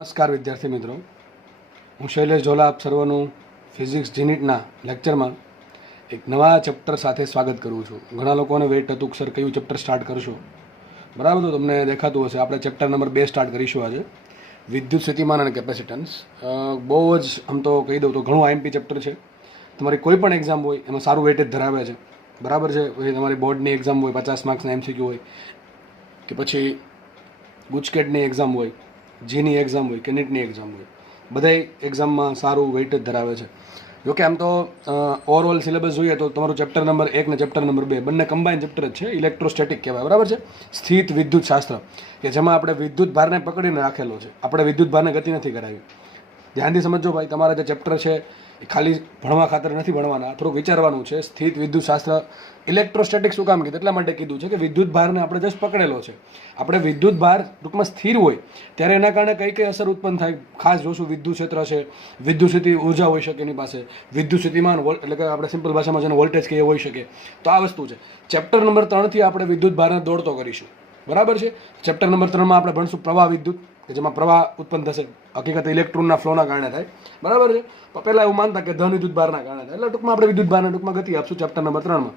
નમસ્કાર વિદ્યાર્થી મિત્રો, હું શૈલેષ ઝોલા આપ સર્વનું ફિઝિક્સ યુનિટના લેક્ચરમાં એક નવા ચેપ્ટર સાથે સ્વાગત કરું છું. ઘણા લોકોને વેઇટ હતું કે સર કયું ચેપ્ટર સ્ટાર્ટ કરશો, બરાબર? તો તમને દેખાતું હશે આપણે ચેપ્ટર નંબર 2 સ્ટાર્ટ કરીશું આજે, વિદ્યુત સ્થિતિમાન અને કેપેસિટન્સ. બહુ જ આમ તો કહી દઉં તો ઘણું આઈએમપી ચેપ્ટર છે. તમારી કોઈ પણ એક્ઝામ હોય એમાં સારું વેઇટેજ ધરાવે છે, બરાબર છે? પછી તમારી બોર્ડની એક્ઝામ હોય, 50 માર્ક્સના એમસીક્યુ હોય, કે પછી ગુજકેટની એક્ઝામ હોય, જીની એક્ઝામ હોય કે નીટની એક્ઝામ હોય, બધાય એક્ઝામમાં સારું વેઇટેજ ધરાવે છે. જોકે આમ તો ઓવરઓલ સિલેબસ જોઈએ તો તમારું ચેપ્ટર નંબર 1 ને ચેપ્ટર નંબર 2 બંને કમ્બાઇન ચેપ્ટર જ છે. ઇલેક્ટ્રોસ્ટેટિક કહેવાય, બરાબર છે? સ્થિત વિદ્યુત શાસ્ત્ર, કે જેમાં આપણે વિદ્યુત ભારને પકડીને રાખેલો છે, આપણે વિદ્યુત ભારને ગતિ નથી કરાવી. ધ્યાનથી સમજો ભાઈ, તમારા જે ચેપ્ટર છે એ ખાલી ભણવા ખાતર નથી ભણવાના, થોડુંક વિચારવાનું છે. સ્થિત વિદ્યુત શાસ્ત્ર ઇલેક્ટ્રોસ્ટેટિક શું કામ કીધું? એટલા માટે કીધું છે કે વિદ્યુત ભારને આપણે જસ્ટ પકડેલો છે. આપણે વિદ્યુત ભાર ટૂંકમાં સ્થિર હોય ત્યારે એના કારણે કઈ કઈ અસર ઉત્પન્ન થાય ખાસ જોશું. વિદ્યુત ક્ષેત્ર છે, વિદ્યુત સ્થિતિ ઉર્જા હોઈ શકે એની પાસે, વિદ્યુત સ્થિતિમાન એટલે કે આપણે સિમ્પલ ભાષામાં જેને વોલ્ટેજ કહીએ હોઈ શકે. તો આ વસ્તુ છે. ચેપ્ટર નંબર 3 આપણે વિદ્યુત ભારને દોડતો કરીશું, બરાબર છે? ચેપ્ટર નંબર 3 આપણે ભણશું પ્રવાહ વિદ્યુત, કે જેમાં પ્રવાહ ઉત્પન્ન થશે, હકીકત ઇલેક્ટ્રોનના ફ્લોના કારણે થાય, બરાબર છે? પહેલાં એવું માનતા કે ધન વિદ્યુત ભારના કારણે થાય, એટલે ટૂંકમાં આપણે વિદ્યુત ભારને ટૂંકમાં ગતિ આપશું ચેપ્ટર નંબર 3માં.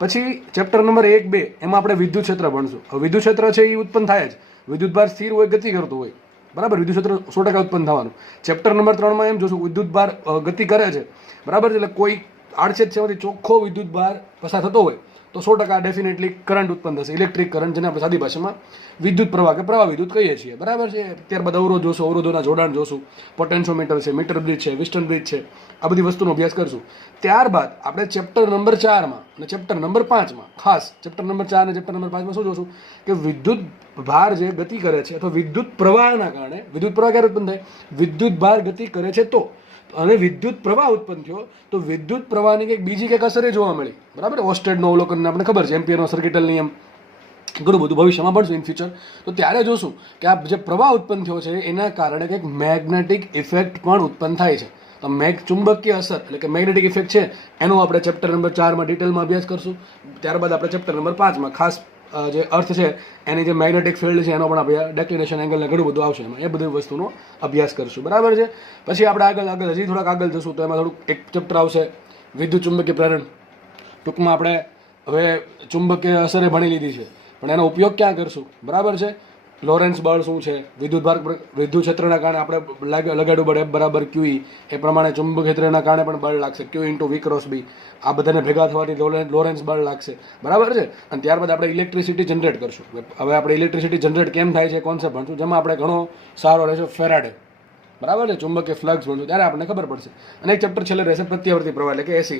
પછી ચેપ્ટર નંબર 1, 2 એમાં આપણે વિદ્યુત ક્ષેત્ર ભણશું. હવે વિદ્યુત ક્ષેત્ર છે એ ઉત્પન્ન થાય જ, વિદ્યુત ભાર સ્થિર હોય, ગતિ કરતું હોય, બરાબર? વિદ્યુત ક્ષેત્ર 100% ઉત્પન્ન થવાનું. ચેપ્ટર નંબર 3માં એમ જોશું વિદ્યુત ભાર ગતિ કરે છે, બરાબર છે? એટલે કોઈ આડછેદ છે એમાંથી ચોખ્ખો વિદ્યુત ભાર પસાર થતો હોય તો 100% ડેફિનેટલી કરંટ ઉત્પન્ન થશે, ઇલેક્ટ્રિક કરંટ, જેને આપણે સાદી ભાષામાં વિદ્યુત પ્રવાહ કે પ્રવાહ વિદ્યુત કહીએ છીએ, બરાબર છે? ત્યારબાદ અવરોધ જોશું, અવરોધોના જોડાણ જોશું, પોટેન્શિયોમીટર છે, મીટર બ્રિજ છે, વિસ્ટન બ્રિજ છે, આ બધી વસ્તુનો અભ્યાસ કરશું. ત્યારબાદ આપણે ચેપ્ટર નંબર 4માં અને ચેપ્ટર નંબર 5માં, ખાસ ચેપ્ટર નંબર 4 અને ચેપ્ટર નંબર 5માં શું જોશું કે વિદ્યુત ભાર જે ગતિ કરે છે અથવા વિદ્યુત પ્રવાહના કારણે, વિદ્યુત પ્રવાહ ક્યારે ઉત્પન્ન થાય? વિદ્યુત ભાર ગતિ કરે છે તો, અને વિદ્યુત પ્રવાહ ઉત્પન્ન થયો તો વિદ્યુત પ્રવાહની કંઈક બીજી કંઈક અસર જોવા મળી, બરાબર? ઓસ્ટેડનો અવલોકન આપણે ખબર છે, એમ્પિયરનો સર્કિટલ નિયમ, ઘણું બધું ભવિષ્યમાં ભણશું ઇન ફ્યુચર. તો ત્યારે જોશું કે આ જે પ્રવાહ ઉત્પન્ન થયો છે એના કારણે કંઈક મેગ્નેટિક ઇફેક્ટ પણ ઉત્પન્ન થાય છે. તો ચુંબકીય અસર એટલે કે મેગ્નેટિક ઇફેક્ટ છે એનો આપણે ચેપ્ટર નંબર 4માં ડિટેલમાં અભ્યાસ કરશું. ત્યારબાદ આપણે ચેપ્ટર નંબર 5માં ખાસ જે અર્થ છે એની જે મેગ્નેટિક ફિલ્ડ છે એનો પણ આપણે ડેક્લિનેશન એંગલને ઘણું બધું આવશે એમાં, એ બધી વસ્તુનો અભ્યાસ કરશું, બરાબર છે? પછી આપણે આગળ હજી થોડાક આગળ જશું તો એમાં થોડુંક એક ચેપ્ટર આવશે વિદ્યુત ચુંબકીય પ્રેરણ. ટૂંકમાં આપણે હવે ચુંબકીય અસરે ભણી લીધી છે, પણ એનો ઉપયોગ ક્યાં કરશું, બરાબર છે? લોરેન્સ બળ શું છે, વિદ્યુત ભાર વિદ્યુત ક્ષેત્રના કારણે આપણે લગાડવું બળ F બરાબર QE, એ પ્રમાણે ચુંબક ક્ષેત્રના કારણે પણ બળ લાગશે Q × V × B. આ બધાને ભેગા થવાથી લોરેન્સ બળ લાગશે, બરાબર છે? અને ત્યારબાદ આપણે ઇલેક્ટ્રિસિટી જનરેટ કરશું. હવે આપણે ઇલેક્ટ્રિસિટી જનરેટ કેમ થાય છે કોન્સેપ્ટ ભણશું, જેમાં આપણે ઘણો સારો રહેશે ફેરાડે, બરાબર છે? ચુંબકીય ફ્લક્સ ભણશું ત્યારે આપણને ખબર પડશે. અને એક ચેપ્ટર છેલ્લે રહેશે પ્રત્યાવર્તી પ્રવાહ એટલે કે AC,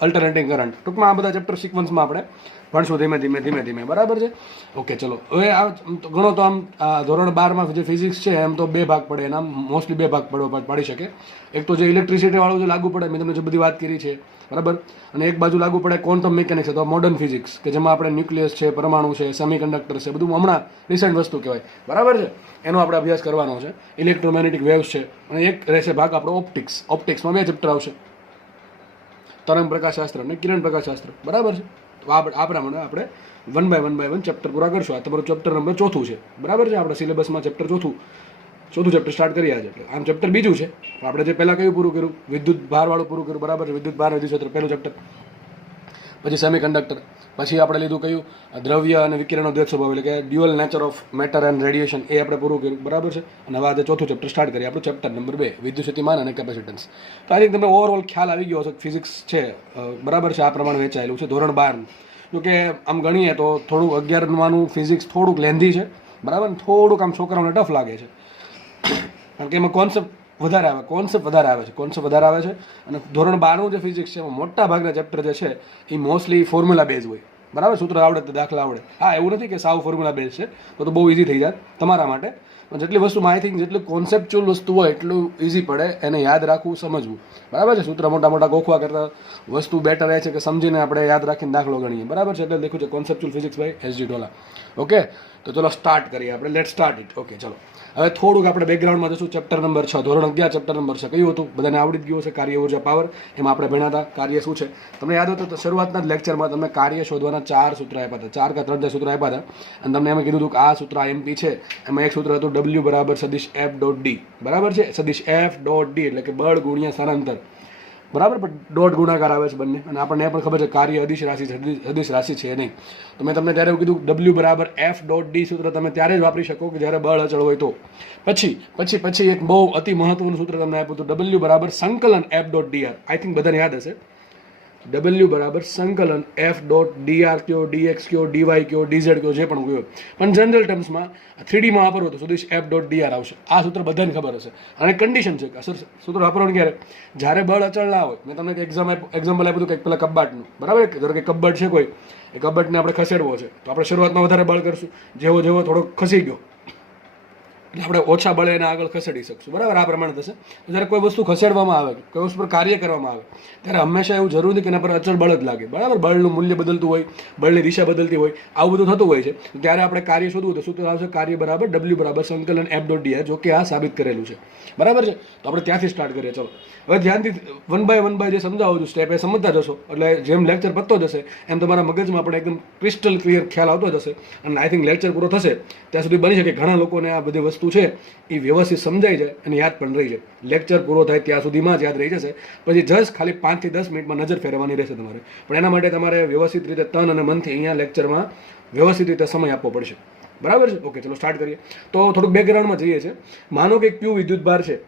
અલ્ટરનેટિંગ કરંટ. ટૂંકમાં આ બધા ચેપ્ટર સિક્વન્સમાં આપણે ભણશું ધીમે ધીમે, બરાબર છે? ઓકે, ચલો. હવે આ ઘણો તો આમ ધોરણ 12માં જે ફિઝિક્સ છે એમ તો 2 ભાગ પડે, એના મોસ્ટલી 2 ભાગ પાડી શકે. એક તો જે ઇલેક્ટ્રિસિટી વાળું જે લાગુ પડે, મેં તમને જે બધી વાત કરી છે, બરાબર? અને એક બાજુ લાગુ પડે ક્વોન્ટમ મિકેનિક્સ અથવા મોડર્ન ફિઝિક્સ, કે જેમાં આપણે ન્યુક્લિયસ છે, પરમાણુ છે, સેમિકન્ડક્ટર છે, બધું હમણાં રિસેન્ટ વસ્તુ કહેવાય, બરાબર છે? એનો આપણે અભ્યાસ કરવાનો છે. ઇલેક્ટ્રોમેગ્નેટિક વેવ્સ છે. અને એક રહેશે ભાગ આપણો ઓપ્ટિક્સમાં 2 ચેપ્ટર આવશે, તરંગ પ્રકાશશાસ્ત્ર અને કિરણ પ્રકાશશાસ્ત્ર, બરાબર છે? તો આ પ્રમાણે આપણે 1 બાય 1 ચેપ્ટર પૂરા કરશું. આ તમારું ચેપ્ટર નંબર 4 છે, બરાબર છે? આપણા સિલેબસમાં ચેપ્ટર ચોથું ચેપ્ટર સ્ટાર્ટ કરી આજે, એટલે આમ ચેપ્ટર 2 છે. આપણે જે પહેલાં કયું પૂરું કર્યું, વિદ્યુત ભારવાળું પૂરું કર્યું, બરાબર છે? વિદ્યુત ભાર વિદ્યુત ક્ષેત્ર પહેલું ચેપ્ટર. પછી સેમિકન્ડક્ટર. પછી આપણે લીધું કયું, દ્રવ્ય અને વિકિરણનો દ્વૈત સ્વભાવ એટલે કે dual nature of matter and radiation, એ આપણે પૂરું કર્યું, બરાબર છે? અને હવે આજે ચોથું ચેપ્ટર સ્ટાર્ટ કરીએ, આપણું ચેપ્ટર નંબર 2 વિદ્યુત સ્થિતિમાન અને કેપેસિટન્સ. તો આજે તમને ઓવરઓલ ખ્યાલ આવી ગયો હશે ફિઝિક્સ છે, બરાબર છે? આ પ્રમાણે વહેંચાયેલું છે ધોરણ 12. જોકે આમ ગણીએ તો થોડુંક 11માનું ફિઝિક્સ થોડુંક લેન્ધી છે, બરાબર? થોડુંક આમ છોકરાઓને ટફ લાગે છે, કારણ કે એમાં કોન્સેપ્ટ વધારે આવે છે. અને ધોરણ 12નું જે ફિઝિક્સ છે એમાં મોટા ભાગના ચેપ્ટર જે છે એ મોસ્ટલી ફોર્મ્યુલા બેઝ હોય, બરાબર? સૂત્ર આવડે તો દાખલા આવડે. હા, એવું નથી કે સાવ ફોર્મ્યુલા બેઝ છે તો બહુ ઇઝી થઈ જાય તમારા માટે, પણ જેટલી વસ્તુમાં આઈ થિંક જેટલું કોન્સેપ્ચ્યુઅલ વસ્તુ હોય એટલું ઇઝી પડે એને યાદ રાખવું, સમજવું, બરાબર છે? સૂત્ર મોટા ગોખવા કરતાં વસ્તુ બેટર એ છે કે સમજીને આપણે યાદ રાખીને દાખલો ગણીએ, બરાબર છે? એટલે દેખું છે conceptual physics by SG Dhola. Okay, તો ચલો સ્ટાર્ટ કરીએ આપણે. Late start it. ઓકે, ચલો. હવે થોડુંક આપણે બેકગ્રાઉન્ડમાં જશું. ચેપ્ટર નંબર 6 ધોરણ 11 ચેપ્ટર નંબર 6 કયું હતું? બધાને આવડી જ ગયું હશે, કાર્ય ઉર્જા પાવર. એમાં આપણે ભણ્યા હતા કાર્ય શું છે. તમને યાદ હતું તો શરૂઆતના જ લેક્ચરમાં તમને કાર્ય શોધવાના 4 સૂત્ર આપ્યા હતા, 4 કે 3 સૂત્ર આપ્યા હતા. અને તમને એમ કીધું હતું કે આ સૂત્ર MP છે, એમાં એક સૂત્ર હતું ડબલ્યુ બરાબર સદિશ એફ ડોટ ડી, બરાબર છે. સદિશ એફ ડોટ ડી એટલે કે બળ ગુણ્યા સ્થાનાંતર, બરાબર. પણ ડોટ ગુણાકાર આવે છે બંને, અને આપણને એ પણ ખબર છે કાર્ય અદિશ રાશિ છે, અદિશ રાશિ છે નહીં. તો મેં તમને ત્યારે એવું કીધું ડબલ્યુ બરાબર એફ ડોટ ડી સૂત્ર તમે ત્યારે જ વાપરી શકો કે જ્યારે બળ અચળ હોય તો. પછી એક બહુ અતિ મહત્વનું સૂત્ર તમને આપ્યું હતું, ડબલ્યુ બરાબર સંકલન F dot DR. I think બધાને યાદ હશે. ડબલ્યુ બરાબર સંકલન એફ ડોટ ડીઆર કયો, ડીએક્સ કયો, ડીવાય કયો, ડીઝેડ કયો, જે પણ કયો, પણ જનરલ ટર્મ્સમાં 3Dમાં વાપરવું તો સદિશ એફ ડોટ ડીઆર આવશે. આ સૂત્ર બધાને ખબર હશે. અને કન્ડિશન છે કે સૂત્ર વાપરવાનું ક્યારે, જ્યારે બળ અચળ ના હોય. મેં તમને એક એક્ઝામ્પલ આપ્યું હતું કે પેલા કબાટનું, બરાબર. ધારો કે કબાટ છે કોઈ, એ કબાટને આપણે ખસેડવો છે, તો આપણે શરૂઆતમાં વધારે બળ કરશું, જેવો થોડો ખસી ગયો એટલે આપણે ઓછા બળે એને આગળ ખસેડી શકશું, બરાબર. આ પ્રમાણે થશે. જ્યારે કોઈ વસ્તુ ખસેડવામાં આવે, કોઈ વસ્તુ પર કાર્ય કરવામાં આવે, ત્યારે હંમેશા એવું જરૂરી નથી કે એના પર અચળ બળ જ લાગે, બરાબર. બળનું મૂલ્ય બદલતું હોય, બળની દિશા બદલતી હોય, આવું બધું થતું હોય છે. ત્યારે આપણે કાર્ય શોધવું તો સૂત્ર આવશે કાર્ય બરાબર ડબલ્યુ બરાબર સંકલન એફ ડોટ ડીઆર, જો કે આ સાબિત કરેલું છે, બરાબર છે. તો આપણે ત્યાંથી સ્ટાર્ટ કરીએ. ચલો હવે ધ્યાનથી વન બાય જે સમજાવું છું સ્ટેપ, એ સમજતા જશો એટલે જેમ લેક્ચર પતતો જશે એમ તમારા મગજમાં પણ એકદમ ક્રિસ્ટલ ક્લિયર ખ્યાલ આવતો જશે. અને આઈ થિંક લેક્ચર પૂરો થશે ત્યાં સુધી બની શકે ઘણા લોકોને આ બધી વસ્તુ છે એ વ્યવસ્થિત સમજાઈ જાય અને યાદ પણ રહી જાય. લેક્ચર પૂરો થાય ત્યાં સુધીમાં જ યાદ રહી જશે. પછી જસ્ટ ખાલી 5 થી 10 મિનિટમાં નજર ફેરવવાની રહેશે તમારે. પણ એના માટે તમારે વ્યવસ્થિત રીતે તન અને મનથી અહીંયા લેક્ચરમાં વ્યવસ્થિત રીતે સમય આપવો પડશે, બરાબર છે. ઓકે, ચલો સ્ટાર્ટ કરીએ. તો થોડુંક બેકગ્રાઉન્ડમાં જઈએ છીએ. માનો કે ક્યુ વિદ્યુત ભાર છે,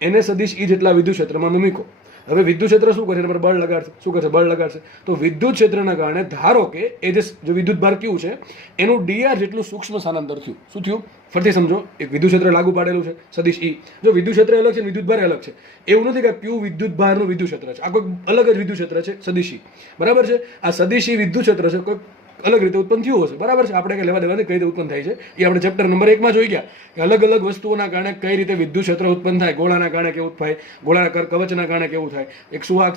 એને સદિશ ઈ જેટલા વિદ્યુત ક્ષેત્રમાં મૂકો. હવે વિદ્યુત ક્ષેત્ર શું કરશે, એના પર બળ લગાડશે. શું કરશે, બળ લગાડશે. તો વિદ્યુત ક્ષેત્રના કારણે ધારો કે એ જે વિદ્યુત ભાર ક્યુ છે એનું ડીઆર જેટલું સૂક્ષ્મ સ્થાનાંતર થયું. શું થયું, ફરીથી સમજો. એક વિદ્યુત ક્ષેત્ર લાગુ પાડેલું છે સદિશ ઈ. જો વિદ્યુત ક્ષેત્ર અલગ છે, વિદ્યુત ભાર અલગ છે. એવું નથી કે ક્યુ વિદ્યુત ભારનું વિદ્યુત ક્ષેત્ર છે, આ કોઈ અલગ જ વિદ્યુત ક્ષેત્ર છે સદિશ ઈ, બરાબર છે. આ સદિશ ઈ વિદ્યુત ક્ષેત્ર છે, કોઈ અલગ રીતે ઉત્પન્ન થયું હશે, બરાબર છે. આપણે કઈ લેવા દેવા કઈ રીતે ઉત્પન્ન થાય છે એ આપણે ચેપ્ટર નંબર 1 માં જોઈ ગયા કે અલગ અલગ વસ્તુઓના કારણે કઈ રીતે વિદ્યુત ક્ષેત્ર ઉત્પન્ન થાય. ગોળાના કારણે કેવું થાય, ગોળાના કવચના કારણે કેવું થાય, એક સુવાહક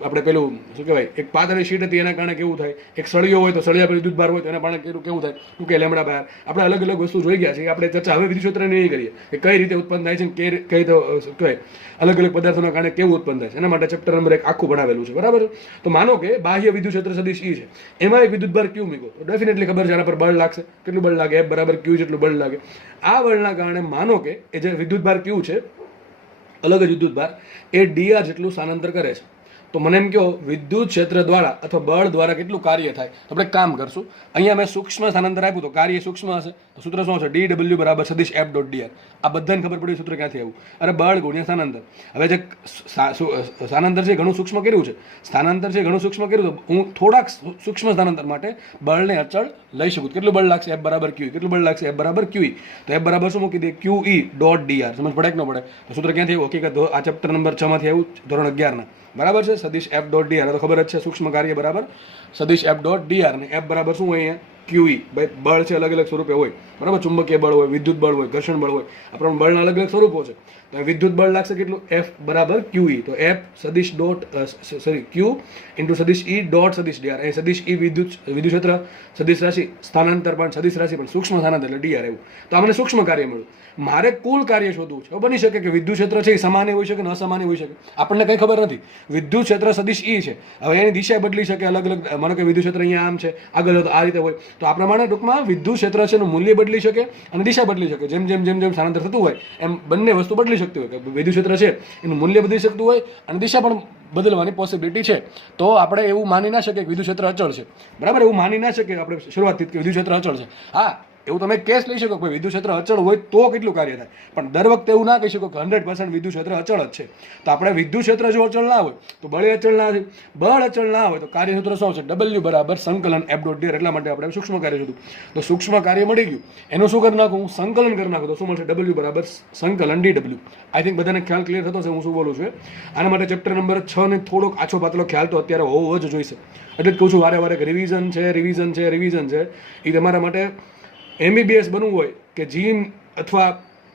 આપણે પેલું શું કહેવાય, એક પાતળી શીટ હતી એના કારણે કેવું થાય, એક સળિયો હોય તો સળિયા પર વિદ્યુત ભાર હોય તો એના કારણે કેવું થાય, શું કે લેમડા બહાર. આપણે અલગ અલગ વસ્તુ જોઈ ગયા છે. આપણે ચર્ચા હવે વિદ્યુત ક્ષેત્રની નહીં કરીએ કે કઈ રીતે ઉત્પન્ન થાય છે, કઈ રીતે શું કહેવાય અલગ અલગ પદાર્થોના કારણે કેવું ઉત્પન્ન થાય છે. એના માટે ચેપ્ટર નંબર 1 આખું ભણાવેલું છે, બરાબર. તો માનો કે બાહ્ય વિદ્યુત ક્ષેત્ર સદિશ ઈ છે, એમાં એક વિદ્યુત ભાર ક્યુ મૂકો તો ડેફિનેટલી ખબર છે આના પર બળ લાગશે. કેટલું બળ લાગે, એફ બરાબર ક્યુ જેટલું બળ લાગે. આ બળના કારણે માનો કે એ જે વિદ્યુત ભાર ક્યુ છે, અલગ જ વિદ્યુત ભાર, એ ડીઆર જેટલું સ્થાનાંતર કરે છે. તો મને એમ કહો વિદ્યુત ક્ષેત્ર દ્વારા અથવા બળ દ્વારા કેટલું કાર્ય થાય. તો આપણે કામ કરશું. અહીંયા મેં સૂક્ષ્મ સ્થાનાંતર આપ્યું તો કાર્ય સૂક્ષ્મ હશે. તો સૂત્ર શું હશે, ડી ડબલ્યુ બરાબર સદિશ એફ ડોટ ડીઆર. આ બધાને ખબર પડી સૂત્ર ક્યાંથી આવ્યું. અરે બળ ગુણ્યા સ્થાનાંતર. હવે જે સ્થાનાંતર છે ઘણું સૂક્ષ્મ કર્યું છે, સ્થાનાંતર છે ઘણું સૂક્ષ્મ કર્યું, તો હું થોડાક સૂક્ષ્મ સ્થાનાંતર માટે બળને અચળ લઈ શકું. કેટલું બળ લાગશે, એફ બરાબર ક્યુ. કેટલું બળ લાગશે, એફ બરાબર ક્યુ. તો એફ બરાબર શું મૂકી દે, ક્યુ ઈ ડોટ ડીઆર. સમજ પડે કે ન પડે. તો સૂત્ર ક્યાંથી આવ્યું, હકીકત આ ચેપ્ટર નંબર 6 માંથી આવ્યું, ધોરણ 11 ના, બરાબર છે. સદિશ એફ ડોટ ડીઆર તો ખબર જ છે, સૂક્ષ્મ કાર્ય બરાબર સદિશ એફ ડોટ ડીઆર. ને એફ બરાબર શું હોય અહીંયા, ક્યુઈ. ભાઈ બળ છે અલગ અલગ સ્વરૂપે હોય, બરાબર. ચુંબકીય બળ હોય, વિદ્યુત બળ હોય, ઘર્ષણ બળ હોય. આપણે બળના અલગ અલગ સ્વરૂપો છે. તો વિદ્યુત બળ લાગશે કેટલું, એફ બરાબર ક્યુઈ. તો એફ સદિશ ડોટ ક્યુ ઇન્ટુ સદિશ ઈ ડોટ સદિશ ડીઆર. અહીં સદિશ ઈ વિદ્યુત ક્ષેત્ર, સદિશ રાશિ, સ્થાનાંતર પણ સદિશ રાશિ પણ સૂક્ષ્મ સ્થાનાંતર એટલે ડીઆર. એવું તો આ મને સૂક્ષ્મ કાર્ય મળ્યું. મારે કુલ કાર્ય શોધવું છે. બની શકે કે વિદ્યુત ક્ષેત્ર છે એ સમાન્ય હોઈ શકે, અસમાન્ય હોઈ શકે, આપણને કંઈ ખબર નથી. વિદ્યુત ક્ષેત્ર સદિશ ઈ છે, હવે એની દિશા બદલી શકે અલગ અલગ. માનો કે વિદ્યુત ક્ષેત્ર અહીંયા આમ છે, આગળ આ રીતે હોય, તો આ પ્રમાણે ટૂંકમાં વિદ્યુત ક્ષેત્ર છે એનું મૂલ્ય બદલી શકે અને દિશા બદલી શકે. જેમ જેમ જેમ જેમ સ્થાનાંતર થતું હોય એમ બંને વસ્તુ બદલી શકતી હોય. કે વિદ્યુત ક્ષેત્ર છે એનું મૂલ્ય બદલી શકતું હોય અને દિશા પણ બદલવાની પોસિબિલિટી છે. તો આપણે એવું માની ના શકીએ કે વિદ્યુત ક્ષેત્ર અચળ છે, બરાબર. એવું માની ના શકીએ આપણે શરૂઆતથી કે વિદ્યુત ક્ષેત્ર અચળ છે. હા, એવું તમે કેસ લઈ શકો કે વિદ્યુત ક્ષેત્ર અચળ હોય તો કેટલું કાર્ય થાય, પણ દર વખતે એવું ના કહી શકો કે 100% વિદ્યુત ક્ષેત્ર અચળ જ છે. તો આપણે વિદ્યુત ક્ષેત્ર જો અચળ ના હોય તો બળ અચળ ના થાય, બળ અચળ ના હોય તો કાર્ય સૂત્ર શું છે, ડબલ્યુ બરાબર સંકલન એફ ડોટ ડીઆર. એટલા માટે આપણે સૂક્ષ્મ કાર્ય શોધ્યું. તો સૂક્ષ્મ કાર્ય મળી ગયું, એનું શું કરી નાખું, સંકલન કરી નાખું. તો શું મળશે, ડબલ્યુ બરાબર સંકલન ડી ડબલ્યુ. આઈ થિંક બધાને ખ્યાલ ક્લિયર થતો છે હું શું બોલું છું. આના માટે ચેપ્ટર નંબર 6 ને થોડોક આછો પાતળો ખ્યાલ તો અત્યારે હોવો જ જોઈશે. એટલે જ કહું છું વારે વારે કે રિવિઝન છે, રિવિઝન છે, રિવિઝન છે. એ તમારા માટે એમબીબીએસ બનવું હોય કે જીમ અથવા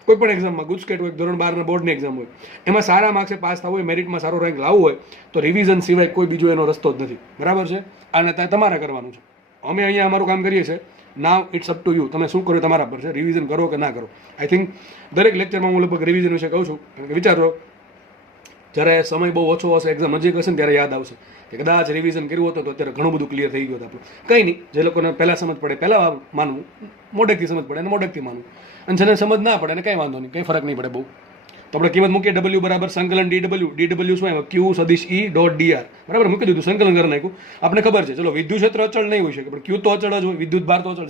કોઈ પણ એક્ઝામમાં, ગુજકેટ હોય, ધોરણ 12 બોર્ડની એક્ઝામ હોય, એમાં સારા માર્ક્સે પાસ થવું હોય, મેરિટમાં સારો રેન્ક લાવવું હોય તો રિવિઝન સિવાય કોઈ બીજો એનો રસ્તો જ નથી, બરાબર છે. અને તમારે કરવાનું છે. અમે અહીંયા અમારું કામ કરીએ છીએ. Now it's up to you. તમે શું કરો તમારા પર છે, રિવિઝન કરો કે ના કરો. આઈ થિંક દરેક લેક્ચરમાં હું લગભગ રિવિઝન વિશે કહું છું. કારણ કે વિચારો જ્યારે સમય બહુ ઓછો હશે, એક્ઝામ નજીક હશે ને ત્યારે યાદ આવશે કે કદાચ રિવિઝન કર્યું હતું તો અત્યારે ઘણું બધું ક્લિયર થઈ ગયું હતું આપણું. કંઈ નહીં, જે લોકોને પહેલાં સમજ પડે પહેલાં માનવું, મોડેકથી સમજ પડે અને મોડેકથી માનવું, અને જેને સમજ ના પડે અને કંઈ વાંધો નહીં, કંઈ ફરક નહીં પડે બહુ. તો આપણે કિંમત મૂકીએ ડબલ્યુ બરાબર સંકલન ડી ડબલ્યુ શું આવ્યું ક્યુ સદિશ ઈ ડોટ ડીઆર બરાબર મૂકી દીધું, સંકલન કરી નાખ્યું. આપણે ખબર છે ચલો વિદ્યુત ક્ષેત્ર અચળ નહીં હોઈ શકે પણ ક્યુ તો અચળ જ હોય, વિદ્યુત ભાર તો અચળ,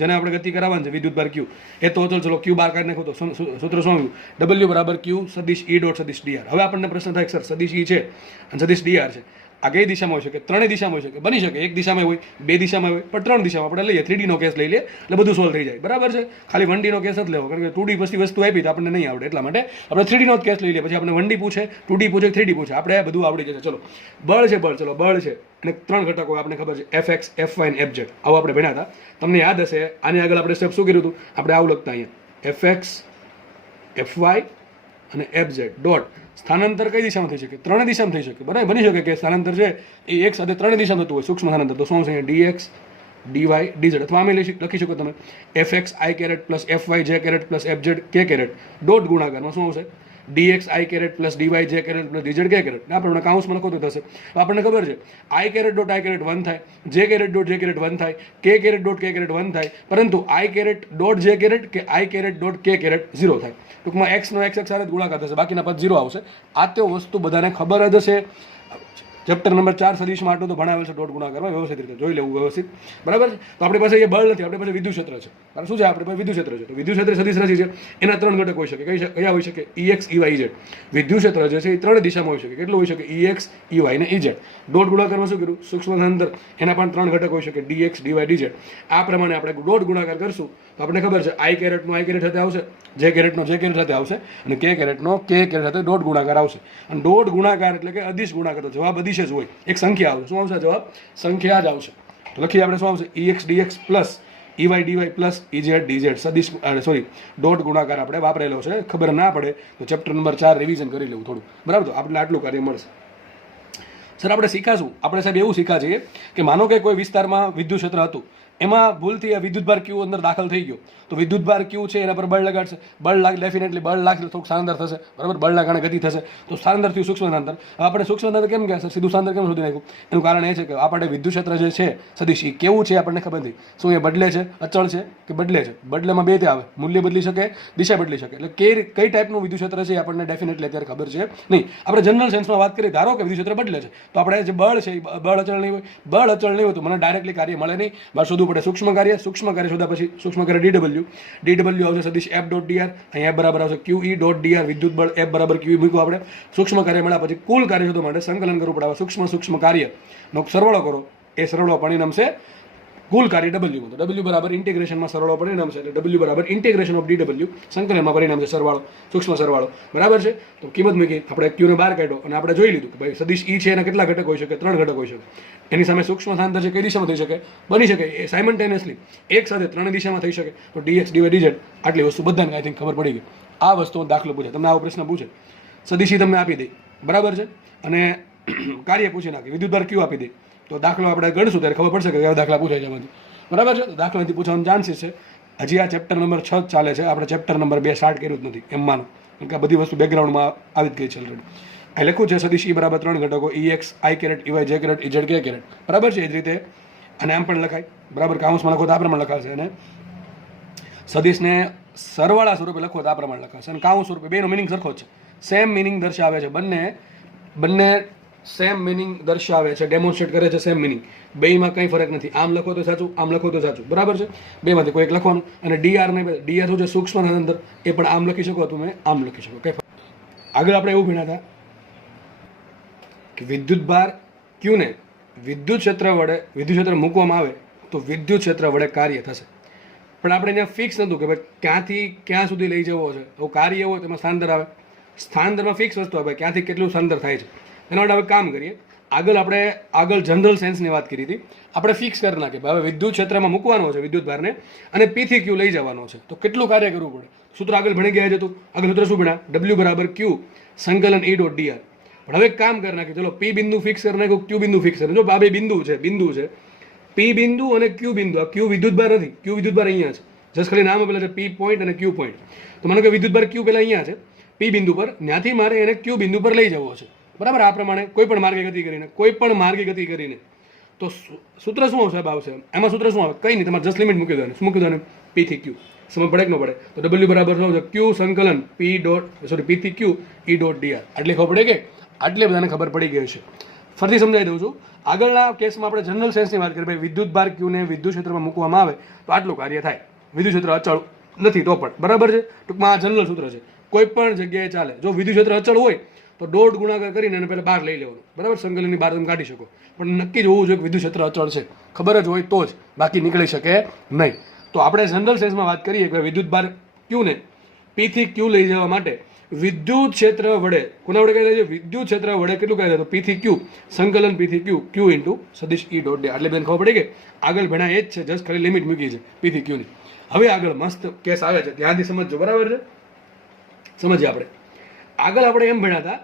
જેને આપણે ગતિ કરાવવાની છે વિદ્યુત ભાર ક્યુ એ તો અચળ. ચલો ક્યુ બાર કાઢી નાખો તો સૂત્ર શું આવ્યું ડબલ્યુ બરાબર ક્યુ સદિશ ઈ ડોટ સદિશ ડીઆર. હવે આપણને પ્રશ્ન થાય સર સદિશ ઈ છે અને સદિશ ડીઆર છે, આ કઈ દિશામાં હોઈ શકે? ત્રણેય દિશામાં હોઈ શકે, બની શકે એક દિશામાં હોય, બે દિશામાં હોય, પણ ત્રણ દિશામાં આપણે લઈએ 3D નો કેસ લઈ લઈએ એટલે બધું સોલ્વ થઈ જાય બરાબર છે. ખાલી 1D નો કેસ નથી લેવો, કારણ કે 2D પછી વસ્તુ આપી તો આપણને નહીં આવડે, એટલા માટે આપણે 3D નો કેસ લઈ લઈએ. પછી આપણે 1D પૂછે, 2D પૂછે, 3D પૂછે, આપણે બધું આવડી જશે. ચલો બળ છે, ચલો બળ છે અને ત્રણ ઘટકો આપણને ખબર છે Fx, Fy અને Fz. આવું આપણે ભણ્યા હતા, તમને યાદ હશે. આની આગળ આપણે સ્ટેપ શું કર્યું હતું? આપણે આવું લખતા અહીંયા Fx, Fy અને Fz ડોટ સ્થાનાંતર કઈ દિશામાં થઈ શકે? ત્રણે દિશામાં થઈ શકે બરાબર. બની શકે કે સ્થાનાંતર છે એ એક સાથે ત્રણે દિશામાં થતું હોય સૂક્ષ્મ સ્થાનાંતર, તો શું છે dx dy dz. અથવા આમે લખી શકો તમે fx i caret plus fy j caret plus fz k caret dot ગુણાકારમાં શું આવશે dx i caret plus dy j caret plus dz k caret. આપણે કાઉન્સમાં લખો તો થશે. આપણને ખબર છે i caret dot i caret 1 થાય, j caret dot j caret 1 થાય, k caret dot k caret 1 થાય, પરંતુ i caret dot j caret કે i caret dot k caret 0 થાય. ટૂંકમાં x નો x સાથે ગુણાકાર થશે, બાકીના પદ 0 આવશે. આ તે વસ્તુ બધાને ખબર જ હશે. ચેપ્ટર નંબર 4 સદિશમાં આટલું તો ભણાવેલ છે, ડોટ ગુણાકારમાં વ્યવસ્થિત રીતે જોઈ લેવું વ્યવસ્થિત બરાબર. તો આપણી પાસે એ બળ નથી, આપણી પાસે વિદ્યુત ક્ષેત્ર છે. કારણ શું છે? આપણી પાસે વિદ્યુત ક્ષેત્ર છે. તો વિદ્યુત ક્ષેત્ર સદિશ રાશિ છે, એના ત્રણ ઘટક હોઈ શકે. કયા હોઈ શકે? ex ey ez. વિદ્યુત ક્ષેત્ર જે છે એ ત્રણ દિશામાં હોઈ શકે. કેટલું હોઈ શકે? ex ey અને ez. ડોટ ગુણાકારમાં શું કર્યું? સૂક્ષ્મ સ્થાનાંતર એના પણ ત્રણ ઘટક હોઈ શકે dx dy dz. આ પ્રમાણે આપણે ડોટ ગુણાકાર કરશું તો આપણે ખબર છે i કેરેટનો i કેરેટ સાથે આવશે, j કેરેટનો j કેરેટ સાથે આવશે અને k કેરેટનો k કેરેટ સાથે ડોટ ગુણાકાર આવશે. અને ડોટ ગુણાકાર એટલે કે અદિશ ગુણાકાર, તો જવાબ અદિશ જ હોય, એક સંખ્યા આવશે. શું આવશે જવાબ? સંખ્યા જ આવશે. તો લખીએ આપણે શું આવશે ex dx plus ey dy plus ez dz સદિશ સોરી ડોટ ગુણાકાર આપણે વાપરેલો છે. ખબર ના પડે તો ચેપ્ટર નંબર 4 રિવિઝન કરી લેવું થોડું બરાબર. તો આપણે આટલું કાર્ય મળશે. સર આપણે શીખાશું, આપણે સાહેબ એવું શીખા છીએ કે માનો કે કોઈ વિસ્તારમાં વિદ્યુત ક્ષેત્ર હતું, એમાં ભૂલથી આ વિદ્યુત ભાર ક્યુ અંદર દાખલ થઈ ગયો, તો વિદ્યુત ભાર ક્યુ છે એના પર બળ લગાડશે, બળ લાગે ડેફિનેટલી બળ લાગે થોડુંક સ્થાનાંતર થશે બરાબર, બળના કારણે ગતિ થશે, તો સ્થાનાંતર થયું સૂક્ષ્મ સ્થાનાંતર. હવે આપણે સૂક્ષ્મ સ્થાનાંતર કેમ ગયા સર? સીધું સ્થાનાંતર કેમ શોધી નાખ્યું? એનું કારણ એ છે કે આપણે વિદ્યુત ક્ષેત્ર જે છે સદિશ એ કેવું છે આપણને ખબર નથી. શું એ બદલે છે, અચળ છે કે બદલે છે? બદલેમાં બે તે આવે, મૂલ્ય બદલી શકે, દિશા બદલી શકે. એટલે કઈ ટાઈપનું વિદ્યુત ક્ષેત્ર છે એ આપણને ડેફિનેટલી અત્યારે ખબર છે નહીં. આપણે જનરલ સેન્સમાં વાત કરીએ, ધારો કે વિદ્યુત ક્ષેત્ર બદલે છે, તો આપણે જે બળ છે એ બળ અચળ નહીં હોય. બળ અચળ નહીં હોય તો મને ડાયરેક્ટલી કાર્ય મળે નહીં, બહાર શોધવું પડે સૂક્ષ્મ કાર્ય. સૂક્ષ્મ કાર્ય શોધ્યા પછી સૂક્ષ્મ કાર્ય ડીડબલ્યુ આવશે સદિશ f ડોટ ડીઆર, અહીંયા f બરાબર આવશે QE ડોટ ડીઆર, વિદ્યુત બળ f બરાબર QE મૂક્યું આપણે. સૂક્ષ્મ કાર્ય મળ્યા પછી કુલ કાર્ય શોધવા માટે સંકલન કરવું પડે. સૂક્ષ્મ કાર્યનો સરવાળો કરો, એ સરવાળો પરિણામ છે કુલ કાર્ય W. તો W બરાબર ઇન્ટિગ્રેશનમાં સરવાળો પરિણામ છે, એટલે W બરાબર ઇન્ટિગ્રેશન ઓફ DW સંકલનમાં પરિણામ છે સરવાળો, સૂક્ષ્મ સરવાળો બરાબર છે. તો કિંમત મૂકી, આપણે Q ને બહાર કાઢ્યો અને આપણે જોઈ લીધું કે ભાઈ સદિશ E છે એના કેટલા ઘટક હોઈ શકે? ત્રણ ઘટક હોઈ શકે. એની સામે સૂક્ષ્મ સ્થાનાંતર છે કઈ દિશામાં થઈ શકે? બની શકે એ સાયમલ્ટેનિયસલી એક સાથે ત્રણ દિશામાં થઈ શકે. તો dx dy dz આટલી વસ્તુ બધાને આઈ થિંક ખબર પડી ગઈ. આ વસ્તુનો દાખલો પૂછે, તમને આવો પ્રશ્ન પૂછે, સદિશી તમને આપી દે બરાબર છે, અને કાર્ય પૂછી નાખે, વિદ્યુત ભાર Q આપી દે, તો દાખલો આપણે ગણશું ત્યારે ખબર પડશે કે કયા દાખલા પૂછાય છે એમાંથી બરાબર છે. તો દાખલાથી પૂછવાનું ચાન્સીસ છે. હજી આ ચેપ્ટર નંબર 6 ચાલે છે, આપણે ચેપ્ટર નંબર 2 સ્ટાર્ટ કર્યું જ નથી એમ માનો, કારણ કે આ બધી વસ્તુ બેકગ્રાઉન્ડમાં આવી જ ગઈ છે ઓલરેડી. અહીં લખ્યું છે સદિશ E બરાબર ત્રણ ઘટકો ex i caret ey j caret ez k caret બરાબર છે. એ જ રીતે અને આમ પણ લખાય બરાબર, કાઉન્સમાં લખો તો આ પ્રમાણે લખાશે, અને સદિશને સરવાળા સ્વરૂપે લખો તો આ પ્રમાણે લખાશે, અને કાઉન્સ સ્વરૂપે બેનો મિનિંગ સરખો જ છે, સેમ મિનિંગ દર્શાવે છે. બંને સેમ મિનિંગ દર્શાવે છે, ડેમોન્સ્ટ્રેટ કરે છે સેમ મિનિંગ. બેમાં કંઈ ફરક નથી, આમ લખો તો સાચું, આમ લખો તો સાચું બરાબર છે. બેમાંથી કોઈ એક લખવાનું. અને ડીઆર નહીં, ડીઆર શું છે? સૂક્ષ્મ સ્થાનાંતર, એ પણ આમ લખી શકો, તમે આમ લખી શકો, કંઈ આગળ આપણે એવું ભણ્યા હતા કે વિદ્યુત ભાર Q ને વિદ્યુત ક્ષેત્ર મૂકવામાં આવે તો વિદ્યુત ક્ષેત્ર વડે કાર્ય થશે. પણ આપણે ત્યાં ફિક્સ નહોતું કે ભાઈ ક્યાંથી ક્યાં સુધી લઈ જવો છે. તો કાર્ય હોય તેમાં સ્થાનાંતર આવે, સ્થાનાંતરમાં ફિક્સ વસ્તુ આવે ક્યાંથી કેટલું સ્થાનાંતર થાય છે. એના માટે હવે કામ કરીએ. આગળ જનરલ સેન્સની વાત કરી હતી, આપણે ફિક્સ કરી નાખીએ હવે વિદ્યુત ક્ષેત્રમાં મૂકવાનો છે વિદ્યુત ભારને, અને P થી Q લઈ જવાનો છે, તો કેટલું કાર્ય કરવું પડે? સૂત્ર આગળ ભણી ગયા હતું. આગળ સૂત્ર શું ભણ્યા? W બરાબર Q સંકલન E ડોટ ડીઆર. પણ હવે કામ કરી નાખીએ, ચલો P બિંદુ ફિક્સ કરી નાખ્યું, Q બિંદુ ફિક્સ કરી. જો આ બે બિંદુ છે P બિંદુ અને Q બિંદુ. આ Q વિદ્યુત ભાર નથી, Q વિદ્યુત ભાર અહીંયા છે, જસ્ટ ખાલી નામ આપેલા છે P પોઈન્ટ અને Q પોઈન્ટ. તો માનો કે વિદ્યુત ભાર Q પેલા અહીંયા છે, પી બિંદુ પર, ત્યાંથી મારે એને ક્યુ બિંદુ પર લઈ જવો છે, બરાબર. આ પ્રમાણે કોઈ પણ માર્ગે ગતિ કરીને તો સૂત્ર શું સાહેબ આવશે? એમાં સૂત્ર શું આવે? કંઈ નહીં, તમારે જસ્ટ લિમિટ મૂકી દેવાની. શું મૂકી દેવાની? પી થી ક્યુ. સમજ પડે કે ન પડે? તો ડબલ્યુ બરાબર શું છે? ક્યુ સંકલન પી થી ક્યુ ઈ ડોટ ડીઆર. આટલી ખબર પડે કે? આટલે બધાને ખબર પડી ગઈ છે. ફરીથી સમજાવી દઉં છું. આગળના કેસમાં આપણે જનરલ સેન્સની વાત કરીએ. ભાઈ વિદ્યુત ભાર ક્યુને વિદ્યુત ક્ષેત્રમાં મૂકવામાં આવે તો આટલું કાર્ય થાય. વિદ્યુત ક્ષેત્ર અચળ નથી તો પણ, બરાબર છે. ટૂંકમાં આ જનરલ સૂત્ર છે, કોઈ પણ જગ્યાએ ચાલે. જો વિદ્યુત ક્ષેત્ર અચળ હોય તો ડોટ ગુણાકાર કરીને એને પહેલાં બહાર લઈ લેવાનું, બરાબર. સંકલનની બહાર તમે કાઢી શકો, પણ નક્કી જ હોવું જોઈએ કે વિદ્યુત ક્ષેત્ર અચળ છે. ખબર જ હોય તો જ, બાકી નીકળી શકે નહીં. તો આપણે જનરલ સેન્સમાં વાત કરીએ કે વિદ્યુત ભાર ક્યુને પી થી ક્યુ લઈ જવા માટે વિદ્યુત ક્ષેત્ર વડે, કોના વડે કહે છે? વિદ્યુત ક્ષેત્ર વડે કેટલું કહે છે? તો પી થી ક્યુ સંકલન પી થી ક્યુ ક્યુ ઇન્ટુ સદિશ ઈ ડોટ ડે. એટલે બેન ખબર પડી કે આગળ ભણા એ જ છે, જસ્ટ ખાલી લિમિટ મૂકી છે પી થી ક્યુની. હવે આગળ મસ્ત કેસ આવે છે, ધ્યાનથી સમજજો, બરાબર છે. સમજીએ આપણે. આગળ આપણે એમ ભણ્યા હતા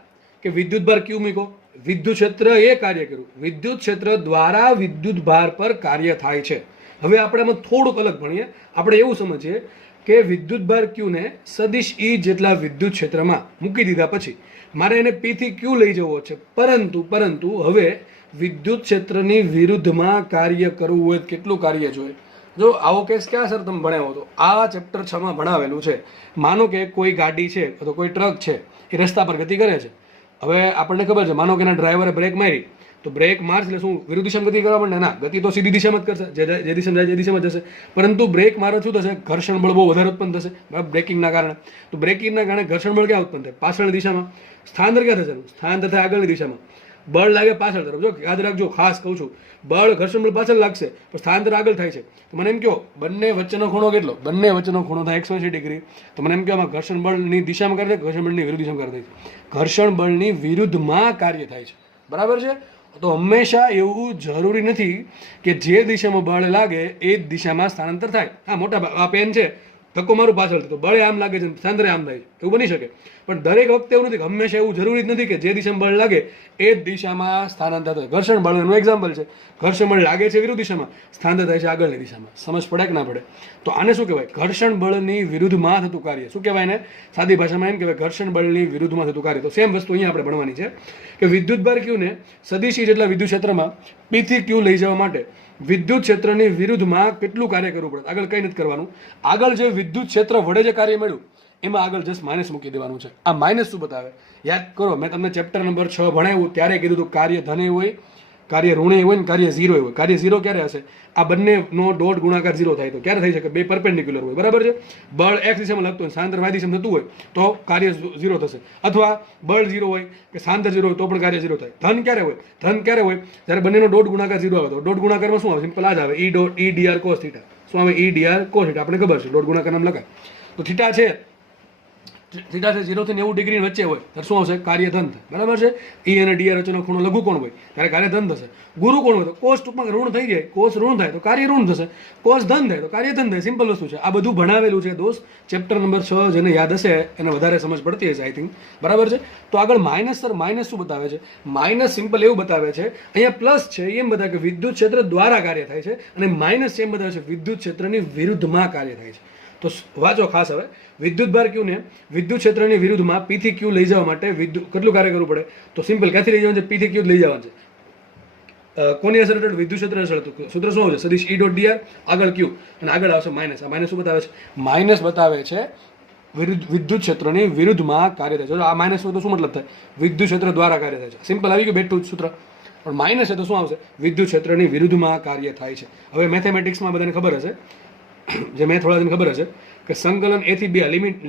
કે વિદ્યુત ભાર ક્યુ મૂકો, વિદ્યુત ક્ષેત્ર એ કાર્ય કર્યું, વિદ્યુત ક્ષેત્ર દ્વારા વિદ્યુત ભાર પર કાર્ય થાય છે. હવે આપણે એમાં થોડુંક અલગ ભણીએ. આપણે એવું સમજીએ કે વિદ્યુત ભાર ક્યુને સદિશ ઈ જેટલા વિદ્યુત ક્ષેત્રમાં મૂકી દીધા પછી મારે એને પી થી ક્યુ લઈ જવો છે, પરંતુ હવે વિદ્યુત ક્ષેત્રની વિરુદ્ધમાં કાર્ય કરવું હોય કેટલું કાર્ય જોઈએ? જો આવો કેસ ક્યાં સર તમે ભણાવ્યો હતો? આ ચેપ્ટર 6 માં ભણાવેલું છે. માનો કે કોઈ ગાડી છે અથવા કોઈ ટ્રક છે, એ રસ્તા પર ગતિ કરે છે. હવે આપણને ખબર છે, માનો કે એના ડ્રાઈવરે બ્રેક મારી, તો બ્રેક મારશે એટલે શું વિરુદ્ધ દિશામાં ગતિ કરવા માંડે? ના, ગતિ તો સીધી દિશામાં જ કરશે, જે દિશામાં જાય એ દિશામાં જશે. પરંતુ બ્રેક મારો શું થશે? ઘર્ષણ બળ બહુ વધારે ઉત્પન્ન થશે, બરાબર, બ્રેકિંગના કારણે. તો બ્રેકિંગના કારણે ઘર્ષણ બળ ક્યાં ઉત્પન્ન થાય? પાછળની દિશામાં. સ્થાનાંતર ક્યાં થશે? સ્થાનાંતર થાય આગળની દિશામાં. બળ લાગે પાછળ તરફ. જો યાદ રાખજો, ખાસ કહું છું, બળ ઘર્ષણ બળ પાછળ લાગશે પણ સ્થાનાંતર આગળ થાય છે. તો મને એમ કહો, બંને વચ્ચેનો ખૂણો કેટલો? બંને વચ્ચેનો ખૂણો થાય 180 ડિગ્રી. તો મને એમ કહો, આમાં ઘર્ષણ બળની દિશામાં કાર્ય થાય, ઘર્ષણ બળની વિરુદ્ધ દિશામાં કાર્ય થાય? ઘર્ષણ બળની વિરુદ્ધમાં કાર્ય થાય છે, બરાબર છે. તો હંમેશા એવું જરૂરી નથી કે જે દિશામાં બળ લાગે એ જ દિશામાં સ્થાનાંતર થાય. હા, મોટા આ પેન છે, ધક્કો મારું પાછળથી તો બળે આમ લાગે છે, સ્થાનાંતરે આમ થાય છે, એવું બની શકે. પણ દરેક વખતે એવું નથી, હંમેશા એવું જરૂરી જ નથી કે જે દિશામાં બળ લાગે એ જ દિશામાં સ્થાનાંતર થાય. ઘર્ષણ બળ એનું એક્ઝામ્પલ છે. ઘર્ષણ બળ લાગે છે વિરુદ્ધ દિશામાં, સ્થાનાંતર થાય છે આગળની દિશામાં. સમજ પડે કે ના પડે? તો આને શું કહેવાય? ઘર્ષણ બળની વિરુદ્ધમાં થતું કાર્ય. શું કહેવાય એને? સાદી ભાષામાં એમ કહેવાય ઘર્ષણ બળની વિરુદ્ધમાં થતું કાર્ય. તો સેમ વસ્તુ અહીંયા આપણે ભણવાની છે કે વિદ્યુત ભાર ક્યુને સદિશ જેટલા વિદ્યુત ક્ષેત્રમાં પી થી ક્યુ લઈ જવા માટે વિદ્યુત ક્ષેત્રની વિરુદ્ધમાં કેટલું કાર્ય કરવું પડે? આગળ કંઈ નથી કરવાનું. આગળ જે વિદ્યુત ક્ષેત્ર વડે જે કાર્ય મળ્યું એમાં આગળ જસ્ટ માઇનસ મૂકી દેવાનું છે. આ માઇનસ શું બતાવે? યાદ કરો, મેં તમને ચેપ્ટર નંબર 6 ભણાવ્યું ત્યારે કીધું હતું કાર્ય ધને હોય, કાર્ય ઋણે હોય ને કાર્ય ઝીરો હોય. કાર્ય ઝીરો ક્યારે હશે? આ બંનેનો ડોટ ગુણાકાર ઝીરો થાય તો ક્યારે થઈ શકે? બે પરપેન્ડિક્યુલર હોય, બરાબર છે. બળ એક્સ દિશામાં લાગતું હોય, સ્થાનાંતર વાય દિશામાં થતું હોય તો કાર્ય ઝીરો થશે. અથવા બળ ઝીરો હોય કે સ્થાનાંતર ઝીરો હોય તો પણ કાર્ય ઝીરો થાય. ધન ક્યારે હોય? જ્યારે બંનેનો ડોટ ગુણાકાર ઝીરો આવે તો ડોટ ગુણાકારમાં શું આવે? સિમ્પલ આ જ આવે, ઈ ડીઆર કોસ થીટા. શું આવે? ઈ ડીઆર કોસ થીટા. આપણે ખબર છે, ડોટ ગુણાકાર નામ લખાય. તો થીટા છે 0 થી 90 ડિગ્રી વચ્ચે હોય ત્યારે શું આવશે? કાર્ય ધન થાય, બરાબર છે. ઈ અને ડીઆર વચ્ચેનો ખૂણો લઘુ કોણ હોય ત્યારે કાર્ય ધન થશે. ગુરુ કોણ હોય તો કોસ ટૂંકમાં ઋણ થઈ જાય, કોસ ઋણ થાય તો કાર્ય ઋણ થશે, કોસ ધન થાય તો કાર્ય ધન થાય. સિમ્પલ વસ્તુ છે. આ બધું ભણાવેલું છે દોસ્ત. ચેપ્ટર નંબર 6 જેને યાદ હશે એને વધારે સમજ પડતી હશે આઈ થિંક, બરાબર છે. તો આગળ માઇનસ. સર માઇનસ શું બતાવે છે? માઇનસ સિમ્પલ એવું બતાવે છે, અહીંયા પ્લસ છે એમ બતાવે કે વિદ્યુત ક્ષેત્ર દ્વારા કાર્ય થાય છે, અને માઇનસ છે એમ બતાવે છે વિદ્યુત ક્ષેત્રની વિરુદ્ધમાં કાર્ય થાય છે. તો વાંચો ખાસ. હવે વિદ્યુત ભાર ક્યુને વિદ્યુત ક્ષેત્રની વિરુદ્ધમાં પી થી ક્યુ લઈ જવા માટે કેટલું કાર્ય કરવું પડે? તો સિમ્પલ ક્યાંથી લઈ જવાનું છે? પી થી ક્યુ લઈ જવાનું છે. કોની અસર હેઠળ? વિદ્યુત ક્ષેત્ર અસર. સૂત્ર શું આવશે? સદિશ ઈ ડોટ ડીઆર, આગળ ક્યુ અને આગળ આવશે માઇનસ. આ માઇનસ શું બતાવે છે? માઇનસ બતાવે છે વિદ્યુત ક્ષેત્રની વિરુદ્ધમાં કાર્ય થાય છે. આ માઇનસ તો શું મતલબ થાય? વિદ્યુત ક્ષેત્ર દ્વારા કાર્ય થાય છે. સિમ્પલ આવી ગયું બેઠું સૂત્ર. પણ માઇનસ છે તો શું આવશે? વિદ્યુત ક્ષેત્રની વિરુદ્ધમાં કાર્ય થાય છે. હવે મેથેમેટિક્સમાં બધાને ખબર હશે, જે મેં થોડા દિન ખબર હશે કે સંકલન એ થી બી,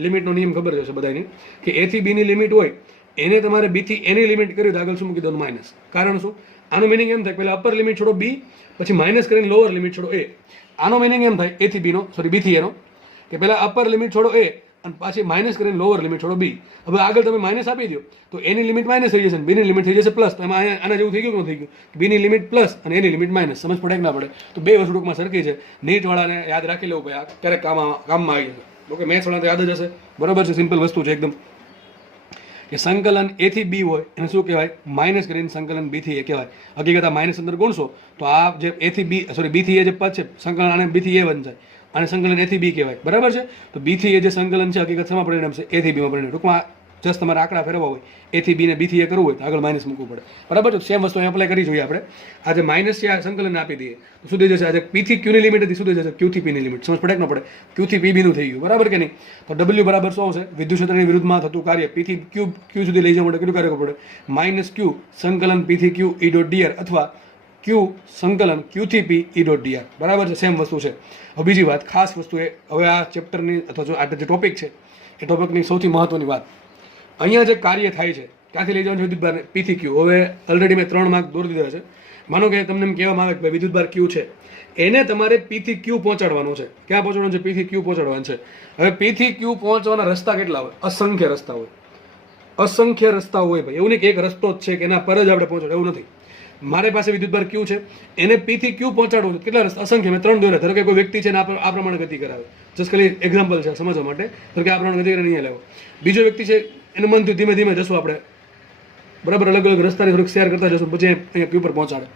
લિમિટનો નિયમ ખબર હશે બધાની કે એ થી બી ની લિમિટ હોય એને તમારે બી થી એની લિમિટ કરી તો આગળ શું મૂકી દેવાનું? માઇનસ. કારણ શું? આનો મિનિંગ એમ થાય પહેલા અપર લિમિટ છોડો બી, પછી માઇનસ કરીને લોઅર લિમિટ છોડો એ. આનો મિનિંગ એમ થાય એ થી બીનો, સોરી બી થી એનો, કે પહેલા અપર લિમિટ છોડો એ અને પાછી માઇનસ કરીને લોઅર લિમિટ છોડો બી. હવે આગળ તમે માઇનસ આપી દો તો એની લિમિટ માઇનસ થઈ જશે, બીની લિમિટ થઈ જશે પ્લસ. તો એમાં આના જેવું થઈ ગયું કે થઈ ગયું? બીની લિમિટ પ્લસ અને એની લિમિટ માઇનસ. સમજ પડે કે ના પડે? તો બે વસ્તુ ટૂંકમાં સરખી છે. નીટ વાળાને યાદ રાખી લેવું ભાઈ, આ ક્યારેક કામમાં આવી જશે. ઓકે, મેથ્સ વાળા તો યાદ જ હશે, બરોબર છે. સિમ્પલ વસ્તુ છે એકદમ. કે સંકલન એ થી બી હોય એને શું કહેવાય? માઇનસ કરીને સંકલન બી થી એ કહેવાય. હકીકત આ માઇનસ અંદર ગુણશો તો આ જે એ થી બી, સોરી બી થી એ જે પદ છે સંકલન, આને બી થી એ બની જાય, અને સંકલન એ થી બી કહેવાય, બરાબર છે. તો બી થી એ જે સંકલન છે હકીકત શેમાં પરિણમશે? એ થી બીમાં પરિણમે. ટૂંકમાં જસ્ટ તમારે આંકડા ફેરવવા હોય A થી B ને B થી A કરવું હોય તો આગળ માઇનસ મૂકવું પડે, બરાબર છે. સેમ વસ્તુ અહીં એપ્લાય કરી જોઈએ આપણે. આ જે માઇનસ છે આ સંકલન આપી દઈએ તો શું થઈ જશે? આજે P થી Q ની લિમિટ હતી, શું થઈ જશે? Q થી P ની લિમિટ. સમજ પડે કે ન પડે? Q થી P બીનું થઈ ગયું, બરાબર કે નહીં? તો W બરાબર શું આવશે? વિદ્યુત ક્ષેત્રની વિરુદ્ધમાં થતું કાર્ય P થી Q સુધી લઈ જવા માટે કેટલું કાર્ય કરવું પડે? માઇનસ Q સંકલન P થી Q E ડોટ dr અથવા Q સંકલન Q થી P E ડોટ dr, બરાબર છે. સેમ વસ્તુ છે. હવે બીજી વાત, ખાસ વસ્તુ એ હવે આ ચેપ્ટરની અથવા જો આ જે ટોપિક છે એ ટોપિકની સૌથી મહત્વની વાત, અહીંયા જે કાર્ય થાય છે ક્યાંથી લઈ જવાનું છે? વિદ્યુતભાર P થી Q. હવે ઓલરેડી મેં 3 માર્ક દોરી દીધા છે. માનો કે તમને એમ કહેવામાં આવે કે ભાઈ વિદ્યુતભાર Q છે, એને તમારે P થી Q પહોંચાડવાનો છે. ક્યાં પહોંચાડવાનું છે? P થી Q પહોંચાડવાનું છે. હવે P થી Q પહોંચવાના રસ્તા કેટલા હોય? અસંખ્ય રસ્તા હોય, અસંખ્ય રસ્તા હોય ભાઈ. એવું નહીં કે એક રસ્તો જ છે કે એના પર જ આપણે પહોંચાડે, એવું નથી. મારી પાસે વિદ્યુતભાર Q છે, એને P થી Q પહોંચાડવું છે. કેટલા રસ્તા? અસંખ્ય. મેં 3 દોર્યા. ધારો કે કોઈ વ્યક્તિ છે ને આ પ્રમાણે ગતિ કરાવે, જસ્ટ ખાલી એક્ઝામ્પલ છે સમજવા માટે. ધારો કે આ પ્રમાણે ગતિ કરીને અહીંયા લેવો. બીજો વ્યક્તિ છે, એનું મન થયું ધીમે ધીમે જશું આપણે, બરાબર, અલગ અલગ રસ્તાની થોડીક શેર કરતા જશું, પછી અહીંયા Q પર પહોંચાડે.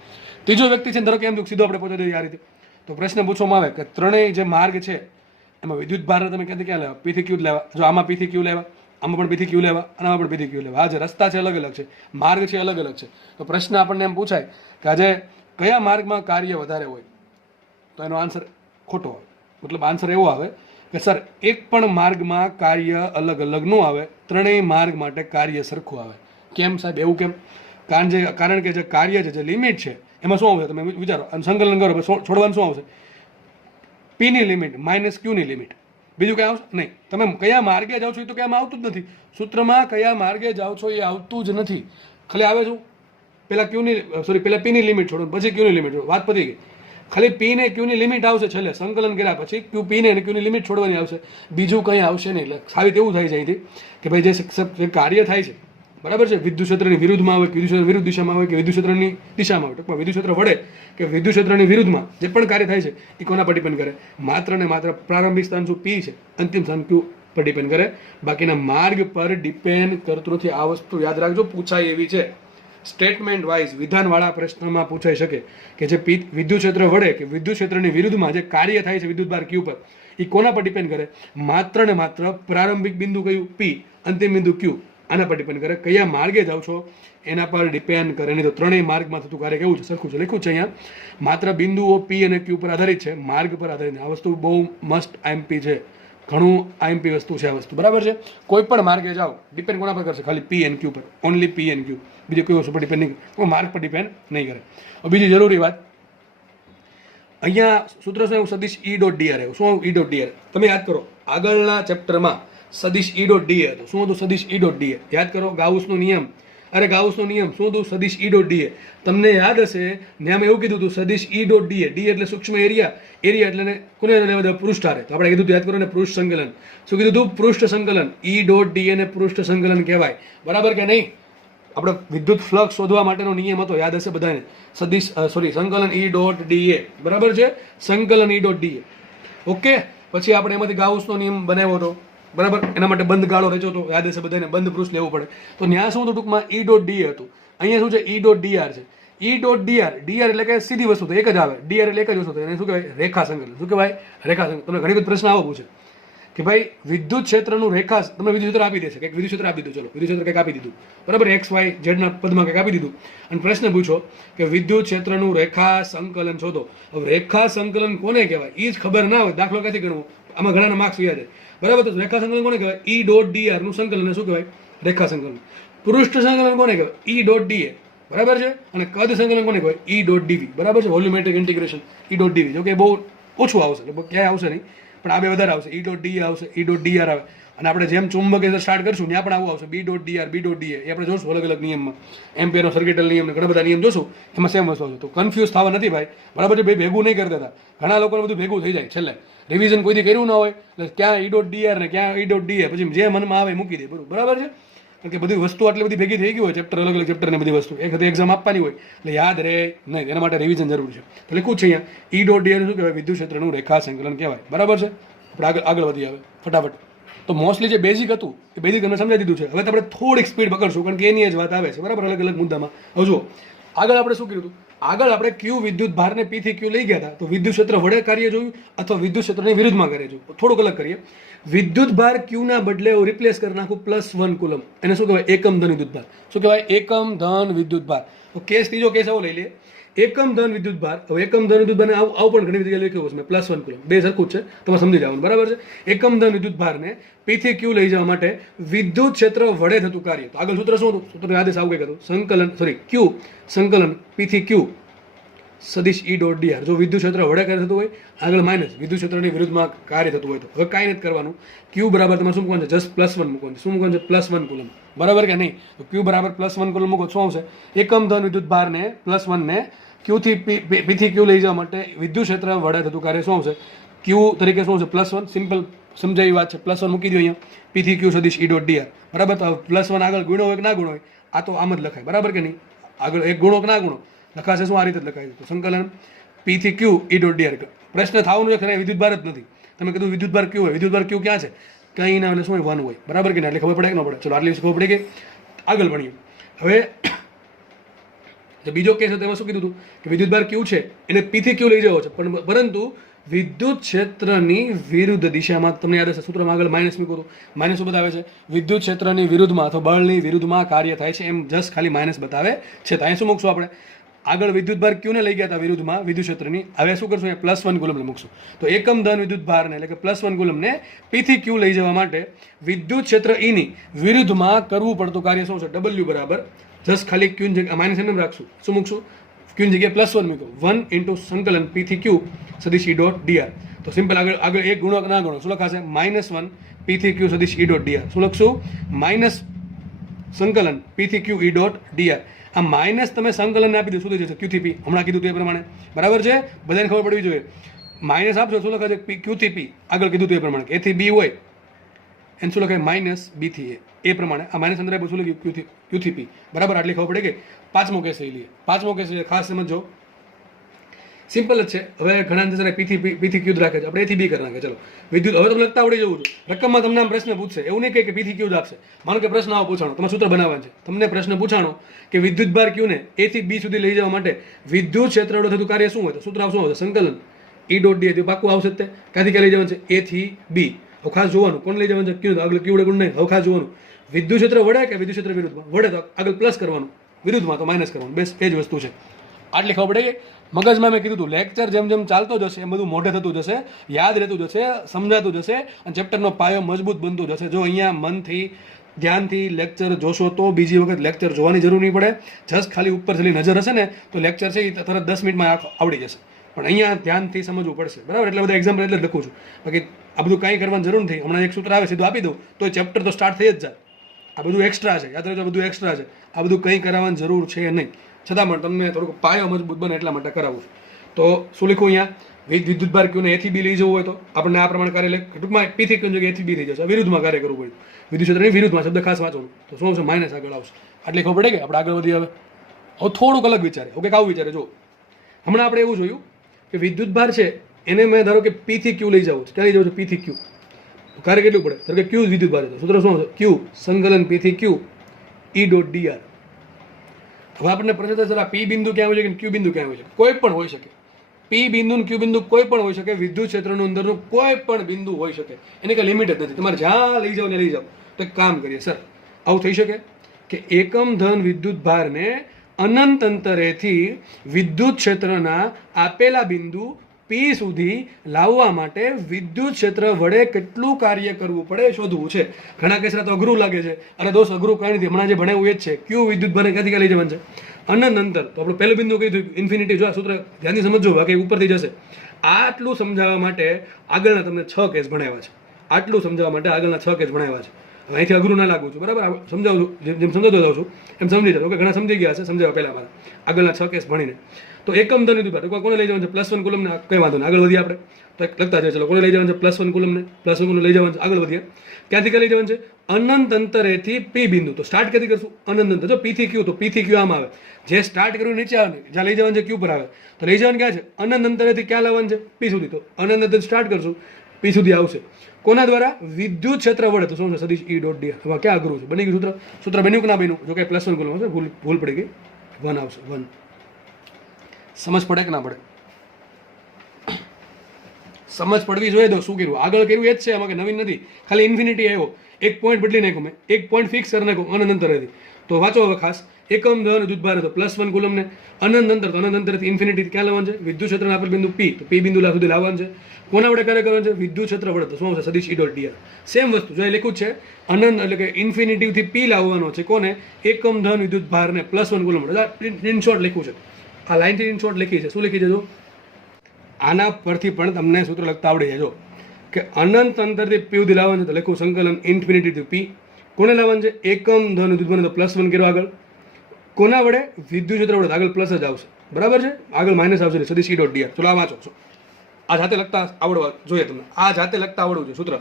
ત્રીજો વ્યક્તિ છે ધારો કે એમ સીધો આપણે પહોંચાડી દઈએ આ રીતે. તો પ્રશ્ન પૂછવામાં આવે કે ત્રણેય જે માર્ગ છે એમાં વિદ્યુત ભાર તમે ક્યાંથી ક્યાં લેવા? P થી Q લેવા. જો આમાં P થી Q લેવા, આમાં પણ P થી Q લેવા, અને આમાં પણ P થી Q લેવા. આ જે રસ્તા છે અલગ અલગ છે, માર્ગ છે અલગ અલગ છે. તો પ્રશ્ન આપણને એમ પૂછાય કે આજે કયા માર્ગમાં કાર્ય વધારે હોય? તો એનો આન્સર ખોટો આવે. મતલબ આન્સર એવો આવે કે સર એક પણ માર્ગમાં કાર્ય અલગ અલગ ન આવે, ત્રણેય માર્ગ માટે કાર્ય સરખું આવે. કેમ સાહેબ એવું કેમ? કારણ કે જે કાર્ય છે, જે લિમિટ છે એમાં શું આવશે? તમે વિચારો અને સંકલન કરો, છોડવાનું શું આવશે? P ની લિમિટ માઇનસ Q ની લિમિટ. બીજું કઈ આવશે નહીં. તમે કયા માર્ગે જાઓ છો એ તો કયામાં આવતું જ નથી. સૂત્રમાં કયા માર્ગે જાઓ છો એ આવતું જ નથી. ખાલી આવે શું? પેલા P ની લિમિટ છોડો, પછી Q ની લિમિટ છોડો, વાત પતી ગઈ. ખાલી P ને Q ની લિમિટ આવશે છેલ્લે સંકલન કર્યા પછી P ને Q ની લિમિટ છોડવાની આવશે, બીજું કંઈ આવશે નહીં. એટલે સાબિત એવું થાય છે અહીંથી કે ભાઈ જે કાર્ય થાય છે, બરાબર છે, વિદ્યુત ક્ષેત્રની વિરુદ્ધમાં આવે કે વિદ્યુત ક્ષેત્ર વિરુદ્ધ દિશામાં આવે કે વિદ્યુત ક્ષેત્રની દિશામાં આવે, ટૂંકમાં વિદ્યુત ક્ષેત્ર વડે કે વિદ્યુત ક્ષેત્રની વિરુદ્ધમાં જે પણ કાર્ય થાય છે એ કોના પર ડિપેન્ડ કરે? માત્ર ને માત્ર પ્રારંભિક સ્થાન શું P છે, અંતિમ સ્થાન Q પર ડિપેન્ડ કરે, બાકીના માર્ગ પર ડિપેન્ડ કરતું નથી. આ વસ્તુ યાદ રાખજો, પૂછાય એવી છે. સ્ટેટમેન્ટ વાઇઝ વિધાનવાળા પ્રશ્નમાં પૂછાઈ શકે કે જે વિદ્યુત ક્ષેત્ર વડે કે વિદ્યુત ક્ષેત્રની વિરુદ્ધમાં જે કાર્ય થાય છે વિદ્યુતભાર Q પર, એ કોના પર ડિપેન્ડ કરે? માત્ર ને માત્ર પ્રારંભિક બિંદુ કયું? P, અંતિમ બિંદુ Q. આના પર ડિપેન્ડ કરે. કયા માર્ગે જાઓ છો એના પર ડિપેન્ડ કરે. નહીં તો ત્રણેય માર્ગમાં થતું કાર્ય કેવું છે? સરખું છે. લખ્યું છે અહીંયા માત્ર બિંદુઓ P અને Q પર આધારિત છે, માર્ગ પર આધારિત. આ વસ્તુ બહુ મસ્ટ IMP છે, ઘણું IMP વસ્તુ છે આ વસ્તુ, બરાબર છે. કોઈ પણ માર્ગે જાઓ ડિપેન્ડ કોના પર કરશે? ખાલી P અને Q પર, ઓનલી P અને Q. બીજી કોઈ વસ્તુ પર ડિપેન્ડ નહીં કરે, કોઈ માર્ગ પર ડિપેન્ડ નહીં કરે. બીજી જરૂરી વાત, અહીંયા સૂત્ર શું? સદિશ E ડોટ dr આવ્યું. શું E ડોટ dr? તમે યાદ કરો આગળના ચેપ્ટરમાં સદિશ E ડોટ d હતું. શું હતું સદિશ E ડોટ d? યાદ કરો ગાઉસનો નિયમ. ગાઉસનો નિયમ શું હતું? સદિશ E ડોટ d. તમને યાદ હશે ને આમ એવું કીધું હતું સદિશ E ડોટ d. d એટલે સૂક્ષ્મ એરિયા, એરિયા એટલે કોને લેવા દે? પૃષ્ઠ હારે. તો આપણે કીધું યાદ કરો ને પૃષ્ઠ સંકલન. શું કીધું હતું? પૃષ્ઠ સંકલન. E ડોટ d ને પૃષ્ઠ સંકલન કહેવાય, બરાબર કે નહીં? આપણે વિદ્યુત ફ્લક્સ શોધવા માટેનો નિયમ હતો, યાદ હશે બધાને. સંકલન E ડોટ da, બરાબર છે, સંકલન E ડોટ da. ઓકે, પછી આપણે એમાંથી ગાઉસનો નિયમ બનાવ્યો હતો, બરાબર. એના માટે બંધ ગાળો રચ્યો હતો, યાદ હશે બધાને, બંધ પૃષ્ઠ લેવું પડે. તો ત્યાં શું હતું? ટૂંકમાં E ડોટ da હતું. અહીંયા શું છે? E ડોટ dr છે. E ડોટ dr, dr એટલે કે સીધી વસ્તુ તો એક જ આવે, dr એટલે એક જ વસ્તુ. એને શું કહેવાય? રેખા સંકલન. શું કહેવાય? રેખા સંકલન. તમને ઘણી બધી પ્રશ્ન આવો પૂછે કે ભાઈ વિદ્યુત ક્ષેત્રનું રેખા, તમને વિદ્યુત ક્ષેત્ર આપી દેશે, કંઈક વિદ્યુત ક્ષેત્ર આપી દીધું, ચલો વિદ્યુત ક્ષેત્ર કંઈક આપી દીધું, બરાબર, XY Z ના પદમાં કંઈક આપી દીધું, અને પ્રશ્ન પૂછો કે વિદ્યુત ક્ષેત્રનું રેખા સંકલન શોધો. હવે રેખા સંકલન કોને કહેવાય એ જ ખબર ના હોય, દાખલો ક્યાંથી ગણવો? આમાં ઘણાના માર્ક્સ વ્યા છે, બરાબર. તો રેખા સંકલન કોને કહેવાય? E ડોટ dr નું સંકલન શું કહેવાય? રેખા સંકલન. પૃષ્ઠ સંકલન કોને કહેવાય? E ડોટ da, બરાબર છે. અને કદ સંકલન કોને કહેવાય? E ડોટ dv, બરાબર છે. Volumetric integration E dot dv. જો કે બહુ ઓછું આવશે, ક્યાંય આવશે નહીં, પણ આ બે વધારે આવશે. E ડોટ d આવશે, E ડોટ dr આવે. અને આપણે જેમ ચુંબકીય સ્ટાર્ટ કરશું ત્યાં પણ આવું આવશે, B dot dr, B dot da. એ આપણે જોશું અલગ અલગ નિયમમાં, એમ્પિયરનો સર્કિટલ નિયમ ને ઘણા બધા નિયમ જોશું, એમાં સેમ વસ્તુ આવશે. તો કન્ફ્યુઝ થવા નથી ભાઈ, બરાબર છે. ભાઈ ભેગું નહીં કરતા હતા, ઘણા લોકોને બધું ભેગું થઈ જાય છેલ્લે, રિવિઝન કોઈથી કર્યું ના હોય એટલે ક્યાં E ડોટ dr ને ક્યાં E ડોટ da, પછી જે મનમાં આવે મૂકી દે, બરાબર છે. કારણ કે બધી વસ્તુ આટલી બધી ભેગી થઈ ગઈ હોય, ચેપ્ટર અલગ અલગ ચેપ્ટરની બધી વસ્તુ એક વખતે એક્ઝામ આપવાની હોય એટલે યાદ રહે નહીં, એના માટે રિવિઝન જરૂરી છે. તો લખ્યું છે અહીંયા E ડોટ dr શું કહેવાય? વિદ્યુત ક્ષેત્રનું રેખા સંકલન કહેવાય, બરાબર છે. આપણે આગળ વધી આવે ફટાફટ. તો મોસ્ટલી જે બેઝિક હતું એ બેઝિક અમે સમજાવી દીધું છે. હવે આપણે થોડીક સ્પીડ પકડશું કારણ કે એની જ વાત આવે છે, બરાબર, અલગ અલગ મુદ્દામાં. હવે જુઓ આગળ આપણે શું કર્યું હતું? આગળ આપણે ક્યુ વિદ્યુત ભારને પી થી ક્યુ લઈ ગયા હતા, તો વિદ્યુત ક્ષેત્ર વડે કાર્ય જોયું અથવા વિદ્યુત ક્ષેત્રની વિરુદ્ધમાં કાર્ય જોયું. થોડુંક અલગ કરીએ. વિદ્યુત ભાર ક્યુના બદલે હું રિપ્લેસ કરી નાખું +1 કુલમ. એને શું કહેવાય? એકમ ધન વિદ્યુત ભાર. શું કહેવાય? એકમ ધન વિદ્યુત ભાર. તો કેસ ત્રીજો કેસ આવો લઈ લઈએ. એકમ ધન વિદ્યુત ભાર. હવે એકમ ધન વિદ્યુત ભારને આવું પણ ઘણી જગ્યાએ લખ્યું છે મેં +1 કુલમ. બે સરખું જ છે, તમે સમજી જવાનું, બરાબર છે. એકમ ધન વિદ્યુત ભારને પી થી ક્યુ લઈ જવા માટે વિદ્યુત ક્ષેત્ર વડે થતું કાર્ય. તો આગળ સૂત્ર શું હતું? સૂત્ર આદેશ આવું કંઈક હતું. ક્યુ સંકલન પી થી ક્યુ સદિશ ઈ ડોટ ડીઆર. જો વિદ્યુત ક્ષેત્ર વડે કાર્ય થતું હોય, આગળ માઇનસ વિદ્યુત ક્ષેત્રની વિરુદ્ધમાં કાર્ય થતું હોય તો હવે કાંઈ નથી કરવાનું. ક્યુ બરાબર તમારે શું મૂકવાનું છે? જસ્ટ +1 મૂકવાનું છે. શું મૂકવાનું છે? +1 કુલમ. બરાબર કે નહીં? તો ક્યુ બરાબર +1 કુલમ મૂકો. શું આવશે? એકમ ધન વિદ્યુત ભારને +1 ને ક્યુ થી પી થી ક્યુ લઈ જવા માટે વિદ્યુત ક્ષેત્ર વડે થતું કાર્ય શું આવશે? ક્યુ તરીકે શું આવશે? +1. સિમ્પલ સમજાવી વાત છે. +1 મૂકી દો અહીંયા. પી થી ક્યુ સદિશ ઈ ડોટ ડીઆર. બરાબર. તો +1 આગળ ગુણો હોય કે ના ગુણો હોય? આ તો આમ જ લખાય, બરાબર કે નહીં? આગળ એક ગુણો કે ના ગુણો લખાશે શું? આ રીતે જ લખાય છે. તો સંકલન પી થી ક્યુ ઈ ડોટ ડીઆર. પ્રશ્ન થવાનું છે ખરા વિદ્યુત ભાર જ નથી. તમે કીધું વિદ્યુત ભાર ક્યુ હોય. વિદ્યુત ભાર ક્યુ ક્યાં છે? કંઈ ના, એટલે શું હોય? 1 હોય, બરાબર કે નહીં? એટલે ખબર પડે કે ન પડે? ચલો આટલી ખબર પડી કે આગળ ભણીએ. હવે જે બીજો કેસ હતો એમાં શું કીધું હતું કે વિદ્યુત ભાર ક્યુ છે એને પી થી ક્યુ લઈ જવો છે, પરંતુ વિદ્યુત ક્ષેત્રની વિરુદ્ધ દિશામાં. તમને યાદ હશે સૂત્રમાં આગળ માઇનસ મૂક્યું હતું. માઇનસ શું બતાવે છે? વિદ્યુત ક્ષેત્રની વિરુદ્ધમાં અથવા બળની વિરુદ્ધમાં કાર્ય થાય છે, એમ જસ્ટ ખાલી માઇનસ બતાવે છે. તો અહીં શું મૂકશું આપણે? આગળ વિદ્યુત ભાર ક્યુને લઈ ગયા હતા વિરુદ્ધમાં વિદ્યુત ક્ષેત્રની. હવે શું કરશું? +1 કુલમને મૂકશું. તો એકમ ધન વિદ્યુત ભારને એટલે કે +1 કુલમને પી થી ક્યુ લઈ જવા માટે વિદ્યુત ક્ષેત્ર ઈની વિરુદ્ધમાં કરવું પડતું કાર્ય શું છે? W બરાબર જસ્ટ ખાલી ક્યુ જગ્યા માઇનસ એમ રાખશું. શું મૂકશું? ક્યુ જગ્યાએ +1 મૂક્યો. 1 × સંકલન પી થી ક્યુ સદિશ ઈ ડોટ ડીઆર. તો સિમ્પલ આગળ એક ગુણો ના ગુણો શું લખાશે? -1 પી થી ક્યુ સદિશ ઈ ડોટ ડીઆર. શું લખશું? માઇનસ સંકલન પી થી ક્યુ ઈ ડોટ ડીઆર. આ માઇનસ તમે સંકલન આપી દો શું થઈ જશે? ક્યુ થી પી. હમણાં કીધું તે પ્રમાણે, બરાબર છે? બધાને ખબર પડવી જોઈએ. માઇનસ આપશો શું લખાશે? ક્યુ થી પી. આગળ કીધું તે પ્રમાણે એ થી બી હોય એને શું લખાય? -b થી a. એ પ્રમાણે આ માઇનસ અંદર શું લખ્યું? ક્યુ થી પી. બરાબર. આટલી ખબર પડે કે પાંચમો કેસ લઈ લઈએ. પાંચમો કેસ ખાસ સમજો, સિમ્પલ જ છે. હવે ઘણા અંદર પી થી ક્યુ રાખે છે, આપણે એ થી બી કરી નાખે. ચલો વિદ્યુત હવે તમને લખતા આવડી જવું છું. રકમમાં તમને આમ પ્રશ્ન પૂછશે, એવું નહીં કે પી થી ક્યુ જ આપશે. માનો કે પ્રશ્ન આવો પૂછાણો, તમારે સૂત્ર બનાવવાનું છે. તમને પ્રશ્ન પૂછાણો કે વિદ્યુત ભાર ક્યુને એ થી બી સુધી લઈ જવા માટે વિદ્યુત ક્ષેત્ર વડે થતું કાર્ય શું હોય? તો સૂત્ર શું આવશે? સંકલન ઈ ડોટ ડી. પાકું આવશે જ તે. ક્યાંથી ક્યાં લઈ જવાનું છે? એ થી બી. હવે ખાસ જોવાનું કોણ લઈ જવાનું છે? ક્યુ. આગળ ક્યુ વડે ગુણ નહીં. હવે ખાસ જોવાનું વિદ્યુત ક્ષેત્ર વડે કે વિદ્યુત ક્ષેત્ર વિરુદ્ધમાં. વડે તો આગળ પ્લસ કરવાનું, વિરુદ્ધમાં તો માઇનસ કરવાનું. બેસ એ જ વસ્તુ છે. આટલી ખબર પડે. મગજમાં મેં કીધું હતું લેક્ચર જેમ જેમ ચાલતો જશે એમ બધું મોઢે થતું જશે, યાદ રહેતું જશે, સમજાતું જશે અને ચેપ્ટરનો પાયો મજબૂત બનતું જશે. જો અહીંયા મનથી ધ્યાનથી લેક્ચર જોશો તો બીજી વખત લેક્ચર જોવાની જરૂર નહીં પડે. જસ્ટ ખાલી ઉપર છેલ્લી નજર હશે ને તો લેક્ચર છે એ તરત 10 મિનિટમાં આવડી જશે. પણ અહીંયા ધ્યાનથી સમજવું પડશે, બરાબર? એટલે બધા એક્ઝામ્પલ એટલે જ લખું છું. બાકી આ બધું કાંઈ કરવાની જરૂર નથી. હમણાં એક સૂત્ર આવે સીધું આપી દઉં તો ચેપ્ટર તો સ્ટાર્ટ થઈ જ જાય. આ બધું એક્સ્ટ્રા છે, યાદ રાખજો. બધું એક્સ્ટ્રા છે. આ બધું કંઈ કરાવવાની જરૂર છે નહીં. છતાં પણ તમને થોડુંક પાયો મજબૂત બને એટલા માટે કરાવું છું. તો શું લખું અહીંયા? વિદ્યુત ભાર ક્યુને એથી બી લઈ જવું હોય તો આપણને આ પ્રમાણે કાર્ય ટૂંકમાં પી થી ક્યુ જગ્યાએ એથી બી થઈ જશે. વિરુદ્ધમાં કાર્ય કરવું પડે. વિદ્યુત ક્ષેત્રની વિરુદ્ધમાં શબ્દ ખાસ વાંચવાનું. તો શું આવશે? માઇનસ આગળ આવશે. આટલી ખબર પડે કે આપણે આગળ વધી. હવે થોડુંક અલગ વિચારે. ઓકે, આવું વિચારે. જો હમણાં આપણે એવું જોયું કે વિદ્યુત ભાર છે એને મેં ધારો કે પી થી ક્યુ લઈ જાઉં. ક્યાં લઈ જાઉં છું? પી થી ક્યુ. કાર્ય કેટલું પડે? ધારો કે ક્યુ વિદ્યુત ભાર છે. સૂત્ર શું આવશે? ક્યુ સંકલન પી થી ક્યુ ઈ ડોટ ડીઆર. હવે આપણને પ્રશ્ન થશે આ પી બિંદુ ક્યાં હોય છે કે ક્યુ બિંદુ ક્યાં હોય છે? કોઈ પણ હોઈ શકે. પી બિંદુ ને ક્યુ બિંદુ કોઈ પણ હોઈ શકે. વિદ્યુત ક્ષેત્રનું અંદરનું કોઈ પણ બિંદુ હોઈ શકે. એની કંઈ લિમિટ જ નથી. તમારે જ્યાં લઈ જાઓ ને લઈ જાઓ. તો એક કામ કરીએ સર, આવું થઈ શકે કે એકમ ધન વિદ્યુત ભારને અનંત અંતરેથી વિદ્યુત ક્ષેત્રના આપેલા બિંદુ પી સુધી લાવવા માટે વિદ્યુત ક્ષેત્ર વડે કેટલું કાર્ય કરવું પડે શોધવું છે. ઘણા કેસમાં તો અઘરું લાગે છે. અરે દોસ્ત અઘરું કાંઈ નથી, હમણાં જે ભણાવ્યું એ જ છે. ક્યુ વિદ્યુત ભારને ક્યાંથી ક્યાં લઈ જવાનું છે? અનંત અંતર. તો આપણું પહેલું બિંદુ કઈ થયું? ઇન્ફિનિટી. જો આ સૂત્ર ધ્યાનથી સમજો, બાકી ઉપરથી જશે. આટલું સમજાવવા માટે આગળના તમને 6 કેસ ભણાવ્યા છે. આટલું સમજાવવા માટે આગળના 6 કેસ ભણાવ્યા છે. હવે અહીંથી અઘરું ના લાગવું છું, બરાબર? સમજાવું છું, જેમ સમજાવતો જાઉં છું એમ સમજી જાઓ. ઓકે, ઘણા સમજી ગયા છે સમજાવવા પહેલાં મારા આગળના 6 કેસ ભણીને. તો એકમ ધન વિદ્યુત ભાર કોને લઈ જવાનું છે? +1 કુલમને. કંઈ વાંધો નહીં, આગળ વધીએ આપણે. તો એક લખતા જાય. ચલો કોને લઈ જવાનું છે? +1 કુલમને. +1 કુલમ લઈ જવાનું છે. આગળ વધીએ. ક્યાંથી ક્યાં લઈ જવાનું છે? અનંત અંતરેથી પી બિંદુ. તો સ્ટાર્ટ ક્યાંથી કરશું? અનંત અંતર. જો પી થી ક્યુ, તો પી થી ક્યુ આમ આવે. જે સ્ટાર્ટ કર્યું નીચે આવે, જ્યાં લઈ જવાનું છે ક્યુ પર આવે. તો લઈ જવાનું ક્યાં છે? અનંત અંતરેથી ક્યાં લાવવાનું છે? પી સુધી. તો અનંત અંતર સ્ટાર્ટ કરશું, પી સુધી આવશે. કોના દ્વારા? વિદ્યુત ક્ષેત્ર વડે. તો શું છે? સદિશ ઈ ડોટ ડી. હવે ક્યાં અઘરું છે? બની ગયું સૂત્ર? સૂત્ર બન્યું કે ના બન્યું? જો કે +1 કુલમ હશે, ભૂલ પડી ગઈ. 1 આવશે. 1 સમજ પડે કે ના પડે? સમજ પડવી જોઈએ. તો શું કર્યું આગળ કર્યું એ જ છે, આમાં કે નવીન નથી. ખાલી ઇન્ફિનિટી આવ્યો, એક પોઈન્ટ બદલી નાખ્યો મેં, એક પોઈન્ટ ફિક્સ કરી નાખ્યો અનંત અંતરેથી. તો વાંચો હવે ખાસ, એકમ ધન વિદ્યુતભાર હતો +1 કુલમને અનંત અંતર, તો અનંત અંતરથી ઇન્ફિનિટી ક્યાં લાવવાનું છે? વિદ્યુત ક્ષેત્રના આપેલ બિંદુ પી, તો પી બિંદુ સુધી લાવવાનું છે. કોના વડે કાર્ય કરવાનું છે? વિદ્યુત ક્ષેત્ર વડે. તો શું આવશે? સદિશ E ડોટ dr. સેમ વસ્તુ જો લખ્યું છે, અનંત એટલે કે ઇન્ફિનિટીથી પી લાવવાનો છે. કોને? એકમ ધન વિદ્યુત ભારને +1 કુલમ વડે. ઇન શોર્ટ લખ્યું છે, આ લાઈનથી ઇન શોર્ટ લખી છે. શું લખી છે જો? આના પરથી પણ તમને સૂત્ર લખતા આવડી જાય. જો કે અનંત અંતરથી પી સુધી લાવવાનું છે, તો લખું સંકલન ઇન્ફિનિટીથી પી. કોને લાવવાનું છે? એકમ ધન વિદ્યુત તો +1 કર્યો આગળ. કોના વડે? વિદ્યુત ક્ષેત્ર વડે. આગળ પ્લસ જ આવશે, બરાબર છે, આગળ માઇનસ આવશે. સદિશ E ડોટ dr. ચલો આ વાંચો. આ જાતે લખતા આવડવા જોઈએ તમને, આ જાતે લખતા આવડવું જોઈએ સૂત્ર.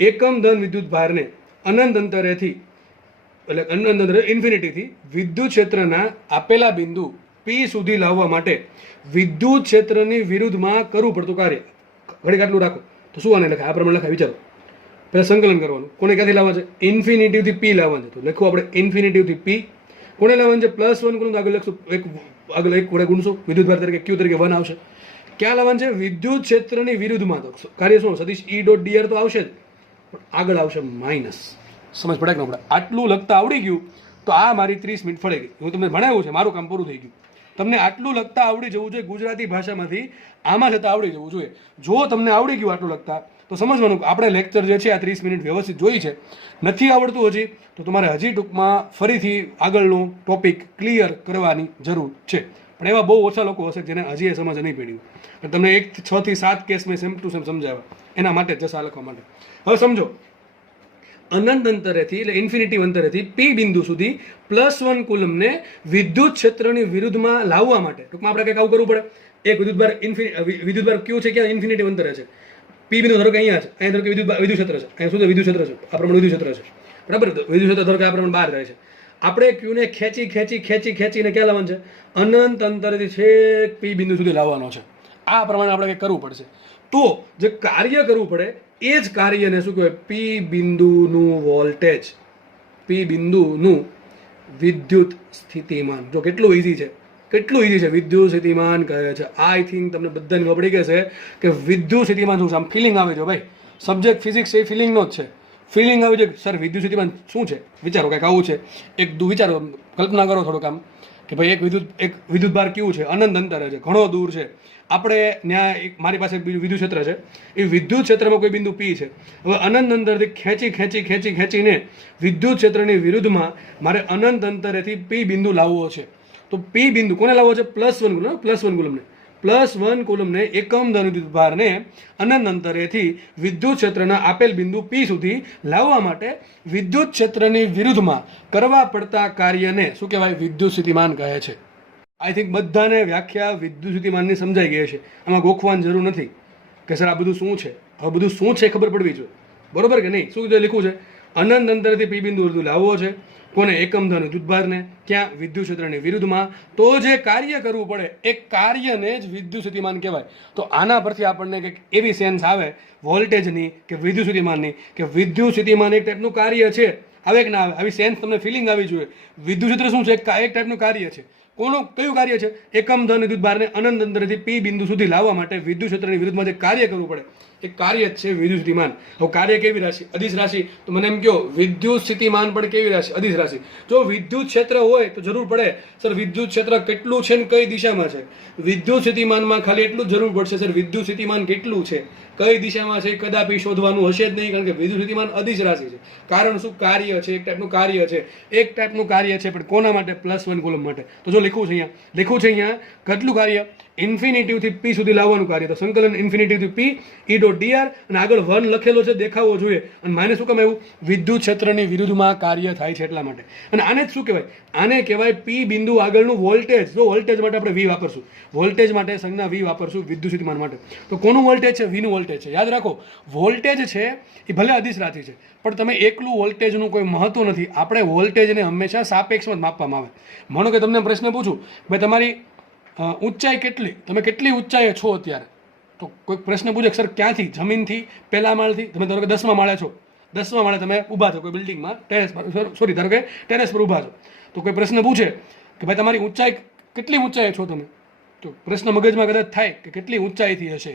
એકમ ધન વિદ્યુત ભારને અનંત અંતરેથી એટલે અનંત અંતરે ઇન્ફિનિટીથી વિદ્યુત ક્ષેત્રના આપેલા બિંદુ પી સુધી લાવવા માટે વિદ્યુત ક્ષેત્રની વિરુદ્ધમાં કરવું પડતું કાર્ય. ઘડીક આટલું રાખો તો શું આને લખાય? આ પ્રમાણે લખાય. વિચારો, પહેલાં સંકલન કરવાનું. કોને ક્યાંથી લાવવા છે? ઇન્ફિનિટીથી પી લાવવાનું છે. તો લખવું આપણે ઇન્ફિનિટીથી પી. કોને લાવવાનું છે? +1 કરું તો આગળ લખશું, આગળ એક વડે ગુણશું, વિદ્યુત ભાર તરીકે Q તરીકે 1 આવશે. ક્યાં લાવવાનું છે? વિદ્યુત ક્ષેત્રની વિરુદ્ધમાં. તો કાર્ય શું? સદિશ E ડોટ dr તો આવશે જ, પણ આગળ આવશે માઇનસ. સમજ પડે કે ન પડે? આટલું લખતા આવડી ગયું તો આ મારી 30 મિનિટ ફળી ગઈ. હું તમને ભણાવ્યું છે, મારું કામ પૂરું થઈ ગયું. તમને આટલું લખતા આવડી જવું જોઈએ ગુજરાતી ભાષામાંથી, આમાં જતાં આવડી જવું જોઈએ. જો તમને આવડી ગયું આટલું લખતા, તો સમજવાનું આપણે લેક્ચર જે છે આ 30 મિનિટ વ્યવસ્થિત જોઈ છે. નથી આવડતું હજી તો તમારે હજી ટૂંકમાં ફરીથી આગળનું ટોપિક ક્લિયર કરવાની જરૂર છે. પણ એવા બહુ ઓછા લોકો હશે જેને હજી એ સમજ નહીં પડ્યું. તમને 6 થી 7 કેસ મેં સેમ ટુ સેમ સમજાવ્યા, એના માટે જસા લખવા માટે. હવે સમજો, અનંત અંતરેથી એટલે ઇન્ફિનિટી અંતરેથી પી બિંદુ સુધી +1 કુલમને વિદ્યુત ક્ષેત્રની વિરુદ્ધમાં લાવવા માટે ટૂંકમાં આપણે કંઈક આવું કરવું પડે. એક વિદ્યુતભાર Q છે, ક્યાં? ઇન્ફિનિટી અંતરે છે. પી બિંદુ ધારો કે અહીંયા છે, અહીંયા ધારો કે વિદ્યુત ક્ષેત્ર છે, અહીંયા શું છે? વિદ્યુત ક્ષેત્ર છે, આ પ્રમાણે વિદ્યુત ક્ષેત્ર છે, બરાબર. વિદ્યુત ક્ષેત્ર ધારો કે આ પ્રમાણે બહાર જાય છે. આપણે Qને ખેંચીને ક્યાં લાવવાનું છે? અનંત અંતરેથી છેક પી બિંદુ સુધી લાવવાનો છે. આ પ્રમાણે આપણે કંઈક કરવું પડશે. તો જે કાર્ય કરવું પડે એ જ કાર્યને શું કહેવાય? પી બિંદુનું વોલ્ટેજ, પી બિંદુનું વિદ્યુત સ્થિતિમાન. જો કેટલું ઇઝી છે, કેટલું ઇઝી છે. વિદ્યુત સ્થિતિમાન કહે છે. આઈ થિંક તમને બધાને ખબર પડી ગઈ છે કે વિદ્યુત સ્થિતિમાન શું છે. આમ ફિલિંગ આવે છે ભાઈ, સબ્જેક્ટ ફિઝિક્સ એ ફિલિંગનો જ છે. ફિલિંગ આવે છે સર વિદ્યુત સ્થિતિમાન શું છે? વિચારો કંઈક આવું છે. વિચારો, કલ્પના કરો થોડુંક આમ કે ભાઈ એક વિદ્યુત ભાર કેવું છે? અનંત અંતરે છે, ઘણો દૂર છે. આપણે ત્યાં મારી પાસે વિદ્યુત ક્ષેત્ર છે, એ વિદ્યુત ક્ષેત્રમાં કોઈ બિંદુ પી છે. હવે અનંત અંતરથી ખેંચીને વિદ્યુત ક્ષેત્રની વિરુદ્ધમાં મારે અનંત અંતરેથી પી બિંદુ લાવવો છે. તો પી બિંદુ કોને લાવવો છે? +1 કુલમને. +1 કુલમને એકમ ધન વિદ્યુત ભારને અનંત અંતરેથી વિદ્યુત ક્ષેત્રના આપેલ બિંદુ પી સુધી લાવવા માટે વિદ્યુત ક્ષેત્રની વિરુદ્ધમાં કરવા પડતા કાર્યને શું કહેવાય? વિદ્યુત સ્થિતિમાન કહે છે. આઈ થિંક બધાને વ્યાખ્યા વિદ્યુત સ્થિતિમાનની સમજાઈ ગઈ છે. આમાં ગોખવાની જરૂર નથી કે સર આ બધું શું છે. હવે બધું શું છે ખબર પડવી જોઈએ, બરોબર કે નહીં? શું લખ્યું છે? અનંત અંતરથી પી બિંદુ લાવવો છે. કોને? એકમ ધન વિદ્યુત ભારને. ક્યાં? વિદ્યુત ક્ષેત્રની વિરુદ્ધમાં. તો જે કાર્ય કરવું પડે એ કાર્યને જ વિદ્યુત સ્થિતિમાન કહેવાય. તો આના પરથી આપણને કંઈક એવી સેન્સ આવે વોલ્ટેજની કે વિદ્યુત સ્થિતિમાનની, કે વિદ્યુત સ્થિતિમાન એક ટાઈપનું કાર્ય છે. આવે કે ના આવે? આવી સેન્સ તમને ફિલિંગ આવી જોઈએ. વિદ્યુત ક્ષેત્ર શું છે? એક ટાઈપનું કાર્ય છે. કયું કાર્ય છે? એકમ ધન વિદ્યુત ભારને અનંત અંતરેથી પી બિંદુ સુધી લાવવા માટે વિદ્યુત ક્ષેત્રની વિરુદ્ધમાં જે કાર્ય કરવું પડે એ કાર્ય જ છે વિદ્યુત સ્થિતિમાન. હવે કાર્ય કેવી રાશિ? અદિશ રાશિ. તો મને એમ કહો વિદ્યુત સ્થિતિમાન પણ કેવી રાશિ? અદિશ રાશિ. જો વિદ્યુત ક્ષેત્ર હોય તો જરૂર પડે સર વિદ્યુત ક્ષેત્ર કેટલું છે ને કઈ દિશામાં છે. વિદ્યુત સ્થિતિમાનમાં ખાલી એટલું જ જરૂર પડશે સર વિદ્યુત સ્થિતિમાન કેટલું છે, કઈ દિશામાં છે, કદાપી શોધવાનું હશે જ નહીં. કારણ કે વિદ્યુત સ્થિતિમાન અદિશ રાશિ છે. કારણ શું? કાર્ય છે, એક ટાઈપનું કાર્ય છે. એક ટાઈપનું કાર્ય છે, પણ કોના માટે? +1 કુલમ માટે. તો જો લખ્યું છે અહીંયા કેટલું કાર્ય? ઇન્ફિનિટીથી પી સુધી લાવવાનું કાર્ય. તો સંકલન ઇન્ફિનિટીથી પી E ડોટ dr, અને આગળ 1 લખેલો છે દેખાવો જોઈએ, અને માઇનસ શું કામ આવ્યું? વિદ્યુત ક્ષેત્રની વિરુદ્ધમાં કાર્ય થાય છે એટલા માટે. અને આને જ શું કહેવાય? આને કહેવાય પી બિંદુ આગળનું વોલ્ટેજ. જો વોલ્ટેજ માટે આપણે વી વાપરશું, વોલ્ટેજ માટે સંજ્ઞા વી વાપરશું વિદ્યુત સ્થિતિમાન માટે. તો કોનું વોલ્ટેજ છે? વીનું વોલ્ટેજ છે. યાદ રાખો, વોલ્ટેજ છે એ ભલે અદિશ રાશિ છે, પણ તમે એકલું વોલ્ટેજનું કોઈ મહત્વ નથી. આપણે વોલ્ટેજને હંમેશા સાપેક્ષમાં જ માપવામાં આવે. માનો કે તમને પ્રશ્ન પૂછું, ભાઈ તમારી ઊંચાઈ કેટલી, તમે કેટલી ઊંચાઈએ છો અત્યારે? તો કોઈ પ્રશ્ન પૂછે સર ક્યાંથી? જમીનથી, પહેલા માળથી. તમે ધારો કે 10મા માળે છો, 10મા માળે તમે ઊભા છો કોઈ બિલ્ડિંગમાં, ટેરેસ પર, ધારો કે ટેરેસ પર ઊભા છો. તો કોઈ પ્રશ્ન પૂછે કે ભાઈ તમારી ઊંચાઈ કેટલી ઊંચાઈએ છો તમે? તો પ્રશ્ન મગજમાં કદાચ થાય કે કેટલી ઊંચાઈથી હશે,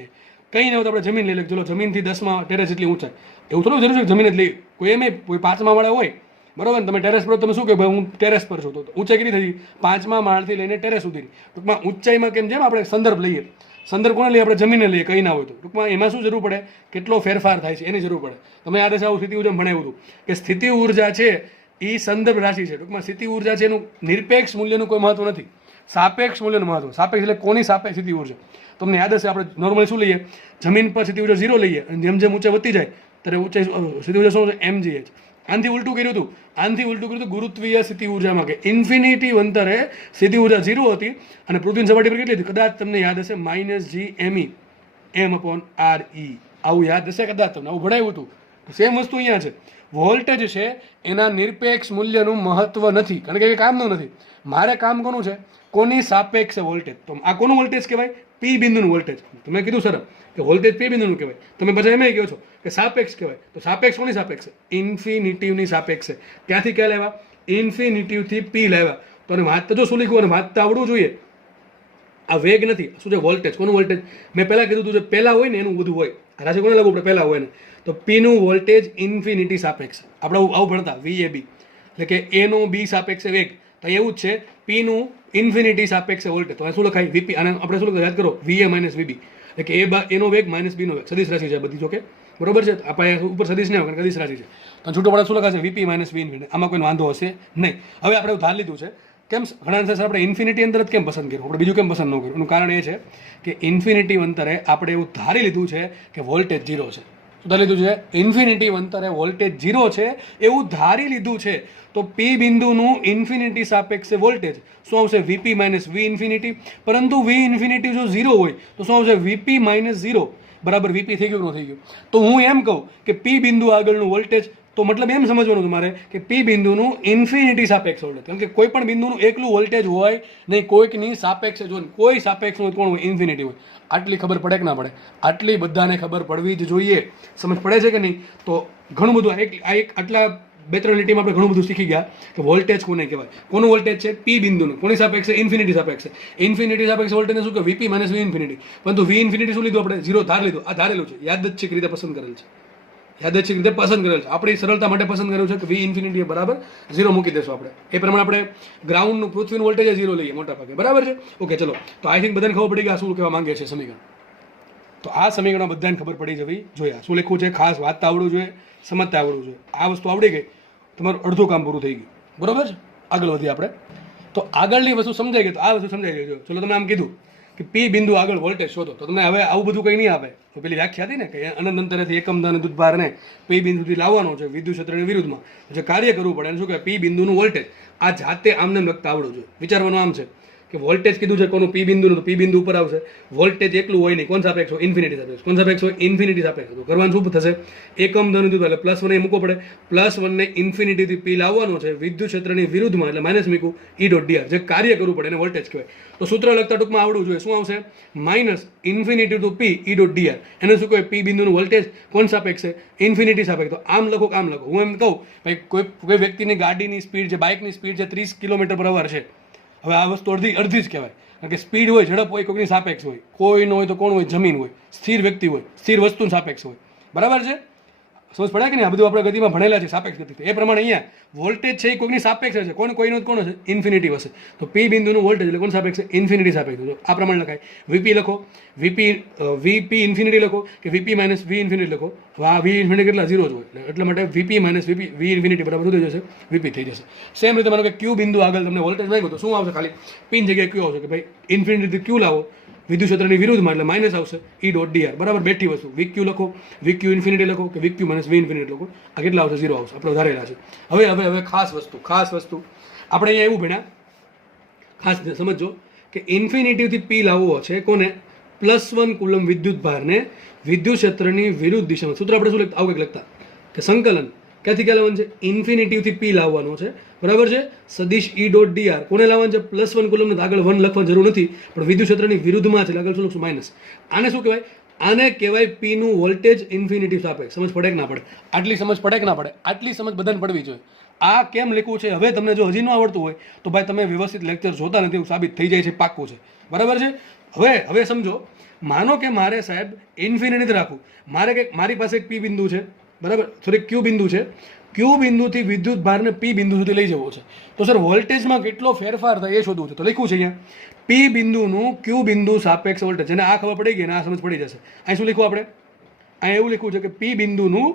કંઈ ન હોય તો આપણે જમીન લઈ લે, ચલો જમીનથી 10માં ટેરેસ જેટલી ઊંચાઈ, એવું થોડું જરૂર છે જમીન જ લઈ, કોઈ એમ કોઈ 5મા માળે હોય, બરાબર ને, તમે ટેરેસ પર તમે શું કહે ભાઈ હું ટેરેસ પર છું, તો ઊંચાઈ કેટલી થઈ 5મા માળથી લઈને ટેરેસ સુધીની. ટૂંકમાં ઊંચાઈમાં કેમ જેમ આપણે સંદર્ભ લઈએ, સંદર્ભ કોને લઈએ આપણે, જમીને લઈએ, કંઈ ના હોય તો ટૂંકમાં એમાં શું જરૂર પડે, કેટલો ફેરફાર થાય છે એની જરૂર પડે. તમે યાદ હશે આવું સ્થિતિ ઉર્જા ભણાવ્યું હતું કે સ્થિતિ ઉર્જા છે એ સંદર્ભ રાશિ છે. ટૂંકમાં સ્થિતિ ઉર્જા છે એનું નિરપેક્ષ મૂલ્યનું કોઈ મહત્વ નથી, સાપેક્ષ મૂલ્યનું મહત્વ. સાપેક્ષ એટલે કોની સાપેક્ષ સ્થિતિ ઉર્જા? તમને યાદ હશે આપણે નોર્મલી શું લઈએ, જમીન પર સ્થિતિ ઉર્જા 0 લઈએ અને જેમ જેમ ઊંચાઈ વધતી જાય ત્યારે ઊંચાઈ સ્થિતિ ઉર્જા શું છે, mgh. આનાથી ઉલટું કર્યું હતું ગુરુત્વીય સ્થિતિ ઉર્જામાં કે ઇન્ફિનિટી અંતરે સ્થિતિ ઉર્જા 0 હતી અને પૃથ્વીની સપાટી પર કેટલી હતી, કદાચ તમને યાદ હશે -gme m/re. આવું યાદ હશે કદાચ, તમને આવું ભણાવ્યું હતું. સેમ વસ્તુ અહીંયા છે, વોલ્ટેજ છે એના નિરપેક્ષ મૂલ્યનું મહત્વ નથી, કારણ કે એ કામનું નથી. મારે કામ કોનું છે, કોની સાપેક્ષ વોલ્ટેજ. તો આ કોનું વોલ્ટેજ કહેવાય, પી બિંદુનું વોલ્ટેજ. તમે કીધું સર કે વોલ્ટેજ પી બિંદુનું કહેવાય, તમે પછી એમ કહો છો કે સાપેક્ષ કહેવાય. તો સાપેક્ષ કોની સાપેક્ષ છે, ઇન્ફિનિટીવની સાપેક્ષ છે. ક્યાંથી ક્યાં લેવા, ઇન્ફિનિટીવથી પી લેવા. તો અને વાંચતા જો શું લખ્યું અને વાંચતા આવડવું જોઈએ. આ વેગ નથી, શું છે વોલ્ટેજ. કોનું વોલ્ટેજ, મેં પહેલાં કીધું હતું જે પહેલાં હોય ને એનું બધું હોય. રાશિ કોને લાગુ પડે, પહેલાં હોય ને. તો પીનું વોલ્ટેજ ઇન્ફિનિટી સાપેક્ષ. આપણે આવું ભણતા VAB એટલે કે એનો બી સાપેક્ષે વેગ. તો એવું જ છે પીનું ઇન્ફિનિટી સાપેક્ષે વોલ્ટેજ. તો શું લખાય VP, અને આપણે શું લખાય યાદ કરો, VA - VB એટલે કે એનો વેગ માઇનસ બીનો વેગ. સદિશ રાશિ છે બધી, જો કે બરોબર છે. આપણે ઉપર સદિશ નહીં હોય, સદિશ રાશિ છે. તો છૂટો પડે શું લખાશે, VP - V ઇન્ફિનિટી. આમાં કોઈ વાંધો હશે નહીં. હવે આપણે ધાર લીધું છે. કેમ ઘણા અંતરે આપણે ઇન્ફિનિટી અંતર જ કેમ પસંદ કર્યું, આપણે બીજું કેમ પસંદ ન કર્યું? એનું કારણ એ છે કે ઇન્ફિનિટી અંતરે આપણે એવું ધારી લીધું છે કે વોલ્ટેજ 0 છે. શું ધારી લીધું છે, ઇન્ફિનિટી અંતરે વોલ્ટેજ 0 છે એવું ધારી લીધું છે. તો પી બિંદુનું ઇન્ફિનિટી સાપેક્ષે વોલ્ટેજ શું આવશે, VP - V ઇન્ફિનિટી. પરંતુ V ઇન્ફિનિટી જો 0 હોય તો શું આવશે, VP - 0 બરાબર VP થઈ ગયું ન થઈ ગયું. તો હું એમ કહું કે પી બિંદુ આગળનું વોલ્ટેજ, તો મતલબ એમ સમજવાનું તમારે કે પી બિંદુનું ઇન્ફિનિટી સાપેક્ષ વોલ્ટેજ. કારણ કે કોઈ પણ બિંદુનું એકલું વોલ્ટેજ હોય નહીં, કોઈકની સાપેક્ષે જો કોઈ સાપેક્ષ હોય કોણ હોય, ઇન્ફિનિટી હોય. આટલી ખબર પડે કે ના પડે, આટલી બધાને ખબર પડવી જ જોઈએ. સમજ પડે છે કે નહીં? તો ઘણું બધું આટલા 2-3 લીટીમાં આપણે ઘણું બધું શીખી ગયા કે વોલ્ટેજ કોને કહેવાય. કોનું વોલ્ટેજ છે, પી બિંદુનું. કોની સાપેક્ષે, ઇન્ફિનિટી સાપેક્ષે. ઇન્ફિનિટી સાપેક્ષે વોલ્ટેજને શું કે VP - V ઇન્ફિનિટી. પરંતુ V ઇન્ફિનિટી શું લીધું આપણે, 0 ધાર લીધું. આ ધારેલું છે, યાદચ્છિક રીતે પસંદ કરેલ છે, યાદચ્છિક રીતે પસંદ કરેલ છે. આપણી સરળતા માટે પસંદ કર્યું છે કે V ઇન્ફિનિટી બરાબર 0 મૂકી દેશું આપણે. એ પ્રમાણે આપણે ગ્રાઉન્ડનું પૃથ્વીનું વોલ્ટેજ 0 લઈએ મોટા ભાગે, બરાબર છે. ઓકે ચલો, તો આઈ થિંક બધાને ખબર પડી કે આ શું કહેવા માંગે છે સમીકરણ. તો આ સમીકરણ બધાને ખબર પડી જવી જોઈએ. શું લખવું છે, ખાસ વાંચતા આવડવું જોઈએ, સમજતા આવડવું જોઈએ. આ વસ્તુ આવડી ગઈ, તમારું અડધું કામ પૂરું થઈ ગયું, બરોબર છે. આગળ વધીએ આપણે. તો આગળની વસ્તુ સમજાઈ ગઈ, તો આ વસ્તુ સમજાઈ ગઈ. ચલો તમને આમ કીધું કે પી બિંદુ આગળ વોલ્ટેજ શોધો, તો તમને હવે આવું બધું કંઈ નહીં આવે. તો પેલી વ્યાખ્યા હતી ને કે અનંત અંતરેથી એકમ ધન દૂધભારને પી બિંદુથી લાવવાનો છે વિદ્યુત ક્ષેત્રની વિરુદ્ધમાં, જે કાર્ય કરવું પડે. અને શું કહેવાય, પી બિંદુનું વોલ્ટેજ. આ જાતે આમને લખતા આવડવું જોઈએ. વિચારવાનું આમ છે કે વોલ્ટેજ કીધું છે કોનું, પી બિંદુનું. તો પી બિંદુ ઉપર આવશે. વોલ્ટેજ એકલું હોય નહીં, કોણ સાપેક્ષ હોય, ઇન્ફિનિટી સાપેક્ષ. કોણ સાપેક્ષ હોય, ઇન્ફિનિટી સાપેક્ષ. તો કરવાનું શું થશે, એકમ ધન દૂધ એટલે +1 મૂકવો પડે. +1 ને ઇન્ફિનિટીથી પી લાવવાનો છે વિદ્યુત ક્ષેત્રની વિરુદ્ધમાં, એટલે માઇનસ મૂકવું, E.dr જે કાર્ય કરવું પડે એને વોલ્ટેજ કહેવાય. તો સૂત્ર લખતા ટૂંકમાં આવડવું જોઈએ. શું આવશે, -ઇન્ફિનિટી ટુ P E.dr. એને શું કહેવાય, પી બિંદુનું વોલ્ટેજ કોણ સાપેક્ષ છે, ઇન્ફિનિટી સાપેક્ષ. તો આમ લખો કે આમ લખો. હું એમ કહું ભાઈ કોઈ વ્યક્તિની ગાડીની સ્પીડ છે, બાઇકની સ્પીડ છે 30 km/h છે. હવે આ વસ્તુ અડધી જ કહેવાય, કારણ કે સ્પીડ હોય, ઝડપ હોય, કોઈની સાપેક્ષ હોય. કોઈ ન હોય તો કોણ હોય, જમીન હોય, સ્થિર વ્યક્તિ હોય, સ્થિર વસ્તુ સાપેક્ષ હોય, બરાબર છે. સમજ પડે કે નહીં? આ બધું આપણે ગતિમાં ભણેલા છે, સાપેક્ષ ગતિ. એ પ્રમાણે અહીંયા વોલ્ટેજ છે એ કોઈની સાપેક્ષ છે, કોઈનો કોણ હશે, ઇન્ફિનિટી હશે. તો પી બિંદુનું વોલ્ટેજ એટલે કોણ સાપેક્ષ છે, ઇન્ફિનિટી સાપેક્ષ. આ પ્રમાણે લખાય. VP લખો, VP ઇન્ફિનિટી લખો કે VP - V ઇન્ફિનિટી લખો. આ V ઇન્ફિનિટી કેટલા 0 જ હોય, એટલા માટે VP - V ઇન્ફિનિટી બરાબર થઈ જશે, VP થઈ જશે. સેમ રીતે માનો કે Q બિંદુ આગળ તમને વોલ્ટેજ માંગ્યો તો શું આવશે, ખાલી પિન જગ્યાએ Q આવશે કે ભાઈ ઇન્ફિનિટીથી Q લાવો વિદ્યુત ક્ષેત્રની વિરુદ્ધમાં, એટલે માઇનસ આવશે E.dr બરાબર. બેઠી વસ્તુ VQ લખો, VQ ઇન્ફિનિટી લખો કે VQ - V ઇન્ફિનિટી લખો. આ કેટલા આવશે, 0 આવશે. આપણે ધારેલા છે. હવે ખાસ વસ્તુ આપણે અહીંયા એવું ભણ્યા, ખાસ સમજો કે ઇન્ફિનિટીથી પી લાવવો છે કોને, +1 કુલમ વિદ્યુત ભારને વિદ્યુત ક્ષેત્રની વિરુદ્ધ દિશામાં. સૂત્ર આપણે શું લખતા, આવું કંઈક લખતા કે સંકલન ક્યાંથી ક્યાં લાવવાનું છે, ઇન્ફિનિટીથી પી લાવવાનો છે, બરાબર છે. સદિશ E.dr કોને લાવવાનું છે, +1 કુલમને. આગળ 1 લખવાની જરૂર નથી, પણ વિદ્યુત ક્ષેત્રની વિરુદ્ધમાં છે, આગળ શું લખશું, માઇનસ. આને શું કહેવાય, આને કહેવાય પી નું વોલ્ટેજ ઇન્ફિનિટી સાપેક્ષ. સમજ પડે કે ના પડે? આટલી સમજ પડે કે ના પડે? આટલી સમજ બધાને પડવી જોઈએ. આ કેમ લખ્યું છે હવે તમને જો હજી ન આવડતું હોય તો ભાઈ તમે વ્યવસ્થિત લેક્ચર જોતા નથી એવું સાબિત થઈ જાય છે, પાક્કું છે, બરાબર છે. હવે સમજો, માનો કે મારે સાહેબ ઇન્ફિનિટી રાખવું, મારી પાસે એક પી બિંદુ છે, બરાબર, સોરી ક્યુ બિંદુ છે. ક્યુ બિંદુથી વિદ્યુત ભારને પી બિંદુ સુધી લઈ જવો છે. તો સર વોલ્ટેજમાં કેટલો ફેરફાર થાય એ શોધવું છે. તો લખ્યું છે અહીંયા પી બિંદુનું ક્યુ બિંદુ સાપેક્ષ વોલ્ટેજ. જેને આ ખબર પડી ગઈ ને આ સમજ પડી જશે. અહીં શું લખ્યું આપણે? અહીં એવું લખ્યું છે કે પી બિંદુનું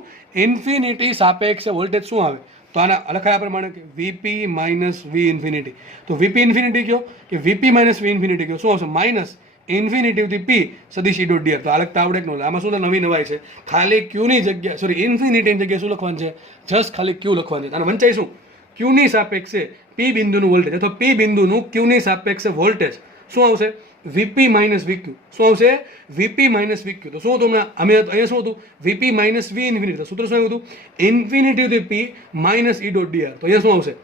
ઇન્ફિનિટી સાપેક્ષ વોલ્ટેજ શું આવે? તો આના લખાયા પ્રમાણે કે વીપી માઇનસ વી ઇન્ફિનિટી. તો વીપી ઇન્ફિનિટી કયો કે વીપી માઇનસ વી ઇન્ફિનિટી કયો શું આવશે? માઇનસ ઇન્ફિનિટીથી પી સદીશ ઈ ડોટ ડીઆર. તો આ લખતા આવડે કે ન? આમાં શું નવી નવાઈ છે? ખાલી ક્યુની જગ્યા, સોરી ઇન્ફિનિટીની જગ્યાએ શું લખવાનું છે? જસ્ટ ખાલી ક્યુ લખવાનું છે. અને વંચાઈ શું? ક્યુની સાપેક્ષે પી બિંદુનું વોલ્ટેજ અથવા પી બિંદુનું ક્યુની સાપેક્ષે વોલ્ટેજ શું આવશે? VP minus VQ. શું આવશે? VP minus VQ. તો શું હતું હમણાં? અહીંયા શું હતું? VP minus V infinity. સૂત્ર શું આવ્યું હતું? ઇન્ફિનિટીથી P minus E dot DR. તો અહીંયા શું આવશે?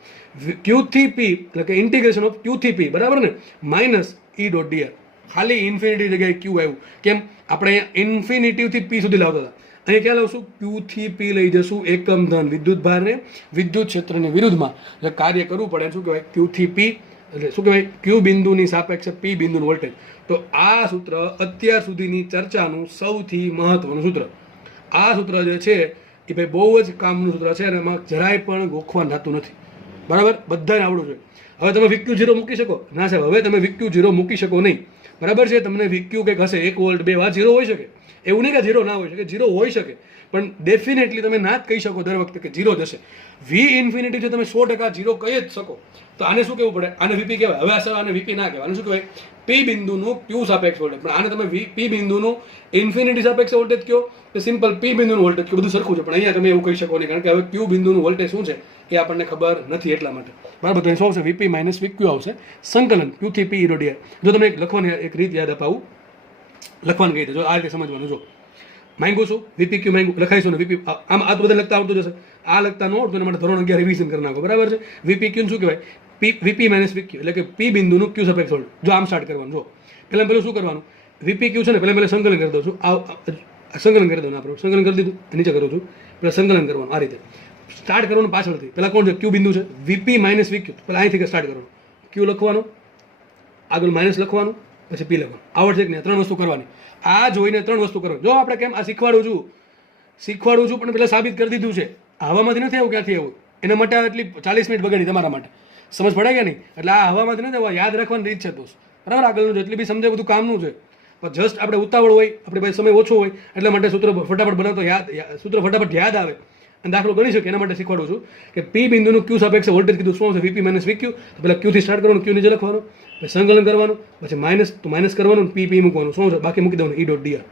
ક્યુ થી પી એટલે કે ઇન્ટિગ્રેશન ઓફ ક્યુ થી પી, બરાબર ને, માઇનસ ઈ ડોટ ડીઆર. ખાલી ઇન્ફિનિટી જગ્યાએ ક્યુ આવ્યું. કેમ? આપણે અહીંયા ઇન્ફિનિટીથી પી સુધી લાવતા હતા. અહીંયા ક્યાં લાવશું? ક્યુ થી પી લઈ જશું એકમ ધન વિદ્યુત ભારને વિદ્યુત ક્ષેત્રની વિરુદ્ધમાં એટલે કાર્ય કરવું પડે. શું કહેવાય? ક્યુ થી પી એટલે શું કહેવાય? ક્યુ બિંદુની સાપેક્ષે પી બિંદુનું વોલ્ટેજ. તો આ સૂત્ર અત્યાર સુધીની ચર્ચાનું સૌથી મહત્વનું સૂત્ર. આ સૂત્ર જે છે એ ભાઈ બહુ જ કામનું સૂત્ર છે અને એમાં જરાય પણ ગોખવાનું થતું નથી, બરાબર? બધાને આવડવું જોઈએ. હવે તમે વીક્યુ ઝીરો મૂકી શકો? ના સાહેબ, હવે તમે વીક્યુ ઝીરો મૂકી શકો નહીં, બરાબર છે. તમને વીક્યુ કંઈક હશે 1 વોલ્ટ 2 વાર ઝીરો હોઈ શકે. એવું નહીં કે ઝીરો ના હોઈ શકે, ઝીરો હોઈ શકે, પણ ડેફિનેટલી તમે ના જ કહી શકો દર વખતે કે ઝીરો જ હશે. વી ઇન્ફિનિટી છે તમે 100% ઝીરો કહી જ શકો. તો આને શું કહેવું પડે? આને વીપી કહેવાય. હવે આ આને વીપી ના કહેવાય. આને શું કહેવાય? પી બિંદુનું ક્યુ સાપેક્ષ વોલ્ટેજ. પણ આને તમે પી બિંદુનું ઇન્ફિનિટી સાપેક્ષ વોલ્ટેજ કયો કે સિમ્પલ પી બિંદુનું વોલ્ટેજ કયો, બધું સરખું છે. પણ અહીંયા તમે એવું કહી શકો નહીં, કારણ કે હવે ક્યુ બિંદુનું વોલ્ટેજ શું છે એ આપણને ખબર નથી એટલા માટે, બરાબર? તો શું આવશે? વીપી માઇનસ વીક્યુ આવશે. સંકલન ક્યુ થી પી ઈ ડીઆર. જો તમને એક લખવાની એક રીત યાદ અપાવું, લખવાનું કહી દે, જો આ રીતે સમજવાનું. જો માંગુ છું વીપી ક્યુ માંગુ લખાઈશું ને વીપી આમ આ તો બધા લખતા આવડતું જશે. આ લખતા ન આવડતું એના માટે ધોરણ 11 રિવિઝન કરી નાખો, બરાબર છે. વીપી ક્યુ શું કહેવાય? વીપી માઇનસ વીક્યુ એટલે કે પી બિંદુનું ક્યુ સાપેક્ષ વોલ્ટેજ. જો આમ સ્ટાર્ટ કરવાનું. જો પહેલાં શું કરવાનું? વીપી ક્યુ છે ને પહેલાં સંકલન કરી દઉં છું. સંકલન કરી દઉં આપણે સંકલન કરી દીધું, નીચે કરું છું. પહેલાં સંકલન કરવાનું આ રીતે સ્ટાર્ટ કરવાનું પાછળથી. પહેલાં કોણ છે? ક્યુ બિંદુ છે. વીપી માઇનસ વીક્યુ પહેલાં અહીંથી સ્ટાર્ટ કરવાનું. ક્યુ લખવાનું, આગળ માઇનસ લખવાનું, પછી પી લખવાનું. આવડશે કે નહીં? 3 વસ્તુ કરવાની. આ જોઈને 3 વસ્તુ કરો. જો આપણે કેમ આ શીખવાડું છું પણ પેલા સાબિત કરી દીધું છે. હવામાંથી નથી આવું, ક્યાંથી આવું? એના માટે આટલી 40 મિનિટ બગાડી તમારા માટે. સમજ પડે કે નહીં? એટલે આ હવામાંથી નથી આવવા, યાદ રાખવાની રીત છે દોસ્ત, બરાબર? આગળનું જેટલી બી સમજે બધું કામનું છે. પણ જસ્ટ આપણે ઉતાવળ હોય, આપણે ભાઈ સમય ઓછો હોય એટલા માટે સૂત્ર ફટાફટ બનાવતો સૂત્ર ફટાફટ યાદ આવે અને દાખલો ગણી શકે એના માટે શીખવાડું છું કે પી બિંદુનું ક્યુ સાપેક્ષે વોલ્ટેજ કીધું શું આવશે? VP minus VQ. તો પહેલાં ક્યુથી સ્ટાર્ટ કરવાનું, ક્યુ નીચે લખવાનું, પછી સંકલન કરવાનું, પછી માઇનસ કરવાનું, પી મૂકવાનું. શું છે? બાકી મૂકી દેવાનું ઈ ડોટ ડીઆર.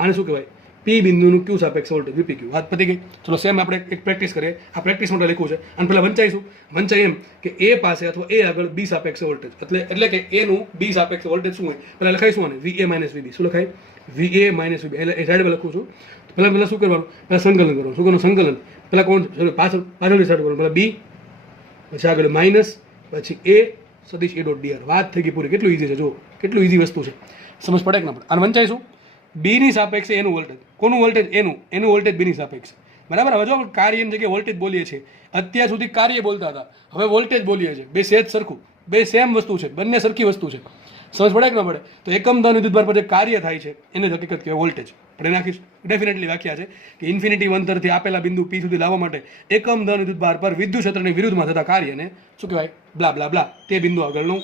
આને શું કહેવાય? પી બિંદુનું ક્યુ સાપેક્ષ વોલ્ટેજ વીપી ક્યુ. વાત પતી ગઈ. ચલો સેમ આપણે એક પ્રેક્ટિસ કરીએ. આ પ્રેક્ટિસ માટે લખ્યું છે અને પહેલાં વંચાઈ એમ કે એ પાસે અથવા એ આગળ બી સાપેક્ષ વોલ્ટેજ એટલે કે એનું બી સાપેક્ષ વોલ્ટેજ શું હોય? પહેલાં લખાઈશું આને વીએ માઇનસ વીબી. શું લખાય? વીએ માઇનસ વીબી. એટલે એ સાઈડમાં લખું છું. પહેલાં શું કરવાનું? પહેલાં સંકલન કરવાનું. શું કરવાનું? સંકલન. પહેલાં કોણ? પાછળથી સ્ટાર્ટ કરવાનું. પહેલાં બી, પછી આગળ માઇનસ, પછી એ સદીશ એ ડોટ ડીઆર. વાત થઈ ગઈ પૂરી. કેટલું ઈઝી છે, જો કેટલું ઈઝી વસ્તુ છે. સમજ પડે કે ના પડે? અને વંચાઈશું બીની સાપેક્ષે એનું વોલ્ટેજ. કોનું વોલ્ટેજ? એનું વોલ્ટેજ બીની સાપેક્ષે, બરાબર? હવે જો કાર્યની જગ્યાએ વોલ્ટેજ બોલીએ છીએ. અત્યાર સુધી કાર્ય બોલતા હતા, હવે વોલ્ટેજ બોલીએ છીએ. બે સેજ સરખું, બે સેમ વસ્તુ છે, બંને સરખી વસ્તુ છે. સમજ પડે કે ના પડે? તો એકમ ધન વિદ્યુતભાર પર જે કાર્ય થાય છે એને જ હકીકત કહેવાય વોલ્ટેજ. પણ એને આખી ડેફિનેટલી વ્યાખ્યા છે કે ઇન્ફિનિટી અંતરથી આપેલા બિંદુ પી સુધી લાવવા માટે એકમ ધન વિદ્યુતભાર પર વિદ્યુત ક્ષેત્રની વિરુદ્ધમાં થતા કાર્યને શું કહેવાય? બ્લા બ્લા બ્લા. તે બિંદુ આગળનું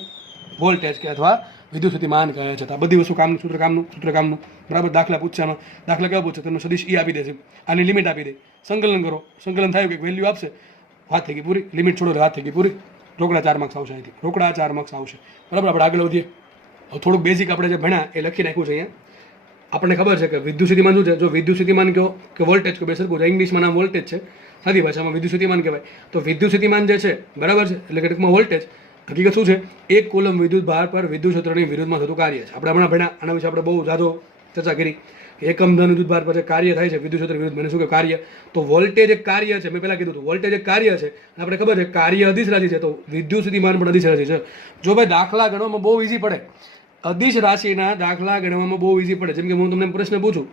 વોલ્ટેજ કે અથવા વિદ્યુત સ્થિતિમાન કહે છે. આ બધી વસ્તુ સૂત્ર કામનું, બરાબર? દાખલા પૂછવામાં દાખલા કેવા પૂછે? તમને સદીશ ઈ આપી દેશે, આની લિમિટ આપી દે, સંકલન કરો, સંકલન થાય કે વેલ્યુ આપશે, વાત થઈ ગઈ પૂરી. લિમિટ છોડો, વાત થઈ ગઈ પૂરી. રોકડા 4 માર્ક્સ આવશે અહીંથી, રોકડા 4 માર્ક્સ આવશે, બરાબર? આપણે આગળ વધીએ. થોડુંક બેઝિક આપણે જે ભણ્યા એ લખી નાખ્યું છે અહીંયા. આપણને ખબર છે કે વિદ્યુત સ્થિતિમાન શું છે? જો વિદ્યુત સ્થિતિમાન કહો કે વોલ્ટેજ કહો, બે સરખું છે. ઇંગ્લિશમાં નામ વોલ્ટેજ છે, સાદી ભાષામાં વિદ્યુત સ્થિતિમાન કહેવાય. તો વિદ્યુત સ્થિતિમાન જે છે, બરાબર છે, એટલે કે ટૂંકમાં વોલ્ટેજ હકીકત શું છે? એક કુલમ વિદ્યુત ભાર પર વિદ્યુત ક્ષેત્રની વિરુદ્ધમાં થતું કાર્ય છે. આપણે હમણાં ભણ્યા, આના વિશે આપણે બહુ જાજો ચર્ચા કરી. એકમ ધન વિદ્યુત ભાર પર જે કાર્ય થાય છે વિદ્યુત ક્ષેત્ર વિરુદ્ધ, મને શું કે કાર્ય? તો વોલ્ટેજ એક કાર્ય છે. મેં પહેલાં કીધું હતું વોલ્ટેજ એક કાર્ય છે. આપણે ખબર છે કાર્ય અધિશ્રાજી છે, તો વિદ્યુત સ્થિતિમાન પણ અધિશ્રાજી છે. જો ભાઈ દાખલા ગણવામાં બહુ ઈઝી પડે, અદિશ રાશિના દાખલા ગણવામાં બહુ ઇઝી પડે. જેમ કે હું તમને પ્રશ્ન પૂછું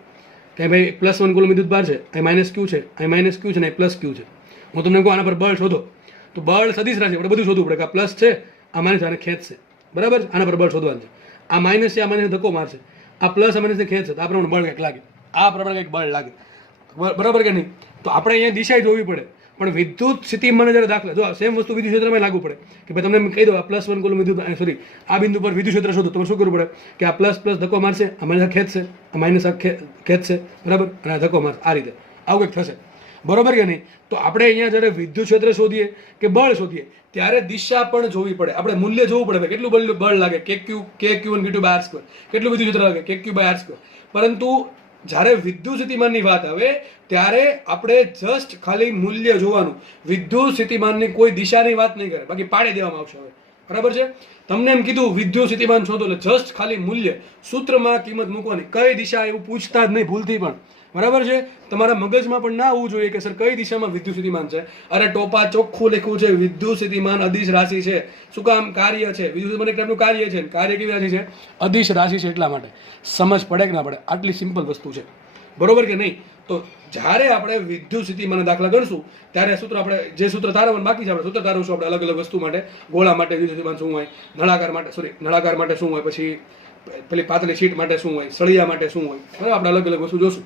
કે ભાઈ +1 કુલમ વિદ્યુત ભાર છે, અહીં માઇનસ ક્યુ છે, અહીં માઇનસ ક્યુ છે ને પ્લસ ક્યુ છે. હું તમને કહું આના પર બળ શોધો, તો બળ સદિશ રાશિ આપણે બધું શોધવું પડે કે આ પ્લસ છે, આ માઇનસ આને ખેંચશે, બરાબર છે, આના પર બળ શોધવાનું છે. આ માઇનસ છે, આ માઇનસ ધક્કો મારશે, આ પ્લસ આ માઇનસ ખેંચશે, તો આ પ્રમાણે બળ કંઈક લાગે, આ પ્રમાણે કંઈક બળ લાગે, બરાબર કે નહીં? તો આપણે અહીંયા દિશા જોવી પડે. પણ વિદ્યુત સ્થિતિમાન જ્યારે દાખલા જો સેમ વસ્તુ વિદ્યુત ક્ષેત્રમાં લાગુ પડે કે ભાઈ તમને કહી દો આ +1 કુલમ વિદ્યુત સોરી આ બિંદુ પર વિદ્યુત ક્ષેત્ર શોધો, તમારે શું કરવું પડે કે આ પ્લસ પ્લસ ધક્કો મારશે, આ માઇનસ ખેંચશે, આ માઇનસ ખેંચશે, બરાબર, અને આ ધક્કો મારશે, આ રીતે આવું કંઈક થશે, બરોબર કે નહીં? તો આપણે અહીંયા જ્યારે વિદ્યુત ક્ષેત્ર શોધીએ કે બળ શોધીએ ત્યારે દિશા પણ જોવી પડે, આપણે મૂલ્ય જોવું પડે કેટલું બળ લાગે, K1 Q2/r², કેટલું વિદ્યુત ક્ષેત્ર લાગે KQ/r². પરંતુ જ્યારે વિદ્યુત સ્થિતિમાનની વાત આવે ત્યારે આપણે જસ્ટ ખાલી મૂલ્ય જોવાનું, વિદ્યુત સ્થિતિમાનની કોઈ દિશાની વાત નહીં કરે, બાકી પાડી દેવામાં આવશે. હવે બરાબર છે, તમને એમ કીધું વિદ્યુત સ્થિતિમાન શોધો એટલે જસ્ટ ખાલી મૂલ્ય, સૂત્રમાં કિંમત મૂકવાની, કઈ દિશા એવું પૂછતા જ નહીં ભૂલથી પણ, બરાબર છે. તમારા મગજમાં પણ ના આવવું જોઈએ કે સર કઈ દિશામાં વિદ્યુત સ્થિતિમાન છે. અરે ટોપા ચોખ્ખું લખ્યું છે વિદ્યુત સ્થિતિમાન અદિશ રાશિ છે. શું કામ? કાર્ય છે, વિદ્યુત સ્થિતિમાન એક ટાઈપનું કાર્ય છે, કાર્ય કેવી રાશિ છે? અદિશ રાશિ છે. એટલા માટે સમજ પડે કે ના પડે, આટલી સિમ્પલ વસ્તુ છે, બરોબર કે નહીં? તો જ્યારે આપણે વિદ્યુત સ્થિતિમાન દાખલા ગણશું ત્યારે સૂત્ર આપણે જે સૂત્ર તારવવાનું બાકી છે આપણે સૂત્ર તારવશું. આપણે અલગ અલગ વસ્તુ માટે, ગોળા માટે વિદ્યુત સ્થિતિમાન શું હોય, નળાકાર માટે શું હોય, પછી પેલી પાતળી શીટ માટે શું હોય, સળિયા માટે શું હોય, બરાબર, આપણે અલગ અલગ વસ્તુ જોશું.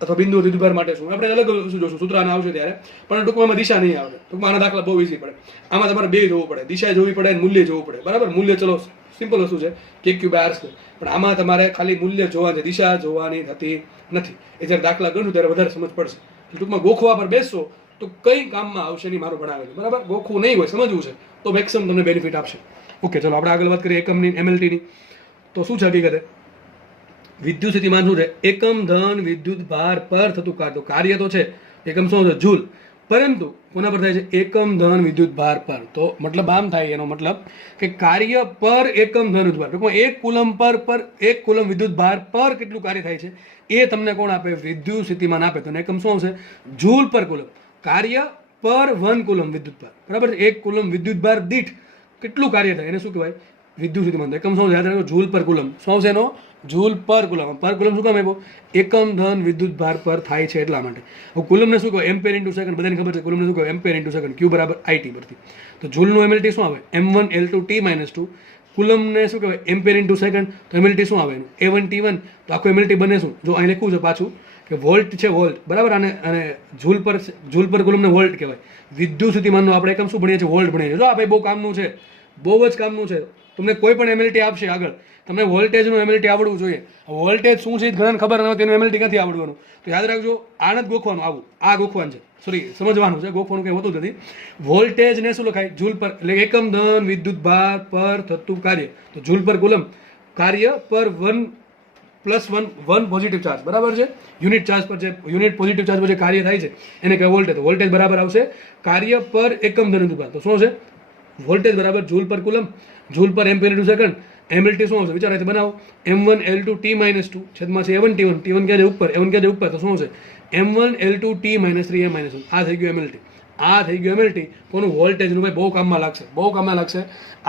અથવા બિંદુ વિદ્યુતભાર માટે શું આપણે અલગ અલગ વસ્તુ જોશું, સૂત્ર આને આવશે ત્યારે. પણ ટૂંકમાં દિશા નહીં આવે. ટૂંકમાં આના દાખલા બહુ ઇઝી પડે. આમાં તમારે બે જોવું પડે, દિશા જોવી પડે અને મૂલ્ય જોવું પડે, બરાબર. મૂલ્ય ચલો સિમ્પલ વસ્તુ છે KQ/r², પણ આમાં તમારે ખાલી મૂલ્ય જોવાની, દિશા જોવાની થતી નથી. એ જ્યારે દાખલા ગણશું ત્યારે વધારે સમજ પડશે. ટૂંકમાં ગોખવા પર બેસશો તો કઈ કામમાં આવશે નહીં મારું ભણાવેલું, બરાબર. ગોખવું નહીં હોય, સમજવું છે તો મેક્સિમમ તમને બેનિફિટ આપશે. ઓકે, ચલો આપણે આગળ વાત કરીએ એકમની, MLTની. તો શું છે હકીકતે? વિદ્યુત સ્થિતિમાન શું છે? એકમ ધન વિદ્યુત ભાર પર થતું કાર્ય. તો કાર્ય તો છે, એકમ શું છે? જૂલ. પરંતુ કોના પર થાય છે? એકમ ધન વિદ્યુત ભાર પર. તો મતલબ આમ થાય, એનો મતલબ કે કાર્ય પર એકમ ધન વિદ્યુત ભાર, ટૂંકમાં 1 કુલમ પર 1 કુલમ વિદ્યુત ભાર પર કેટલું કાર્ય થાય છે એ તમને કોણ આપે? વિદ્યુત સ્થિતિમાન આપે. તો એકમ શું આવશે? જૂલ પર કુલમ. કાર્ય પર 1 કુલમ વિદ્યુત ભાર, બરાબર. 1 કુલમ વિદ્યુત ભાર દીઠ કેટલું કાર્ય થાય એને શું કહેવાય? વિદ્યુત સ્થિતિમાન. એકમ શું યાદ રાખો? જૂલ પર કુલમ. શું આવશે એનો? જૂલ પર કુલમ. પર કુલમ શું કામ આપ્યો? એકમ ધન વિદ્યુત ભાર પર થાય છે એટલા માટે. હવે કુલમને શું કહેવાય? એમ્પેર ઇન્ટુ સેકન્ડ. બધાને ખબર છે કુલમને શું કહેવાય? એમ્પેર ઇન્ટુ સેકન્ડ. Q = IT પરથી. તો જૂલનું MLT શું આવે? M1L2T-2. કુલમને શું કહેવાય? એમ્પેર ઇન્ટુ સેકન્ડ. તો MLT શું આવે એનું? A1T1. તો આખું MLT બને શું? જો અહીં લખ્યું છે પાછું કે વોલ્ટ છે, વોલ્ટ, બરાબર. અને જૂલ પર કુલમને વોલ્ટ કહેવાય. વિદ્યુત સ્થિતિમાનનો આપણે એકમ શું ભણીએ છીએ? વોલ્ટ ભણીએ છીએ. જો આ ભાઈ બહુ કામનું છે, બહુ જ કામનું છે. તમને કોઈ પણ MLT આપશે આગળ, તમને વોલ્ટેજનું MLT આવડવું જોઈએ. વોલ્ટેજ શું છે ઘણાને ખબર ન હોય, તેનું MLT ક્યાંથી આવડવાનું? તો યાદ રાખજો, આને જ ગોખવાનું, આવું આ ગોખવાનું છે, સોરી સમજવાનું છે, ગોખવાનું કંઈ હોતું જ નથી. વોલ્ટેજને શું લખાય? જૂલ પર, એટલે એકમ ધન વિદ્યુત ભાર પર થતું કાર્ય. તો જૂલ પર કુલમ, કાર્ય પર 1 પોઝિટિવ ચાર્જ, બરાબર છે. યુનિટ ચાર્જ પર જે યુનિટ પોઝિટિવ ચાર્જ પર જે કાર્ય થાય છે એને કહેવાય વોલ્ટેજ. તો વોલ્ટેજ બરાબર આવશે કાર્ય પર એકમ ધન વિદ્યુત ભાર. તો શું છે? વોલ્ટેજ બરાબર જૂલ પર કુલમ, જૂલ પર એમ્પીયર ઇન્ટુ સેકન્ડ. MLT શું આવશે? વિચાર રીતે બનાવો. M1L2T-2 છેદમાં છે A1T1. T1 ક્યાં છે? ઉપર. A1 ક્યાં છે? ઉપર. તો શું આવશે? M1L2T-3A-1. આ થઈ ગયું MLT. આ થઈ ગયું MLT. કોનું? વોલ્ટેજનું. ભાઈ બહુ કામમાં લાગશે, બહુ કામમાં લાગશે.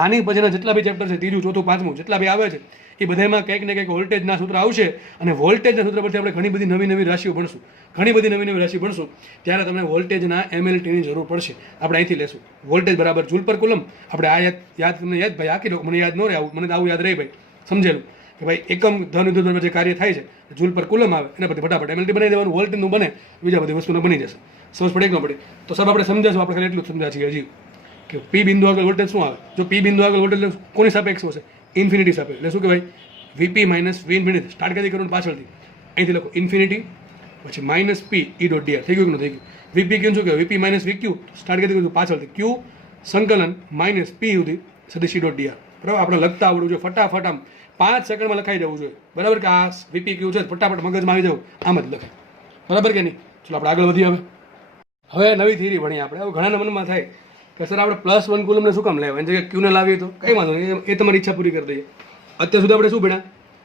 આની પછીના જેટલા બી ચેપ્ટર છે, ત્રીજું, ચોથું, પાંચમું, જેટલા બી આવે છે એ બધામાં કંઈક ને કંઈક વોલ્ટેજના સૂત્ર આવશે. અને વોલ્ટેજના સૂત્ર પરથી આપણે ઘણી બધી નવી રાશિઓ ભણશું. ઘણી બધી નવી રાશિ ભણશું ત્યારે તમને વોલ્ટેજના MLTની જરૂર પડશે. આપણે અહીંથી લેશું. વોલ્ટેજ બરાબર જૂલ પર કુલમ. આપણે આ યાદ તમને યાદ ભાઈ આખી મને યાદ ન રહે, આવું મને આવું યાદ રહે ભાઈ, સમજેલું કે ભાઈ એકમ ધન વિદ્યુત જે કાર્ય થાય છે જૂલ પર કુલમ આવે એના પરથી ફટાફટ MLT બનાવી દેવાનું. વોલ્ટેજનું બને, બીજા બધી વસ્તુનું બની જશે. સમજ પડે કે ન પડે? તો સાહેબ આપણે સમજાશું, આપણે ખાલી એટલું જ સમજા છીએ હજી કે P બિંદુ આગળ વોલ્ટેજ શું આવે? જો P બિંદુ આગળ વોલ્ટેજ કોની સાપેક્ષ હશે? ઇન્ફિનિટી સાપેક્ષ. એટલે શું કહેવાય? VP - V infinity. સ્ટાર્ટ ક્યાંથી કરવાનું? પાછળથી. અહીંથી લખો ઇન્ફિનિટી, પછી -P E.dr. થઈ ગયું કે ન થઈ ગયું? VP ક્યુ શું કહેવાય? VP - VQ. સ્ટાર્ટ ક્યાંથી કરવું? પાછળથી. Q સંકલન -P સુધી સદિશ E.dr. બરાબર. આપણે લખતા આવડવું જોઈએ ફટાફટ, આમ 5 સેકન્ડમાં લખાઈ જવું જોઈએ, બરાબર. કે આ VP ક્યુ છે ફટાફટ મગજમાં આવી જવું, આમ જ લખાય, બરાબર કે નહીં? ચલો આપણે આગળ વધીએ. હવે નવી થિયરી ભણીએ આપણે. હવે ઘણાના મનમાં થાય કે સર આપણે +1 કુલમને શું કામ લેવા? એની જગ્યાએ ક્યુને લાવીએ તો કંઈ વાંધો નહીં, એ તમારી ઈચ્છા પૂરી કરી દઈએ. અત્યાર સુધી આપણે શું ભણ્યા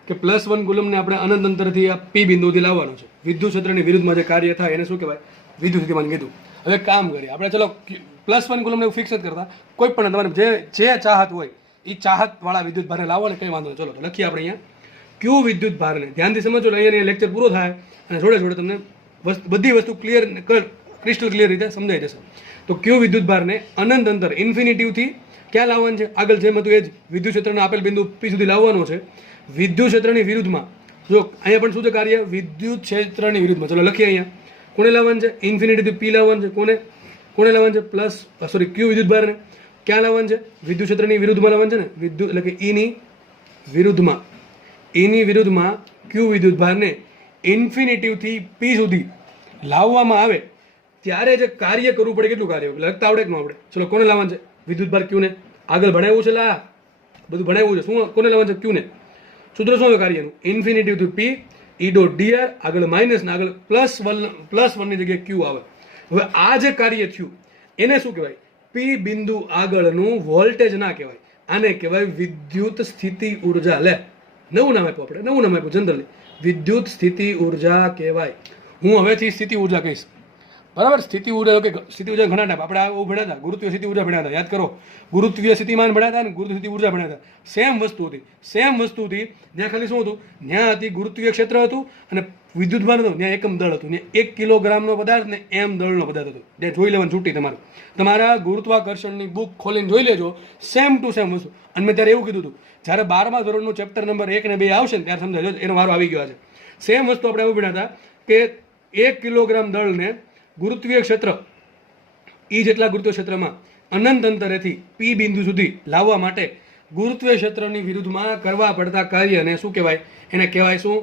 કે +1 કુલમને આપણે અનંત અંતરથી આ P બિંદુથી લાવવાનું છે. વિદ્યુત ક્ષેત્રની વિરુદ્ધમાં જે કાર્ય થાય એને શું કહેવાય? વિદ્યુત સ્થિતિમાન કીધું. હવે કામ કરીએ આપણે. ચલો +1 કુલમને એવું ફિક્સ જ કરતા, કોઈ પણ તમારે જે ચાહત હોય એ ચાહતવાળા વિદ્યુત ભારને લાવો ને કંઈ વાંધો નહીં. ચલો તો લખીએ આપણે અહીંયા ક્યુ વિદ્યુત ભારને. ધ્યાનથી સમજો, અહીંયા લેક્ચર પૂરો થાય અને જોડે જોડે તમને બધી વસ્તુ ક્લિયર ક્રિસ્ટલ ક્લિયર રીતે સમજાઈ જશે. તો ક્યુ વિદ્યુત ભારને અનંત અંતર ઇન્ફિનિટીવથી ક્યાં લાવવાનું છે? આગળ જેમ હતું એ જ વિદ્યુત ક્ષેત્રના આપેલ બિંદુ પી સુધી લાવવાનો છે. વિદ્યુત ક્ષેત્રની વિરુદ્ધમાં, જો અહીંયા પણ શું છે કાર્ય? વિદ્યુત ક્ષેત્રની વિરુદ્ધમાં. ચલો લખીએ અહીંયા કોને લાવવાનું છે? ઇન્ફિનિટીથી પી લાવવાનું છે. કોને લાવવાનું છે? પ્લસ ક્યુ વિદ્યુત ભારને ક્યાં લાવવાનું છે? વિદ્યુત ક્ષેત્રની વિરુદ્ધમાં લાવવાનું છે ને, વિદ્યુત એટલે કે ઈની વિરુદ્ધમાં ક્યુ વિદ્યુત ભારને ઇન્ફિનિટીવથી પી સુધી લાવવામાં આવે ત્યારે જે કાર્ય કરવું પડે, કેટલું કાર્ય લખતા આવડે કે ન આવડે? ચલો કોને લાવવાનું છે? વિદ્યુત ભાર ક્યુને આગળ ભણાવ્યું છે, બધું ભણાવ્યું છે. શું કોને લાવવાનું છે? ક્યુને. સૂત્ર શું છે કાર્યનું? ઇન્ફિનિટીવથી પી ઈ ડોટ ડીઆર, આગળ માઇનસ ને આગળ +1 ની જગ્યાએ ક્યુ આવે. હવે આ જે કાર્ય થયું એને શું કહેવાય? પી બિંદુ આગળનું વોલ્ટેજ ના કહેવાય, આને કહેવાય વિદ્યુત સ્થિતિ ઉર્જા. લે, નવું નામ આપ્યું જનરલી વિદ્યુત સ્થિતિ ઉર્જા કહેવાય. હું હવેથી સ્થિતિ ઉર્જા કહીશ, બરાબર? સ્થિતિ ઉર્જા કે સ્થિતિ ઉર્જા ઘણા ટાઈપ આપણે આવું ભણ્યા હતા. ગુરુત્વીય સ્થિતિ ઉર્જા ભણ્યા હતા, યાદ કરો. ગુરુત્વીય સ્થિતિમાન ભણ્યા હતા અને ગુરુત્વીય સ્થિતિ ઉર્જા ભણ્યા હતા. સેમ વસ્તુ હતી. ત્યાં ખાલી શું હતું? ત્યાં હતી ગુરુત્વીય ક્ષેત્ર હતું અને વિદ્યુત ભાર હતો. ત્યાં એકમ દળ હતું. ત્યાં 1 કિલોગ્રામનો પદાર્થ ને m દળનો પદાર્થ હતો. ત્યાં જોઈ લેવાનું છૂટી તમારા ગુરુત્વાકર્ષણની બુક ખોલીને જોઈ લેજો. સેમ ટુ સેમ વસ્તુ. અને મેં ત્યારે એવું કીધું હતું, જ્યારે 12મા ધોરણનું ચેપ્ટર નંબર 1 અને 2 આવશે ને ત્યારે સમજાજો, એનો વારો આવી ગયો છે. સેમ વસ્તુ આપણે એવું ભણ્યા હતા કે 1 કિલોગ્રામ દળને ગુરુત્વીય ક્ષેત્ર જેટલા ગુરુત્વીય ક્ષેત્રમાં અનંત અંતરેથી પી બિંદુ સુધી લાવવા માટે ગુરુત્વીય ક્ષેત્રની વિરુદ્ધમાં કરવા પડતા કાર્યને શું કહેવાય? એને કહેવાય શું?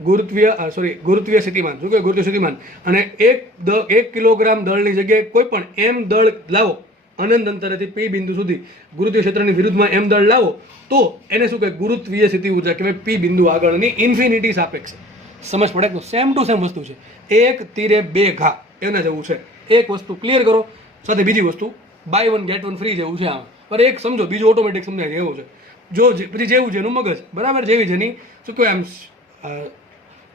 ગુરુત્વીય સ્થિતિમાન. શું કહેવાય? ગુરુત્વીય સ્થિતિમાન. અને 1 કિલોગ્રામ દળની જગ્યાએ કોઈ પણ m દળ લાવો અનંત અંતરેથી પી બિંદુ સુધી ગુરુત્વીય ક્ષેત્રની વિરુદ્ધમાં m દળ લાવો તો એને શું કહેવાય? ગુરુત્વીય સ્થિતિ ઉર્જા કહેવાય. પી બિંદુ આગળની ઇન્ફિનિટી સાપેક્ષે. સમજ પડે? તો સેમ ટુ સેમ વસ્તુ છે. 1 તીરે 2 ઘા એના જેવું છે. એક વસ્તુ ક્લિયર કરો, સાથે બીજી વસ્તુ બાય 1 ગેટ 1 ફ્રી જેવું છે આમાં. પર એક સમજો, બીજું ઓટોમેટિક સમજાય એવું છે. જો પછી જેવું જેનું મગજ, બરાબર, જેવી જેની શું કહેવાય આમ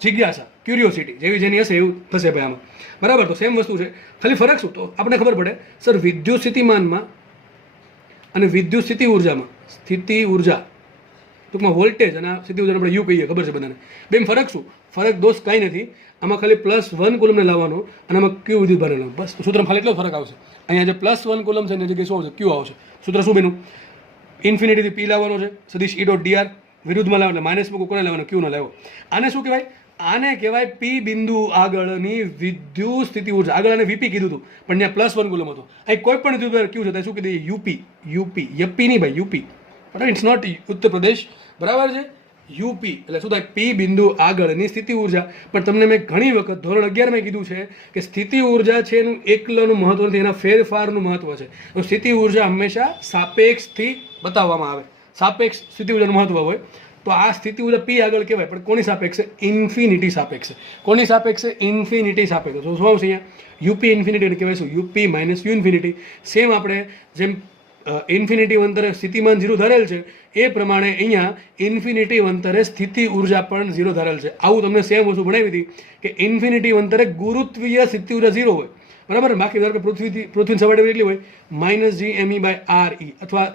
જિજ્ઞાસા, ક્યુરિયોસિટી જેવી જેની હશે એવું થશે ભાઈ આમાં, બરાબર. તો સેમ વસ્તુ છે, ખાલી ફરક શું? તો આપણે ખબર પડે સર વિદ્યુત સ્થિતિમાનમાં અને વિદ્યુત સ્થિતિ ઉર્જામાં, સ્થિતિ ઉર્જા ટૂંકમાં વોલ્ટેજ અને સ્થિતિ ઉર્જાને આપણે યુ કહીએ, ખબર છે બધાને. બેમ ફરક શું? ફરક દોસ્ત કાંઈ નથી. આમાં ખાલી +1 કુલમને લાવવાનો અને આમાં ક્યુ વિદ્યુત ભાર લાવવાનો, બસ. સૂત્રમાં ખાલી એટલો ફરક આવશે. અહીંયા જે +1 કુલમ છે એની જગ્યાએ શું આવશે? ક્યુ આવશે. સૂત્ર શું બન્યું? ઇન્ફિનિટીથી પી લાવવાનો છે, સદીશ ઈ ડોટ ડીઆર વિરુદ્ધમાં લાવો એટલે માઇનસ મૂકો, કોને લાવવાનો? ક્યુ નો લાવો. આને શું કહેવાય? આને કહેવાય પી બિંદુ આગળની વિદ્યુત સ્થિતિ ઉર્જા. આગળ આને વીપી કીધું હતું પણ ત્યાં +1 કુલમ હતો. અહીં કોઈ પણ વિદ્યુત ક્યુ છે ત્યાં શું કીધું? યુપી યપી નહીં ભાઈ, યુપી. બરાબર, ઇટ્સ નોટ ઉત્તર પ્રદેશ, બરાબર છે? યુપી એટલે શું થાય? પી બિંદુ આગળની સ્થિતિ ઉર્જા. પણ તમને મેં ઘણી વખત ધોરણ 11 કીધું છે કે સ્થિતિ ઉર્જા છે એનું એકલનું મહત્વ નથી, એના ફેરફારનું મહત્વ છે. તો સ્થિતિ ઉર્જા હંમેશા સાપેક્ષથી બતાવવામાં આવે. સાપેક્ષ સ્થિતિ ઉર્જાનું મહત્વ હોય. તો આ સ્થિતિ ઉર્જા પી આગળ કહેવાય, પણ કોની સાપેક્ષે? ઇન્ફિનિટી સાપેક્ષે. કોની સાપેક્ષે? ઇન્ફિનિટી સાપેક્ષે. તો શું આવશે અહીંયા? યુપી ઇન્ફિનિટી કહેવાય શું? U P minus U infinity. Same આપણે જેમ ઇન્ફિનિટી અંતરે સ્થિતિમાન 0 ધારેલ છે એ પ્રમાણે અહીંયા ઇન્ફિનિટી અંતરે સ્થિતિ ઉર્જા પણ 0 ધારેલ છે. આવું તમને સેમ વસ્તુ ભણાવી હતી કે ઇન્ફિનિટી અંતરે ગુરુત્વીય સ્થિતિ ઉર્જા 0 હોય, બરાબર. બાકી ધારો કે પૃથ્વીની સપાટી કેટલી હોય? -gme/re. અથવા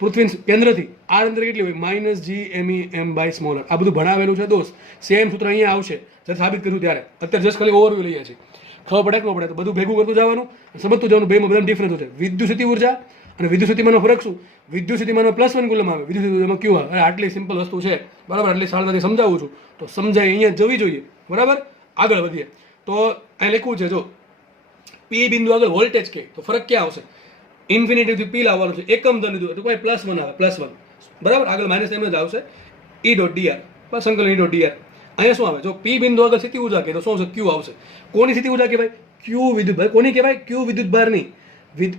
પૃથ્વી કેન્દ્રથી આર અંતરે કેટલી હોય? -gmem/smaller. આ બધું ભણાવેલું છે દોસ્ત. સેમ સૂત્ર અહીંયા આવશે જ્યારે સાબિત કર્યું ત્યારે. અત્યારે જસ્ટ ખાલી ઓવરવ્યુ લઈએ છીએ, ખબર પડે કે ન પડે તો બધું ભેગું કરતું જવાનું, સમજતું જવાનું. બેમાં બધા ડિફરન્સ છે. વિદ્યુત સ્થિતિ ઉર્જા અને વિદ્યુત સ્થિતિમાનનો ફરક શું? વિદ્યુત સ્થિતિમાનમાં +1 કુલમ આવે, વિદ્યુત સ્થિતિમાનમાં ક્યુ આવે. આટલી સિમ્પલ વસ્તુ છે, બરાબર. આટલી સરળતાથી સમજાવું છું તો સમજાય અહીંયા જવી જોઈએ, બરાબર. આગળ વધીએ તો અહીં લખવું છે, જો પી બિંદુ આગળ વોલ્ટેજ કે તો ફરક ક્યાં આવશે? ઇન્ફિનિટીથી પી લાવવાનું છે, એકમ દર લીધું તો કોઈ +1 આવે, +1, બરાબર. આગળ માઇનસ એમ જ આવશે. ઈ ડોટ ડીઆર સંકલન ઈ ડોટ ડીઆર. અહીંયા શું આવે? જો પી બિંદુ આગળ સ્થિતિ ઉર્જા કે તો શું આવશે? ક્યુ આવશે. કોની સ્થિતિ ઉર્જા કહેવાય? ક્યુ વિદ્યુત ભાર. કોની કહેવાય? ક્યુ વિદ્યુત ભારની.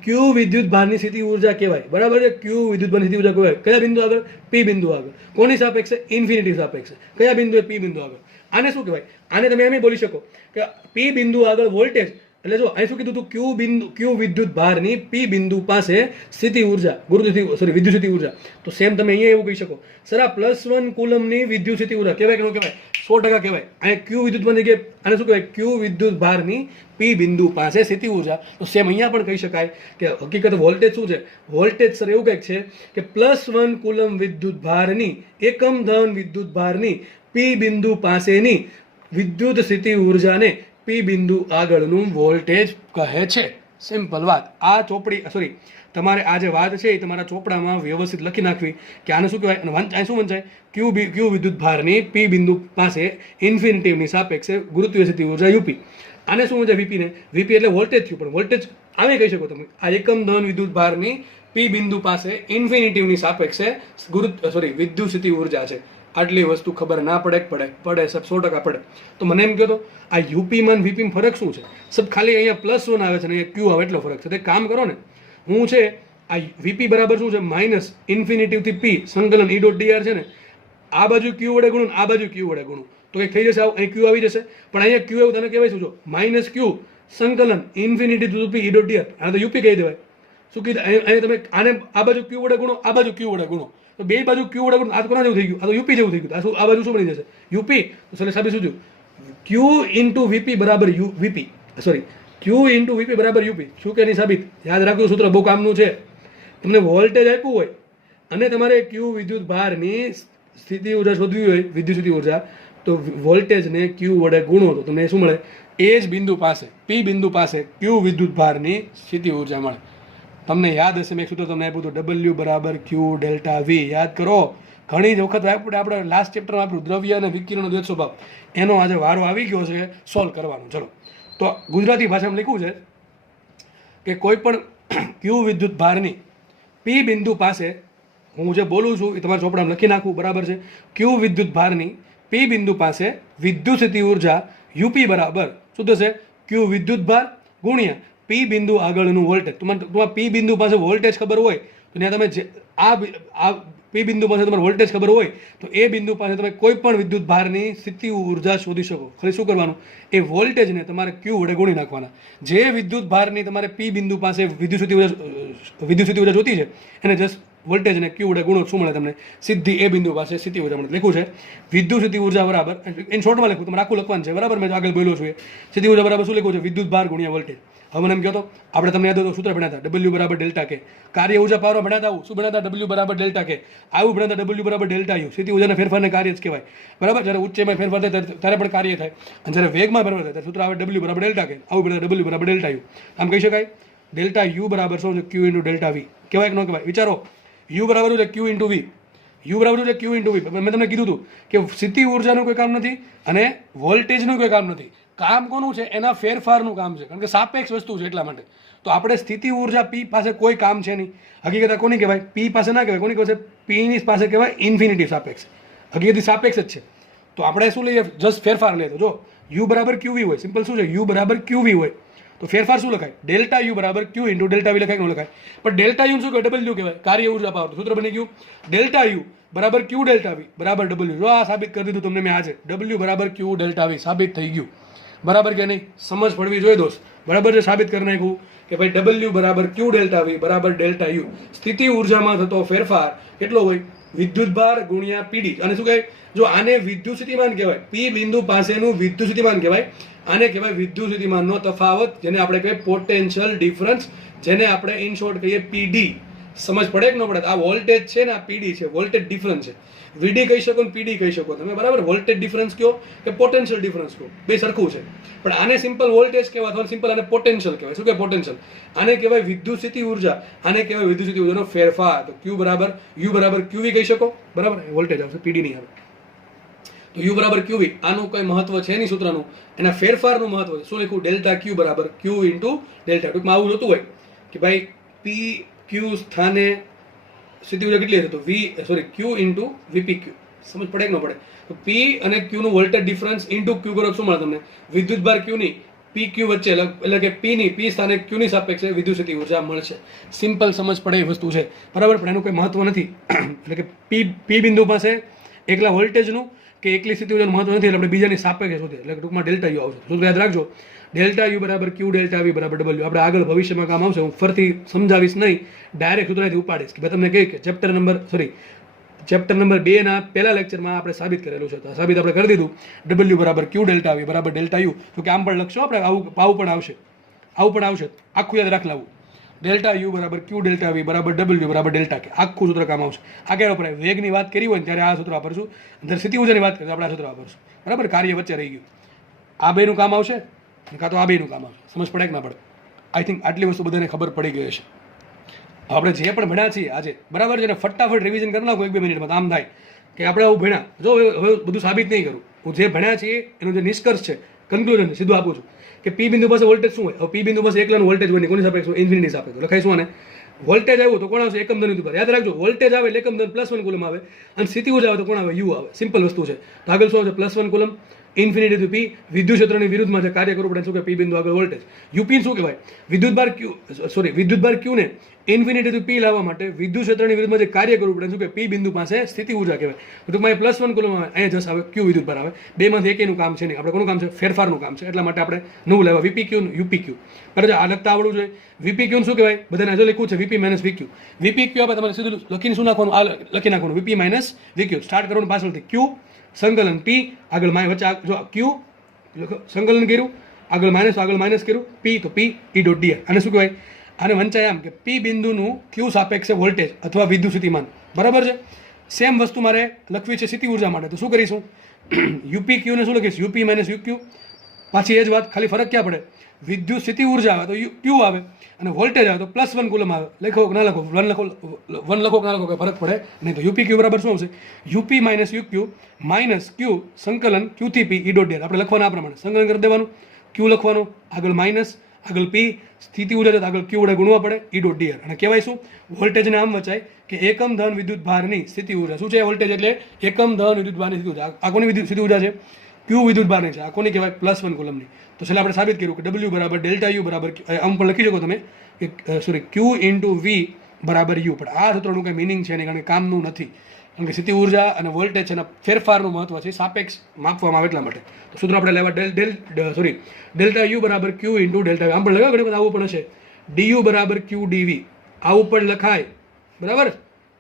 ક્યુ વિદ્યુત ભારની સ્થિતિ ઉર્જા કહેવાય, બરાબર છે. ક્યુ વિદ્યુત ભારની સ્થિતિ ઉર્જા કહેવાય કયા બિંદુ આગળ? પી બિંદુ આગળ. કોની સાપેક્ષે? ઇન્ફિનિટી સાપેક્ષે. કયા બિંદુ? પી બિંદુ આગળ. આને શું કહેવાય? આને તમે એમ બોલી શકો કે પી બિંદુ આગળ વોલ્ટેજ એટલે જો અહીં શું કીધું હતું, ક્યુ વિદ્યુત ભારની પી બિંદુ પાસે સ્થિતિ ઉર્જા વિદ્યુત સ્થિતિ ઉર્જા. તો સેમ તમે અહીંયા એવું કહી શકો, સર આ +1 કુલમની વિદ્યુત સ્થિતિ ઉર્જા કહેવાય કે ન કહેવાય? 100% કહેવાય. અહીંયા ક્યુ વિદ્યુતમાં જગ્યાએ આને શું કહેવાય? ક્યુ વિદ્યુત ભારની પી બિંદુ પાસે સ્થિતિ ઉર્જા. તો સેમ અહીંયા પણ કહી શકાય કે હકીકત વોલ્ટેજ શું છે? વોલ્ટેજ સર એવું કંઈક છે કે +1 કુલમ વિદ્યુત ભારની એકમ ધન વિદ્યુત ભારની પી બિંદુ પાસેની વિદ્યુત સ્થિતિ ઉર્જાને પી બિંદુ આગળનું વોલ્ટેજ કહે છે. સિમ્પલ વાત. આ ચોપડી તમારે આ જે વાત છે એ તમારા ચોપડામાં વ્યવસ્થિત લખી નાખવી કે આને શું કહેવાય. અને શું વંચાય? ક્યુ વિદ્યુત ભારની પી બિંદુ પાસે ઇન્ફિનિટીવની સાપેક્ષે ગુરુત્વીય સ્થિતિ ઉર્જા યુપી. આને શું વંચાય? વીપીને. વીપી એટલે વોલ્ટેજ થયું, પણ વોલ્ટેજ આવે કહી શકો તમે. આ એકમ ધન વિદ્યુત ભારની પી બિંદુ પાસે ઇન્ફિનિટીવની સાપેક્ષે વિદ્યુત સ્થિતિ ઉર્જા છે. આટલી વસ્તુ ખબર ના પડે સબ 100% પડે. તો મને એમ કહો તો આ યુપીમાં વીપીમાં ફરક શું છે? સબ ખાલી અહીંયા +1 આવે છે ને અહીંયા ક્યુ આવે એટલો ફરક છે. તો એક કામ કરો ને, હું છે આ વીપી બરાબર શું છે? -ઇન્ફિનિટીવથી પી સંકલન E.dr છે ને, આ બાજુ ક્યુ વડે ગુણું, આ બાજુ ક્યુ વડે ગુણું, તો કંઈક થઈ જશે. અહીં ક્યુ આવી જશે, પણ અહીંયા ક્યુ એવું તને કહેવાય શું? જો -q સંકલન ઇન્ફિનિટી ટુ પી E.dr. આને તો યુપી કહી દેવાય. શું કીધું? અહીંયા તમે આને આ બાજુ ક્યુ વડે ગુણો, આ બાજુ ક્યુ વડે ગુણો, તો બે બાજુ ક્યુ વડે ગુણો. આ તો કોના જેવું થઈ ગયું? આ તો યુપી જેવું થઈ ગયું. આ બાજુ શું બની જશે? યુપી. તો એટલે સાબિત શું થયું? ક્યુ ઇન્ટુ વીપી બરાબર ક્યુ ઇન્ટુ વીપી બરાબર યુપી. શું કે નહીં સાબિત? યાદ રાખજો, સૂત્ર બહુ કામનું છે. તમને વોલ્ટેજ આપ્યું હોય અને તમારે ક્યુ વિદ્યુત ભારની સ્થિતિ ઉર્જા શોધવી હોય, વિદ્યુત સ્થિતિ ઉર્જા, તો વોલ્ટેજને ક્યુ વડે ગુણો તો તમને શું મળે? એ જ બિંદુ પાસે, પી બિંદુ પાસે ક્યુ વિદ્યુત ભારની સ્થિતિ ઉર્જા મળે. તમને યાદ હશે મેં સૂત્ર તમને આપ્યું હતું, W બરાબર ક્યુ ડેલ્ટા વી. યાદ કરો, ઘણી જ વખત આપણે લાસ્ટ ચેપ્ટરમાં આપ્યું દ્રવ્ય અને વિકિરણનો દ્વૈત સ્વભાવ. એનો આજે વારો આવી ગયો છે સોલ્વ કરવાનો. ચલો, તો ગુજરાતી ભાષામાં લખ્યું છે કે કોઈ પણ ક્યુ વિદ્યુત ભારની પી બિંદુ પાસે, હું જે બોલું છું એ તમારા ચોપડામાં લખી નાખું, બરાબર છે? ક્યુ વિદ્યુત ભારની પી બિંદુ પાસે વિદ્યુત સ્થિતિ ઉર્જા યુપી બરાબર શું થશે? ક્યુ વિદ્યુત ભાર ગુણ્યા પી બિંદુ આગળનું વોલ્ટેજ. તમારે પી બિંદુ પાસે વોલ્ટેજ ખબર હોય તો ત્યાં તમે આ પી બિંદુ પાસે તમારે વોલ્ટેજ ખબર હોય તો એ બિંદુ પાસે તમે કોઈ પણ વિદ્યુત ભારની સ્થિતિ ઉર્જા શોધી શકો. ખાલી શું કરવાનું? એ વોલ્ટેજને તમારે ક્યુ વડે ગુણી નાખવાના. જે વિદ્યુત ભારની તમારે પી બિંદુ પાસે વિદ્યુત સ્થિતિ ઉર્જા જોતી છે એને જસ્ટ વોલ્ટેજને ક્યુ વડે ગુણો, શું મળે તમને? સીધી એ બિંદુ પાસે સ્થિતિ ઉર્જા મળે. લખ્યું છે વિદ્યુત સ્થિતિ ઉર્જા બરાબર, ઇન શોર્ટમાં લખું, તમારે આખું લખવાનું છે, બરાબર? મેં આગળ બોલ્યો છું એ સ્થિતિ ઉર્જા બરાબર શું લખ્યું છે? વિદ્યુત ભાર ગુણ્યા વોલ્ટેજ. હવે મને એમ કહો તો આપણે તમને યાદ હોય તો સૂત્ર ભણ્યા હતા, W બરાબર ડેલ્ટા કે. કાર્ય ઉર્જા પાવર ભણ્યા હતા, શું ભણ્યા હતા? W બરાબર ડેલ્ટા કે. આવું ભણ્યા હતા, W બરાબર ડેલ્ટા યુ. સ્થિતિ ઉર્જાના ફેરફારને કાર્ય જ કહેવાય, બરાબર? જ્યારે ઉચ્ચમાં ફેરફાર થાય ત્યારે પણ કાર્ય થાય, અને જ્યારે વેગમાં ફેરફાર થાય ત્યારે સૂત્ર આવે W બરાબર ડેલ્ટા કે. આવું ભણ્યા W બરાબર ડેલ્ટા યુ. આમ કહી શકાય ડેલ્ટા યુ બરાબર શું છે? Q into delta V. કહેવાય કે ન કહેવાય? વિચારો, યુ બરાબર શું છે? Q into V. યુ બરાબર શું છે? Q into V. મેં તમને કીધું હતું કે સ્થિતિ ઉર્જાનું કોઈ કામ નથી અને વોલ્ટેજનું કોઈ કામ નથી. કામ કોનું છે? એના ફેરફારનું કામ છે, કારણ કે સાપેક્ષ વસ્તુ છે એટલા માટે. તો આપણે સ્થિતિ ઉર્જા પી પાસે કોઈ કામ છે નહીં. હકીકત કોની કહેવાય? પી પાસે ના કહેવાય. કોની કહેવાય? પીની પાસે કહેવાય ઇન્ફિનિટી સાપેક્ષ. હકીકત સાપેક્ષ જ છે. તો આપણે શું લઈએ? જસ્ટ ફેરફાર લઈએ. તો જો યુ બરાબર ક્યુવી હોય, સિમ્પલ શું છે? યુ બરાબર ક્યુવી હોય તો ફેરફાર શું લખાય? ડેલ્ટા યુ બરાબર ક્યુ ઇન્ટુ ડેલ્ટા વી લખાય કે ન લખાય? પણ ડેલ્ટા યુ શું કહેવાય? W કહેવાય, કાર્ય ઉર્જા પાવર. સૂત્ર બની ગયું ડેલ્ટા યુ બરાબર ક્યુ ડેલ્ટા વી બરાબર W. જો આ સાબિત કરી દીધું તમને મેં આજે. W બરાબર ક્યુ ડેલ્ટા વી સાબિત થઈ ગયું, બરાબર કે નહીં? સમજ પડવી જોઈએ દોસ્ત, બરાબર છે? સાબિત કરી નાખ્યું કે ભાઈ W બરાબર ક્યુ ડેલ્ટા વી બરાબર ડેલ્ટા યુ. સ્થિતિ ઉર્જામાં થતો ફેરફાર કેટલો હોય? વિદ્યુત ભાર ગુણ્યા પીડી. અને શું કહેવાય? જો આને વિદ્યુત સ્થિતિમાન કહેવાય, પી બિંદુ પાસેનું વિદ્યુત સ્થિતિમાન કહેવાય. આને કહેવાય વિદ્યુત સ્થિતિમાનનો તફાવત, જેને આપણે કહીએ પોટેન્શિયલ ડિફરન્સ, જેને આપણે ઇન શોર્ટ કહીએ પીડી. સમજ પડે કે ન પડે? આ વોલ્ટેજ છે ને, આ પીડી છે, વોલ્ટેજ ડિફરન્સ છે. વીડી કહી શકો ને પીડી કહી શકો તમે, બરાબર? વોલ્ટેજ ડિફરન્સ કયો કે પોટેન્શિયલ ડિફરન્સ કયો, બે સરખું છે. પણ આને સિમ્પલ વોલ્ટેજ કહેવાય અથવા સિમ્પલ આને પોટેન્શિયલ કહેવાય. શું કહેવાય? પોટેન્શિયલ. આને કહેવાય વિદ્યુત સ્થિતિ ઉર્જા, આને કહેવાય વિદ્યુત સ્થિતિ ઉર્જાનો ફેરફાર. તો ક્યુ બરાબર યુ બરાબર ક્યુવી કહી શકો, બરાબર? વોલ્ટેજ આવશે, પીડી નહીં આવે. તો યુ બરાબર ક્યુવી, આનું કોઈ મહત્વ છે નહીં સૂત્રનું, એના ફેરફારનું મહત્વ છે. શું લખ્યું? ડેલ્ટા ક્યુ બરાબર ક્યુ ઇન્ટુ ડેલ્ટા. ટૂંકમાં આવું જોતું હોય કે ભાઈ પી ક્યુ સ્થાને સ્થિતિ ઉર્જા કેટલી હશે? તો ક્યુ ઇન્ટુ વીપી ક્યુ. સમજ પડે કે ન પડે? તો પી અને ક્યુ નું વોલ્ટેજ ડિફરન્સ ઇન્ટુ ક્યુ કરો શું મળે તમને? વિદ્યુત ભાર ક્યુ ની પી ક્યુ વચ્ચે, એટલે કે પી સ્થાને ક્યુ ની સાપેક્ષે વિદ્યુત સ્થિતિ ઉર્જા મળશે. સિમ્પલ સમજ પડે એ વસ્તુ છે, બરાબર? પણ એનું કોઈ મહત્વ નથી. એટલે કે પી બિંદુ પાસે એકલા વોલ્ટેજનું કે એકલી સ્થિતિ ઉર્જાનું મહત્વ નથી, એટલે આપણે બીજાની સાપેક્ષે શોધીએ, એટલે ટૂંકમાં ડેલ્ટા યુ આવશે. શું યાદ રાખજો? ડેલ્ટા યુ બરાબર ક્યુ ડેલ્ટા વી બરાબર ડબલ્યુ. આપણે આગળ ભવિષ્યમાં કામ આવશે, હું ફરીથી સમજાવીશ નહીં, ડાયરેક્ટ સૂત્રથી ઉપાડીશ કે ભાઈ તમને કહે કે ચેપ્ટર નંબર 2 ના પહેલા લેક્ચરમાં આપણે સાબિત કરેલું છે, તો સાબિત આપણે કરી દીધું. ડબલ્યુ બરાબર ક્યુ ડેલ્ટા વી બરાબર ડેલ્ટા યુ. તો કે આમ પણ લખશો આપણે, આવું પણ આવશે, આખું યાદ રાખી લાવવું. ડેલ્ટા યુ બરાબર ક્યુ ડેલ્ટા વી બરાબર ડબલ્યુ બરાબર ડેલ્ટા કે આખું સૂત્ર કામ આવશે. આ કહેવા પડે વેગની વાત કરી હોય ને ત્યારે આ સૂત્ર વાપરશું, અંદર સ્થિતિ ઊર્જાની વાત કરીએ આપણે આ સૂત્ર વાપરશું. બરાબર, કાર્ય વચ્ચે રહી ગયું. આ બેનું કામ આવશે કાં તો આ બેનું કામ આવશે. સમજ પડે કે ના પડે? આઈ થિંક આટલી વસ્તુ બધાને ખબર પડી ગઈ હશે. આપણે જે પણ ભણ્યા છીએ આજે, બરાબર છે ને, ફટાફટ રિવિઝન કરી નાખો 1-2 મિનિટમાં. આમ થાય કે આપણે આવું ભણ્યા, જો હવે બધું સાબિત નહીં કરું, હું જે ભણ્યા છીએ એનો જે નિષ્કર્ષ છે, કન્ક્લુઝન સીધું આપું છું કે પી બિંદુ પાસે વોલ્ટેજ શું હોય. હવે પી બિંદુ પાસે એકલાનું વોલ્ટેજ હોય નહીં, કોની સાપેક્ષ હોય? ઇન્ફિનિટી સાપેક્ષ. લખાઈશું અને વોલ્ટેજ આવ્યું તો કોણ આવશે? એકમ ધન વિદ્યુત. યાદ રાખજો, વોલ્ટેજ આવે એટલે એકમ ધન +1 કુલમ આવે, અને સ્થિતિ ઊર્જા આવે તો કોણ આવે? યુ આવે. સિમ્પલ વસ્તુ છે. તો આગળ શું આવશે? +1 કુલમ ઇન્ફિનિટી ટુ પી. વિદ્યુત ક્ષેત્રની વિરુદ્ધમાં જે કાર્ય કરવું પડે શું કે પી બિંદુ આગળ વોલ્ટેજ. યુપી શું કહેવાય? વિદ્યુતભાર ક્યુ ને ઇન્ફિનિટી ટુ પી લાવવા માટે વિદ્યુત ક્ષેત્રની વિરુદ્ધમાં જે કાર્ય કરવું પડે શું કે પી બિંદુ પાસે સ્થિતિ ઊર્જા કહેવાય. ટૂંકમાં એ +1 કુલમ આવે, અહીંયા જસ આવે ક્યુ વિદ્યુતભાર આવે. બેમાંથી એકેયનું કામ છે નહીં, આપણે કોનું કામ છે? ફેરફારનું કામ છે. એટલા માટે આપણે નવું લાવ્યા વીપી ક્યુ યુપી ક્યુ. બરાબર, આ લખતા આવડવું જોઈએ. વીપી ક્યુ શું કહેવાય? બધાને હજુ લખ્યું છે વીપી માઇનસ વીક્યુ. વીપી ક્યુ આપણે તમારે સીધું લખીને શું નાખવાનું? આ લખી નાખવાનું વીપી માઇનસ વીક્યુ. સ્ટાર્ટ કરવાનું પાછળથી ક્યુ સંકલન પી આગળ વચ્ચે જો ક્યુ સંકલન કર્યું, આગળ માઇનસ કર્યું, પી તો પી ઈ ડોટ ડીઆર. આને શું કહેવાય? આને વંચાય આમ કે પી બિંદુનું ક્યુ સાપેક્ષે વોલ્ટેજ અથવા વિદ્યુત સ્થિતિમાન. બરાબર છે. સેમ વસ્તુ મારે લખવી છે સ્થિતિ ઊર્જા માટે, તો શું કરીશું? યુપી ક્યુને શું લખીશ? UP minus UQ. પાછી એ જ વાત, ખાલી ફરક ક્યાં પડે? વિદ્યુત સ્થિતિ ઊર્જા આવે તો ક્યુ આવે, અને વોલ્ટેજ આવે તો +1 કુલમ આવે. લખો ના લખો, 1 લખો ના લખો, ફરક પડે નહીં. તો યુપી ક્યુ બરાબર શું આવશે? યુપી માઇનસ યુક્યુ માઇનસ ક્યુ સંકલન ક્યુ થી પી ઈ ડોટ ડીઆર. આપણે લખવાના આ પ્રમાણે સંકલન કરી દેવાનું. ક્યુ લખવાનું, આગળ માઇનસ, આગળ પી, સ્થિતિ ઊર્જા છે આગળ ક્યુ વડે ગુણવા પડે ઈ ડોટ ડીઆર. અને કહેવાય શું? વોલ્ટેજને આમ વચાય કે એકમ ધન વિદ્યુત ભારની સ્થિતિ ઊર્જા. શું છે વોલ્ટેજ? એટલે એકમ ધન વિદ્યુત ભારની સ્થિતિ ઊર્જા. આ કોની સ્થિતિ ઊર્જા છે? ક્યુ વિદ્યુત ભારની છે. આ કોની કહેવાય? +1 કુલમની. તો છેલ્લે આપણે સાબિત કર્યું કે ડબલ્યુ બરાબર ડેલ્ટા યુ બરાબર, આમ પણ લખી શકો તમે કે ક્યુ ઇન્ટુ વી બરાબર યુ. પણ આ સૂત્રનું કંઈ મિનિંગ છે નહીં, કારણ કે કામનું નથી. કારણ કે સ્થિતિ ઊર્જા અને વોલ્ટેજ છે એના ફેરફારનું મહત્વ છે, સાપેક્ષ માપવામાં આવે એટલા માટે. તો સૂત્ર આપણે લેવા ડેલ્ટા યુ બરાબર ક્યુ ઇન્ટુ ડેલ્ટા. આમ પણ લખાય, ઘણી વખત આવું પણ હશે. ડીયુ બરાબર ક્યુ ડીવી, આવું પણ લખાય. બરાબર,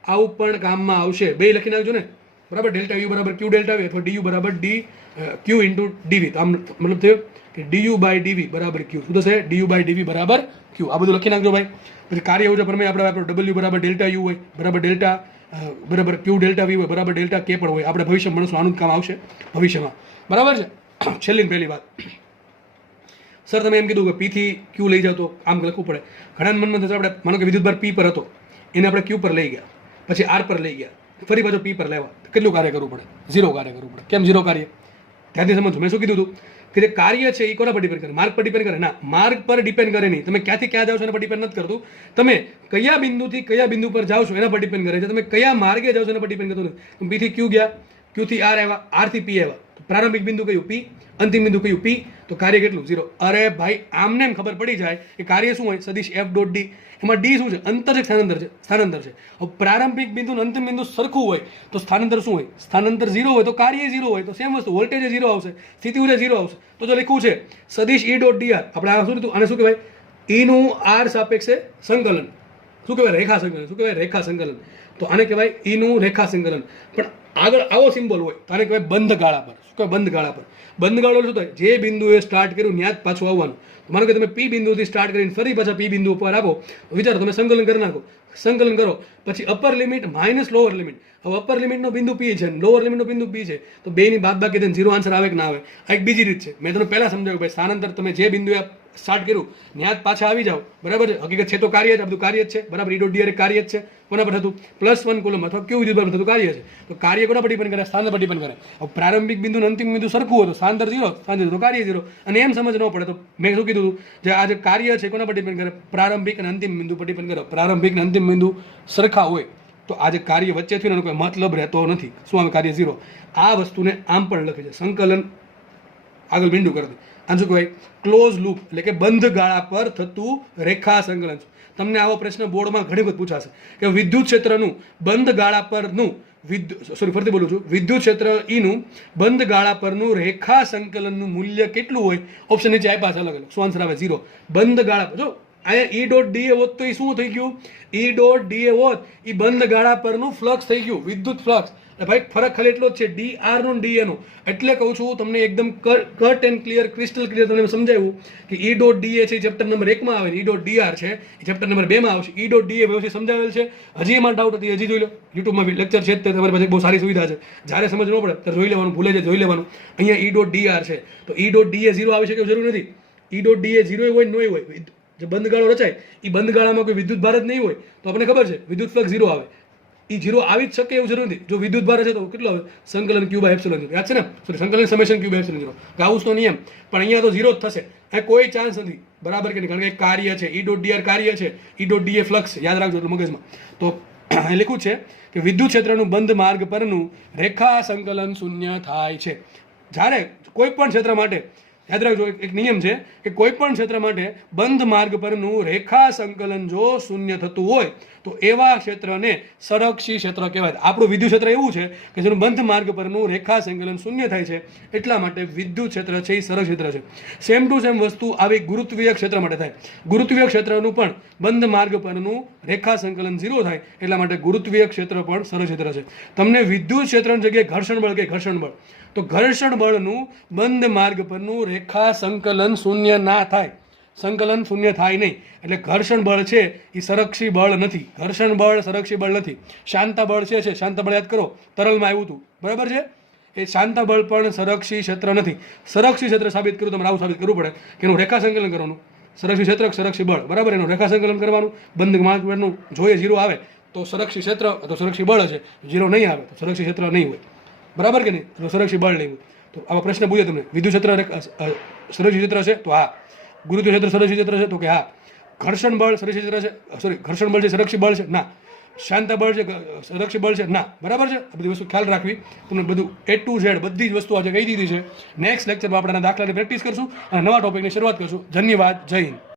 આવું પણ કામમાં આવશે. બે લખી નાખજો ને. બરાબર, ડેલ્ટા યુ બરાબર ક્યુ ડેલ્ટા વી અથવા ડીયુ બરાબર ડી ક્યુ ઇન્ટુ ડીવી. તો આમ મતલબ થયો કે ડીયુ બાય ડીવી બરાબર ક્યુ. શું થશે? ડીયુ બાય ડીવી બરાબર ક્યુ. આ બધું લખી નાખજો ભાઈ. પછી કાર્ય ઊર્જા પ્રમેય આપણે વાપરો. ડબલ્યુ બરાબર ડેલ્ટા યુ હોય બરાબર ડેલ્ટા બરાબર ક્યુ ડેલ્ટા વી હોય બરાબર ડેલ્ટા કે પણ હોય. આપણે ભવિષ્યમાં ભણશું, આનું કામ આવશે ભવિષ્યમાં. બરાબર છે. છેલ્લી પહેલી વાત, સર તમે એમ કીધું કે પી થી ક્યુ લઈ જાવ તો આમ લખવું પડે. ઘણા મનમાં થશે આપણે માનો કે વિદ્યુતભાર પી પર હતો, એને આપણે ક્યુ પર લઈ ગયા, પછી આર પર લઈ ગયા, ફરી પાછો પી પર લેવા, કેટલું કાર્ય કરવું પડે? 0 કાર્ય કરવું પડે. કેમ 0 કાર્ય? ત્યાંથી સમજો. મેં શું કીધું હતું કે જે કાર્ય છે એ કોના પર ડિપેન્ડ કરે? માર્ગ પર ડિપેન્ડ કરે? ના, માર્ગ પર ડિપેન્ડ કરે નહીં. તમે ક્યાંથી ક્યાં જાઓ છો એના પર ડિપેન્ડ નથી કરતું. તમે કયા બિંદુથી કયા બિંદુ પર જાઓ છો એના પર ડિપેન્ડ કરે છે. તમે કયા માર્ગે જાઓ છો એના પર ડિપેન્ડ કરતું નથી. પી થી ક્યુ ગયા, ક્યુ થી આર આવ્યા, આર થી પી આવ્યા. પ્રારંભિક બિંદુ કયું? પી. અંતિમ બિંદુ કયું? પી. તો કાર્ય કેટલું? 0. અરે ભાઈ, આમને એમ ખબર પડી જાય કે કાર્ય શું હોય? સદિશ એફ ડોટ ડી. એમાં ડી શું છે? અંતર છે, સ્થાનાંતર છે? સ્થાનાંતર છે. હવે પ્રારંભિક બિંદુ અને અંતિમ બિંદુ સરખું હોય તો સ્થાનાંતર શું હોય? સ્થાનાંતર 0 હોય તો કાર્ય 0 હોય. તો સેમ વસ્તુ, વોલ્ટેજ 0 આવશે, સ્થિતિ ઊર્જા 0 આવશે. તો જો લખ્યું છે સદિશ ઈ ડોટ ડીઆર, આપણે આ શું લીધું? આને શું કહેવાય? ઈ નું આર સાપેક્ષે સંકલન. શું કહેવાય? રેખા સંકલન. શું કહેવાય? રેખા સંકલન. તો આને કહેવાય ઈ નું રેખા સંકલન. પણ આગળ આવો સિમ્બોલ હોય તો આને કહેવાય બંધ ગાળા પર. શું કહેવાય? બંધ ગાળા પર. બંધ ગાળો શું થાય? જે બિંદુએ સ્ટાર્ટ કર્યું ત્યાં જ પાછું આવવાનું. માનો કે તમે પી બિંદુથી સ્ટાર્ટ કરીને ફરી પાછા પી બિંદુ ઉપર આપો, વિચારો તમે સંકલન કરી નાખો. સંકલન કરો પછી upper limit minus lower limit. હવે અપર લિમિટનો બિંદુ પી છે, લોઅર લિમિટનો બિંદુ પી છે, તો બેની બાદબાકી થઈને 0 આન્સર આવે કે ના આવે? આ એક બીજી રીત છે. મેં તમને પહેલા સમજાવ્યું ભાઈ, સ્થાનાંતર તમે જે બિંદુએ સ્ટાર્ટ કર્યું ત્યાં જ પાછા આવી જાઓ. બરાબર છે. હકીકત છે તો કાર્ય જ, આ બધું કાર્ય જ છે. બરાબર, ઈ ડોટ ડીઆર કાર્ય જ છે. કોના પર થતું? +1 કુલમ અથવા ક્યુ વિદ્યુત પર થતું કાર્ય છે. તો કાર્ય કોના પર ડિપેન્ડ કરે? સ્થાનાંતર પર ડિપેન્ડ કરે. હવે પ્રારંભિક બિંદુ અને અંતિમ બિંદુ સરખું હોય તો સ્થાનાંતર 0, સ્થાનાંતર તો કાર્ય 0. અને એમ સમજ ન પડે તો મેં શું કીધું? જે આ જે કાર્ય છે કોના પર ડિપેન્ડ કરે? પ્રારંભિક અને અંતિમ બિંદુ પર ડિપેન્ડ કરે. પ્રારંભિક અને અંતિમ બિંદુ સરખા હોય તો આ જે કાર્ય વચ્ચે થયું એનો કોઈ મતલબ રહેતો નથી. શું આવે? કાર્ય 0. આ વસ્તુને આમ પણ લખે છે સંકલન, આગળ બિંદુ કરી દે. આ શું કહેવાય? ક્લોઝ લૂપ, એટલે કે બંધ ગાળા પર થતું રેખા સંકલન. તમને આવો પ્રશ્ન બોર્ડમાં ઘણી વખત પૂછાશે કે વિદ્યુત ક્ષેત્રનું બંધ ગાળા પરનું ફરીથી બોલું છું, વિદ્યુત ક્ષેત્ર ઈનું બંધ ગાળા પરનું રેખા સંકલનનું મૂલ્ય કેટલું હોય? ઓપ્શન નીચે આપ્યા છે અલગ અલગ. શું આન્સર આવે? 0. બંધ ગાળા જો અહીંયા ઈ ડોટ ડીએ હોત તો એ શું થઈ ગયું? ઈ ડોટ ડીએ હોત એ બંધ ગાળા પરનું ફ્લક્સ થઈ ગયું, વિદ્યુત ફ્લક્સ. ભાઈ ફરક ખાલી એટલો જ છે, ડી આર નો ડીએ નો. એટલે કહું છું તમને એકદમ cut and clear, crystal clear તમને સમજાવ્યું કે ઈ ડોટ ડીએ છે ચેપ્ટર નંબર 1 માં આવે, ઈ ડોટ ડીઆર છે એ ચેપ્ટર નંબર 2 માં આવશે. ઈ ડોટ ડીએ વ્યવસ્થિત સમજાવેલ છે. હજી એમાં ડાઉટ હતી હજી જોઈ લો, યુટ્યુબમાં લેક્ચર છે તે તમારી પાસે બહુ સારી સુવિધા છે. જ્યારે સમજ ન પડે ત્યારે જોઈ લેવાનું, ભૂલે જાય જોઈ લેવાનું. અહીંયા ઈ ડોટ ડીઆર છે તો ઈ ડોટ ડીએ 0 આવી શકે જરૂર નથી. ઈ ડોટ ડીએ 0 હોય નોય હોય, જે બંધ ગાળો રચાય એ બંધ ગાળામાં કોઈ વિદ્યુત ભાર જ નહીં હોય તો આપણને ખબર છે વિદ્યુત ફ્લક્સ 0 આવે. એ 0 આવી જ શકે એવું જરૂર નથી. જો વિદ્યુત ભાર છે તો કેટલો આવે? સંકલન ક્યુ બાય એપ્સિલોન 0. યાદ છે ને? સોરી, સંકલન સમેશન ક્યુ બાય એપ્સિલોન 0. ગાઉસનો નિયમ. પણ અહીંયા તો 0 જ થશે. આ કોઈ ચાન્સ નથી, બરાબર કે નહીં? કારણ કે એક કાર્ય છે, ઈ ડોટ ડીઆર કાર્ય છે, ઈ ડોટ ડીએ ફ્લક્સ છે. યાદ રાખજો એટલું મગજમાં. તો અહીં લખ્યું છે કે વિદ્યુત ક્ષેત્રનું બંધ માર્ગ પરનું રેખા સંકલન શૂન્ય થાય છે. જ્યારે કોઈ પણ ક્ષેત્ર માટે યાદ રાખજો એક નિયમ છે કે કોઈ પણ ક્ષેત્ર માટે બંધ માર્ગ પરનું રેખા સંકલન જો શૂન્ય થતું હોય તો એવા ક્ષેત્રને સંરક્ષી ક્ષેત્ર કહેવાય. આપણું વિદ્યુત ક્ષેત્ર એવું છે કે જેનું બંધ માર્ગ પરનું રેખા સંકલન શૂન્ય થાય છે, એટલા માટે વિદ્યુત ક્ષેત્ર છે એ સંરક્ષિત ક્ષેત્ર છે. સેમ ટુ સેમ વસ્તુ આવી ગુરુત્વીય ક્ષેત્ર માટે થાય. ગુરુત્વીય ક્ષેત્રનું પણ બંધ માર્ગ પરનું રેખા સંકલન 0 થાય, એટલા માટે ગુરુત્વીય ક્ષેત્ર પણ સંરક્ષિત ક્ષેત્ર છે. તમને વિદ્યુત ક્ષેત્રની જગ્યાએ ઘર્ષણ બળ કે ઘર્ષણ બળ, તો ઘર્ષણ બળનું બંધ માર્ગ પરનું રેખા સંકલન શૂન્ય ના થાય, સંકલન શૂન્ય થાય નહીં. એટલે ઘર્ષણ બળ છે એ સંરક્ષી બળ નથી. ઘર્ષણ બળ સંરક્ષી બળ નથી. શાંતા બળ છે શાંતા બળ યાદ કરો, તરલમાં આવ્યું હતું, બરાબર છે? એ શાંતા બળ પણ સંરક્ષી ક્ષેત્ર નથી. સંરક્ષી ક્ષેત્ર સાબિત કરવું તમારે આવું સાબિત કરવું પડે કે એનું રેખા સંકલન કરવાનું. સંરક્ષી ક્ષેત્ર સંરક્ષી બળ, બરાબર, એનું રેખા સંકલન કરવાનું. બંધ માર્ગ પરનું જોઈએ 0 આવે તો સંરક્ષી ક્ષેત્ર તો સંરક્ષી બળ હશે, 0 નહીં આવે તો સંરક્ષી ક્ષેત્ર નહીં હોય, બરાબર કે નહીં? સંરક્ષી બળ નહીં હોય. તો આવા પ્રશ્ન પૂછે તમને, વિદ્યુત ક્ષેત્ર સંરક્ષી ક્ષેત્ર છે તો હા, ગુરુત્વીય ક્ષેત્ર સંરક્ષી ક્ષેત્ર છે તો કે હા, ઘર્ષણ બળ સંરક્ષી ક્ષેત્ર છે, સોરી ઘર્ષણ બળ છે સંરક્ષી બળ છે ના, શાંતા બળ છે સંરક્ષી બળ છે ના, બરાબર છે? આ બધી વસ્તુ ખ્યાલ રાખવી. તમને બધું A to Z બધી જ વસ્તુ આજે કહી દીધી છે. નેક્સ્ટ લેક્ચરમાં આપણે દાખલાની પ્રેક્ટિસ કરશું અને નવા ટોપિકની શરૂઆત કરશું. ધન્યવાદ, જય હિન્દ.